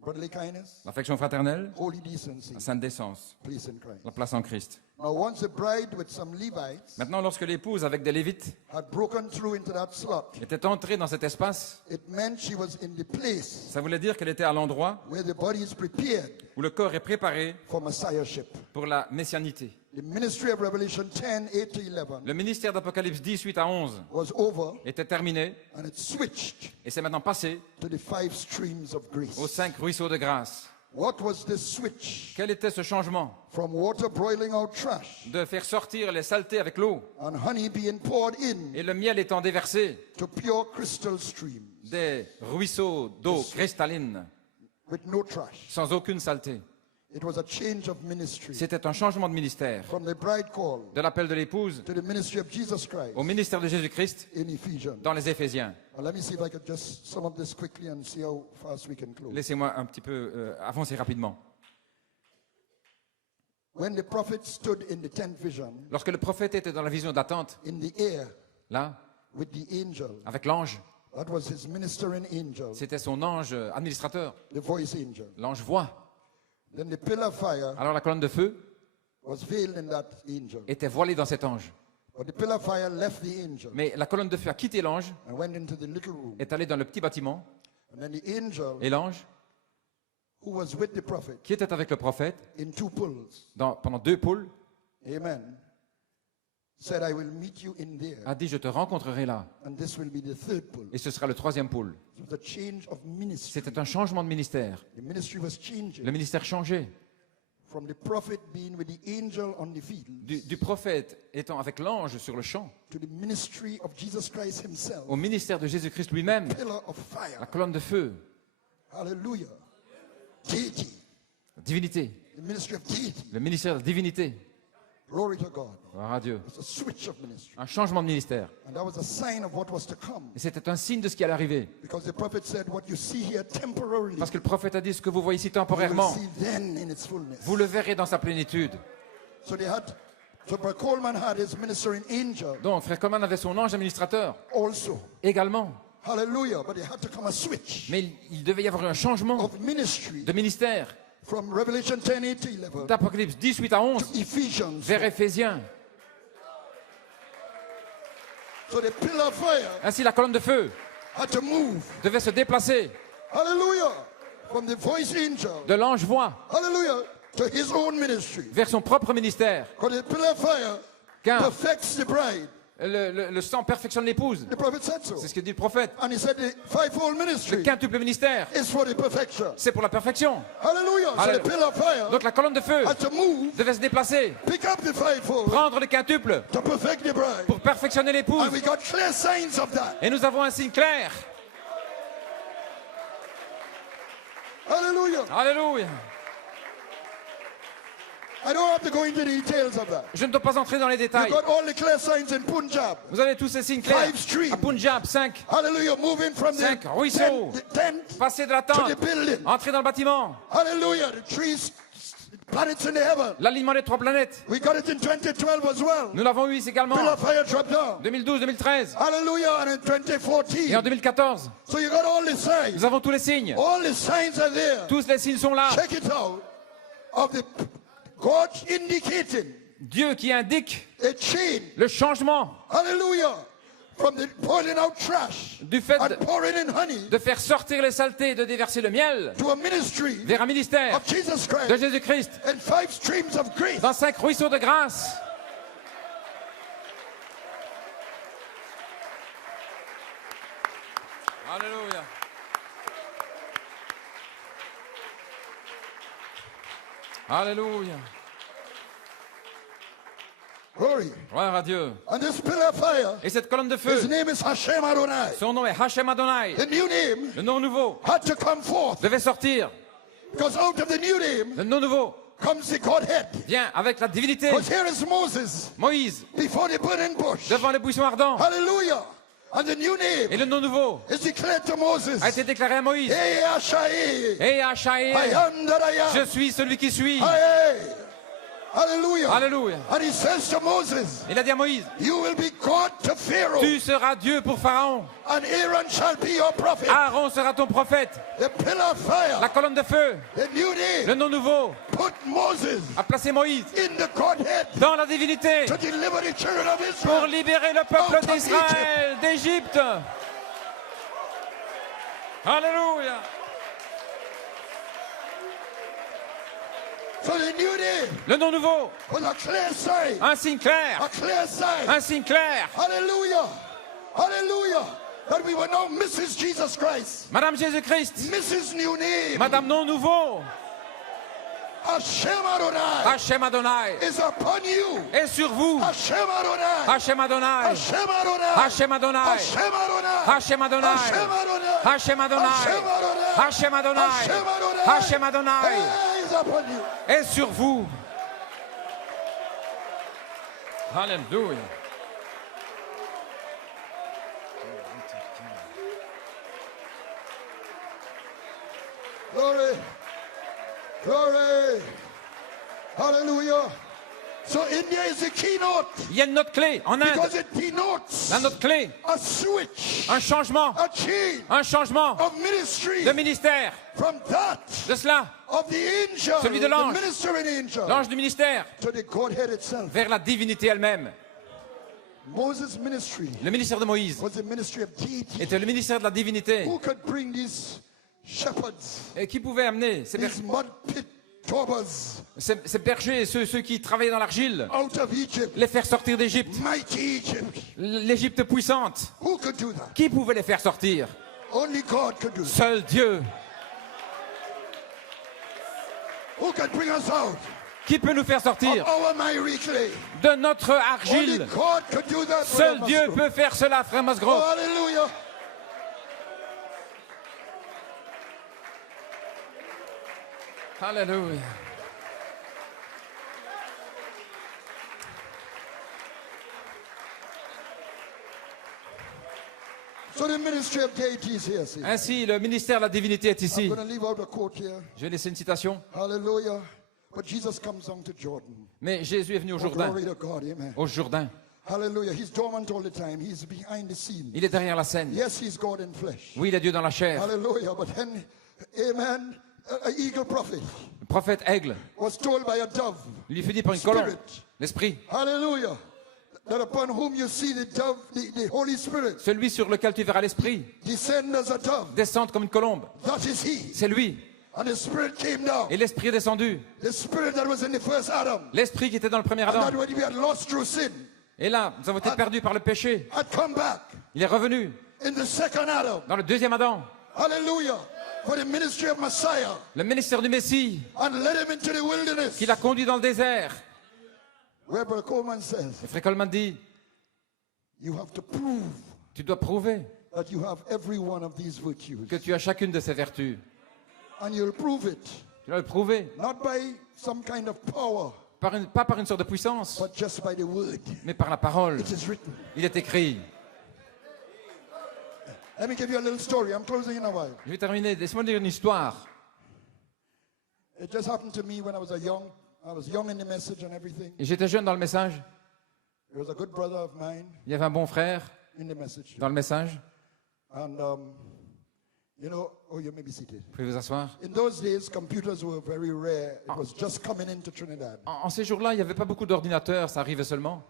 Brotherly kindness, l'affection fraternelle, holy decency, la sainte décence, place in Christ. la place en Christ. Now, once the bride with some Levites Maintenant, lorsque l'épouse, avec des Lévites, had broken through into that slot, était entrée dans cet espace, it meant she was in the place ça voulait dire qu'elle était à l'endroit where the body is prepared où le corps est préparé for messiahship. pour la messianité. The ministry of Revelation 10, 8 to 11 Le ministère d'Apocalypse 18 à 11 was over, était terminé and it switched et c'est maintenant passé to the 5 streams of aux grace. 5 ruisseaux de grâce. What was this switch? Quel était ce changement? From water boiling out trash De faire sortir les saletés avec l'eau and honey being poured in et le miel étant déversé to pure crystal streams des ruisseaux d'eau cristalline with no trash. sans aucune saleté. It was a change of ministry C'était un changement de ministère, from the bride call de l'appel de l'épouse to the ministry of Jesus Christ au ministère de Jésus-Christ in Ephesians. dans les Éphésiens. Let me see if I could just sum up this quickly and see how fast we can close. Laissez-moi un petit peu avancer rapidement. When the prophet stood in the tent vision Lorsque le prophète était dans la vision d'attente, in the air là, with the angel, avec l'ange, that was his ministering angel, c'était son ange administrateur, the voice angel. l'ange voix. Then the pillar of fire Alors la colonne de feu was veiled in that angel. était voilée dans cet ange. But the pillar of fire left the angel Mais la colonne de feu a quitté l'ange, and went into the little room. est allée dans le petit bâtiment, And then the angel et l'ange, who was with the prophet qui était avec le prophète in two pulls, pendant 2 poules, amen, said, I will meet you in there. a dit, je te rencontrerai là. And this will be the third pull. Et ce sera le 3e poule. It was a change of ministry. C'était un changement de ministère. The ministry was changing Le ministère changeait. from the prophet being with the angel on the field Du prophète étant avec l'ange sur le champ, to the ministry of Jesus Christ himself, au ministère de Jésus-Christ lui-même, pillar of fire. la colonne de feu, Hallelujah. Deity. divinité, The ministry of deity. le ministère de divinité. Glory to God. Gloire à Dieu. It's a switch of ministry. Un changement de ministère. And that was a sign of what was to come. Et c'était un signe de ce qui allait arriver. Because the prophet said, what you see here temporarily, Parce que le prophète a dit, ce que vous voyez ici you will temporairement, see then in its fullness. vous le verrez dans sa plénitude. So Brother Coleman had his ministering angel Donc, frère Coleman avait son ange administrateur also. également. Hallelujah. But there had to come a switch Mais il devait y avoir un changement of ministry de ministère. from Revelation 10:8 to 11 D'Apocalypse 18 à 11 to Ephesians. vers Éphésiens. So the pillar of fire Ainsi, la colonne de feu had to move. devait se déplacer Hallelujah. From the voice angel. de l'ange voix Hallelujah. To his own ministry. vers son propre ministère. Because the pillar of fire Car perfects the bride. le sang perfectionne l'épouse. The prophet said so. C'est ce que dit le prophète. And he said the fivefold Le ministry quintuple ministère, is for the perfection. c'est pour la perfection. Hallelujah. So Hallelujah. the pillar of fire Donc la colonne de feu had to move, devait se déplacer, pick up the fivefold prendre le quintuple to perfect the bride. pour perfectionner l'épouse. And we got clear signs of that. Et nous avons un signe clair. Hallelujah. Alléluia. I don't have to go into the details of that. Je ne dois pas entrer dans les You détails. got all the clear signs in Punjab. Vous avez tous ces signes clairs. 5 streams. À Punjab, 5. Hallelujah. Moving from the 5 ruisseaux. tent Passer de la to tente, the building. entrer dans le bâtiment. Hallelujah. The trees, planets in the heaven. L'alignement des 3 planètes. We got it in 2012 as well. Nous l'avons eu ici également. Pillar of fire dropped down. 2012, 2013 Hallelujah. And in et en 2014. 2014. So you got all the signs. Nous avons tous les signes. All the signs are there. Tous les signes sont là. Check it out. Of the God indicating Dieu qui indique a change. le changement Hallelujah. From the pouring out trash du fait and pouring in honey de faire sortir les saletés et de déverser le miel to a ministry vers un ministère of Jesus de Christ Jésus-Christ and 5 streams of grace. dans 5 ruisseaux de grâce. Alléluia. Alléluia. Glory. Gloire à Dieu. And this pillar of fire, Et cette colonne de his feu, name is Hashem Adonai. son nom est Hachem Adonai. The new name Le nom nouveau had to come forth devait sortir. because out of the new name Le nom nouveau comes the Godhead. vient avec la divinité. Because here is Moses Moïse, before the burning bush. devant les buissons ardents. Hallelujah. And the new Et name le nom nouveau is declared to Moses. a été déclaré à Moïse. Hey, Ashai. Et I Hachaï, am that I je am. suis celui qui suis. Hey. Hallelujah. Alléluia. And he says to Moses, Il a dit à Moïse, you will be God to Pharaoh, tu seras Dieu pour Pharaon. and Aaron shall be your prophet. Aaron sera ton prophète. The pillar of fire, La colonne de feu, the new name, le nom nouveau, put Moses a placé Moïse in the Godhead dans la divinité to deliver the children of pour Israel. libérer le peuple d'Israël, d'Égypte. Alléluia. So the new name Le nom nouveau, was a clear sign. un signe clair, A clear sign. un signe clair. Hallelujah. Hallelujah. That we were now Mrs. Jesus Christ. Madame Jésus-Christ, Mrs. New Name. Madame nom nouveau. Hashem Adonai Hashem Adonai is upon you. est sur vous. Hashem Adonai. Hashem Adonai. Hashem Adonai. Hashem Adonai. Hashem Adonai. Hashem Adonai. Hashem Adonai. Hashem Adonai. Hashem Adonai. Is upon you. Est sur vous. Alléluia. Glory. Glory. Hallelujah. So India is the keynote Il y a une note clé en Inde. because it denotes La note clé, a switch, un changement, a change un changement of ministry de ministère. from that De cela, of the angel, Celui de l'ange. the ministering angel, l'ange du ministère, to the Godhead itself. vers la divinité elle-même. Moses' ministry Le ministère de Moïse was the ministry of deity. était le ministère de la divinité. Who could bring these shepherds, Et qui pouvait amener these mud pit robbers ces bergers, ceux qui travaillaient dans l'argile, out of Egypt, les faire sortir d'Égypte, mighty Egypt? l'Égypte puissante? Who could do that? Qui pouvait les faire sortir? Only God could do that. Seul Dieu. Who could bring us out Qui peut nous faire of sortir our miry clay? de notre Only argile? God could do that. Seul Brother Dieu Musgrove. peut faire cela, frère Oh, Musgrove. hallelujah. Alléluia. So the ministry of deity is here. See? Ainsi, le ministère de la divinité est I'm ici. going to leave out a quote here. Je vais laisser une citation. Hallelujah. But Jesus comes down to Jordan. Mais Jésus est venu au Oh, Jourdain. glory to God. Amen. Au Jourdain. Hallelujah. He's dormant all the time. He's behind the scene. Il est derrière la scène. Yes, he's God in flesh. Oui, il est Dieu dans la chair. Hallelujah. But then, amen, an eagle prophet Le prophète Aigle was told by a dove, lui fut dit par une colombe, l'Esprit, hallelujah, that upon whom you see the dove, the Holy Spirit, celui sur lequel tu verras l'Esprit descend as a dove. descendre comme une colombe, That is he. c'est lui. And the Spirit came down. Et l'Esprit est descendu. The Spirit that was in the first Adam. L'Esprit qui était dans le premier And that Adam. when we had lost through sin, Et là, nous avons été perdus par le péché. had come back Il est revenu in the second Adam. dans le deuxième Adam, Hallelujah. For the ministry of Messiah. le ministère du Messie, And led him into the wilderness. qui l'a conduit dans le désert. Where Brother Coleman says, Et frère Coleman dit, you have to prove tu dois prouver that you have every one of these virtues. que tu as chacune de ces vertus. And you'll prove it. Tu dois le prouver, Not by some kind of power, pas par une sorte de puissance, but just by the word. mais par la parole. It is written. Il est écrit. Let me give you a little story. I'm closing in a while. Je vais terminer. Laisse-moi dire une histoire. It just happened to me when I was young in the message and everything. Et j'étais jeune dans le message. There was a good brother of mine Il y avait un bon frère in the message. dans le message. And, you know, oh, you may be seated. Vous pouvez vous asseoir. In those days, computers were very rare. It was just coming into Trinidad. En ces jours-là, il n'y avait pas beaucoup d'ordinateurs, ça arrivait seulement.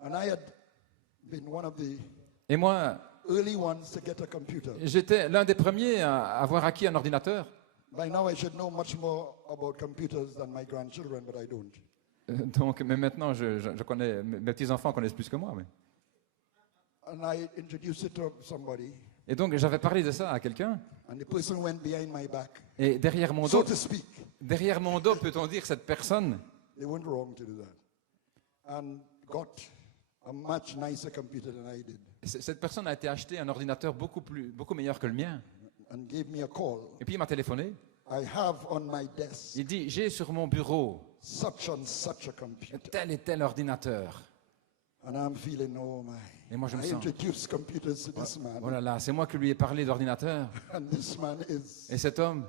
And I had been one of the Et moi, early ones to get a computer. j'étais l'un des premiers à avoir acquis un ordinateur. By now, I should know much more about computers than my grandchildren, but I don't. Donc, mais maintenant, je connais, mes petits-enfants connaissent plus que moi. Mais. And I introduced it to somebody, Et donc, j'avais parlé de ça à quelqu'un. and the person went behind my back, Et derrière mon so dos, to speak. peut-on dire, cette personne They weren't wrong to do that. And got a much nicer computer than I did, Cette personne a été acheter un ordinateur beaucoup meilleur que le mien. and gave me a call. Et puis il m'a téléphoné. I have on my desk Il dit, j'ai sur mon bureau such and such a computer. tel et tel ordinateur. And I'm feeling, oh my. Et moi je me I sens, introduced computers to this man. oh là là, c'est moi qui lui ai parlé d'ordinateur. And this man is. Et cet homme,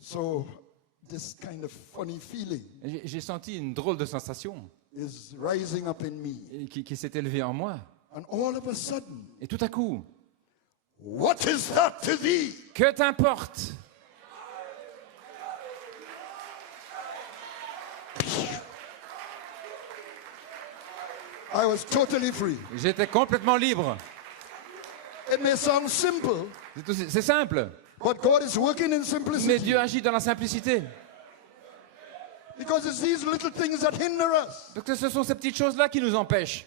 So this kind of funny feeling j'ai senti une drôle de sensation is rising up in me. qui s'est élevée en moi. And all of a sudden, Et tout à coup, what is that to thee? que t'importe? I was totally free. J'étais complètement libre. It may sound simple, C'est simple, but God is working in mais simplicity. Dieu agit dans la simplicité. Because it's these little things that hinder us. Parce que ce sont ces petites choses-là qui nous empêchent.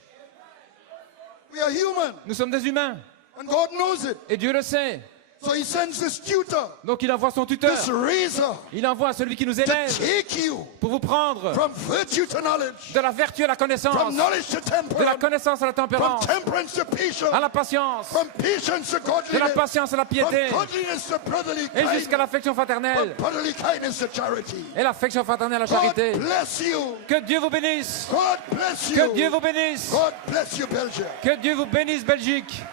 We are human, Nous sommes des humains, and God knows it. et Dieu le sait. So he sends this tutor, Donc il envoie son tuteur, this raiser, il envoie celui qui nous to élève take you pour vous prendre from virtue to knowledge, de la vertu à la connaissance, from knowledge to de la temperance, connaissance à la from tempérance, temperance to patience, à la patience, from patience to de la godliness, patience à la from piété, godliness to brotherly et jusqu'à kindness, l'affection from fraternelle, brotherly kindness to charity. et l'affection fraternelle à la God charité. bless you. Que Dieu vous bénisse, God bless que Dieu you. vous bénisse, God bless you, Belgium. que Dieu vous bénisse, Belgique.